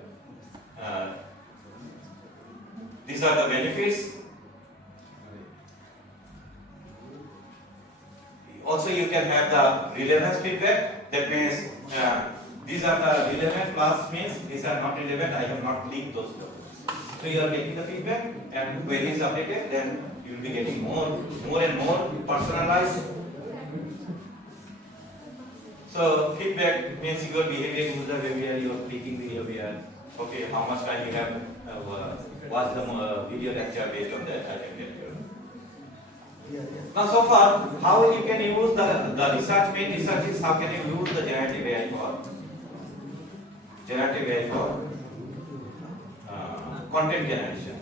These are the benefits. Also you can have the relevance feedback. That means these are the relevant plus means these are not relevant. I have not linked those documents. So you are getting the feedback and query is updated. Then you will be getting more and more personalized. So feedback means your behavior, user behavior, your clicking behavior. Okay, how much time you have watched the video lecture based on that I can get your. Yeah, yeah. Now, so far, how you can use the research, main research is how can you use the generative AI for content generation.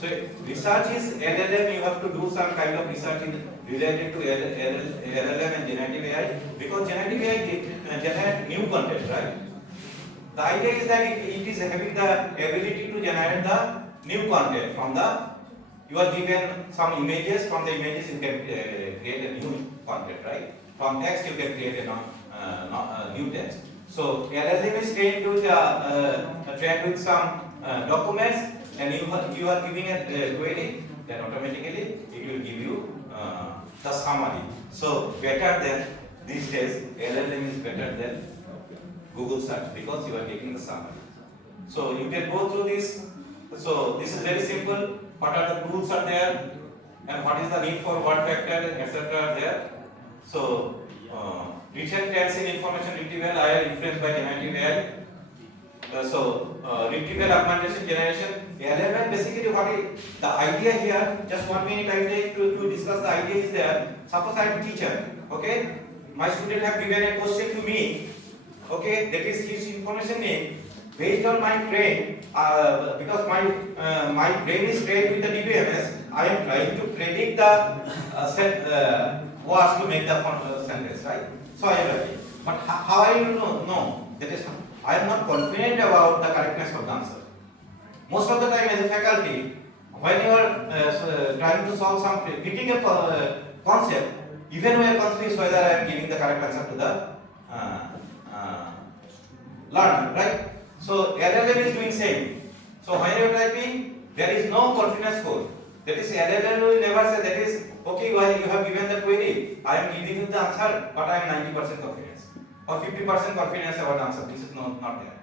So, research is LLM, you have to do some kind of research related to LLM and generative AI, because generative AI generate new content, right? The idea is that it is having the ability to generate the new content from the, you are given some images, from the images you can create a new content, right? From text you can create a new text. So LLM is trained with some documents, and you are giving a query, then automatically it will give you the summary. So better than these days, LLM is better than Google search because you are getting the summary. So you can go through this. So this is very simple. What are the tools are there, and what is the need for word factor, etc. are there. So return trends in information retrieval are influenced by generative AI. Retrieval augmentation generation. LLM basically what is the idea here? Just 1 minute I take to discuss the idea is there. Suppose I am a teacher. Okay, my student have given a question to me. Okay, that is his information name. Based on my brain, because my brain is trained with the DBMS, I am trying to predict the words to make the sentence, right? So I am writing. But how I will know? No, that is I am not confident about the correctness of the answer. Most of the time, as a faculty, when you are trying to solve some critical concept, even we are confused whether I am giving the correct answer to the learner, right? So LLM is doing same. So when you are typing, there is no confidence score. That is, LLM will never say that is okay. While you have given the query, I am giving you the answer, but I am 90% confidence or 50% confidence about the answer. This is not there.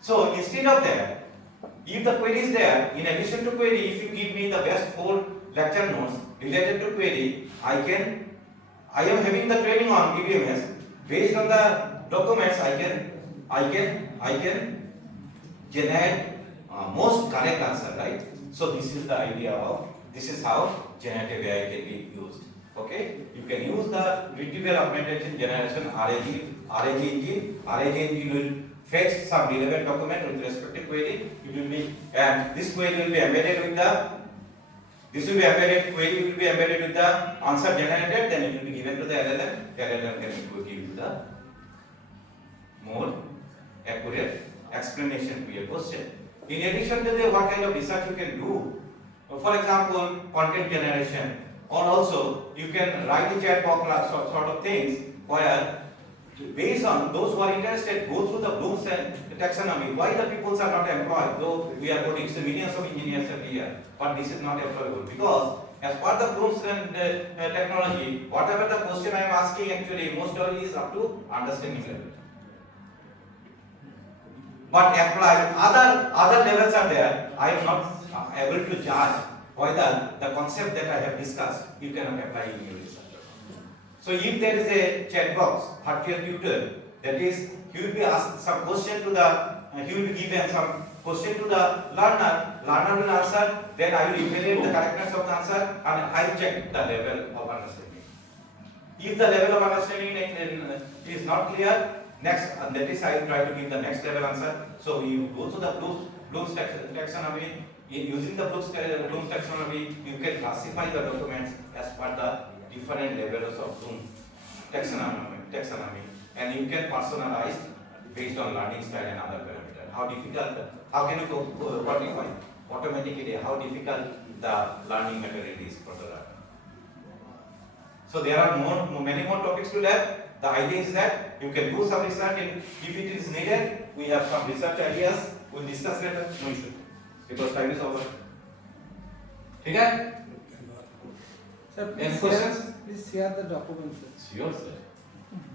So instead of that, if the query is there, in addition to query, if you give me the best 4 lecture notes related to query, I am having the training on DBMS. Based on the documents, I can generate most correct answer, right? So this is the idea of, this is how generative AI can be used. Okay, you can use the retrieval augmentation generation RAG engine will fetch some relevant document with respect to query. It will be, and this query will be embedded with the, query will be embedded with the answer generated, then it will be given to the LLM. The LLM can give you the more accurate explanation to your question. In addition to that, what kind of research you can do? For example, content generation, or also you can write a chat box sort of things where, based on those who are interested, go through the Bloom's taxonomy. Why the peoples are not employed? Though we are producing millions of engineers every year, but this is not employable because as per the Bloom's technology, whatever the question I am asking, actually most of it is up to understanding level. But apply other levels are there. I am not able to judge whether the concept that I have discussed you cannot apply in your research. So if there is a chat box, virtual tutor, that is, he will be asked some question to the, he will be given some question to the learner will answer, then I will evaluate the correctness of the answer and I check the level of understanding. If the level of understanding is not clear, next, that is, I will try to give the next level answer. So you go to the Bloom's taxonomy. Using the Bloom's taxonomy, you can classify the documents as per the different levels of Bloom's taxonomy, and you can personalize based on learning style and other parameters. How can you quantify automatically how difficult the learning material is for the learner? So there are many more topics to learn. The idea is that you can do some research, and if it is needed, we have some research ideas. We'll discuss later. No issue, because time is over. Okay? Sir, Any questions? please share the documents. Sir. Sure, sir.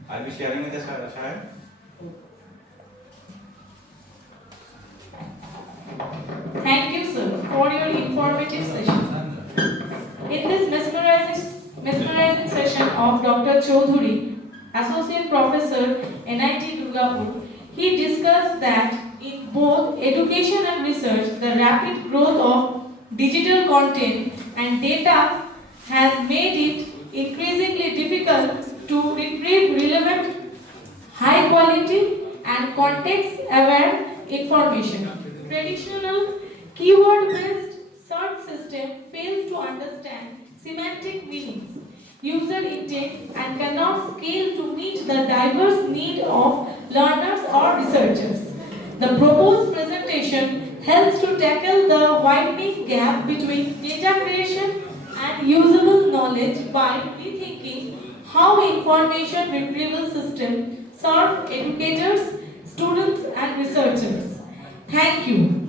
I'll be sharing with the Shayan. Thank you, sir, for your informative session. In this mesmerizing session of Dr. Choudhury, Associate Professor, NIT Durgapur, he discussed that in both education and research, the rapid growth of digital content and data has made it increasingly difficult to retrieve relevant, high quality, and context aware information. Traditional keyword-based search system fails to understand semantic meanings, user intent, and cannot scale to meet the diverse need of learners or researchers. The proposed presentation helps to tackle the widening gap between data creation and usable knowledge by rethinking how information retrieval systems serve educators, students, and researchers. Thank you.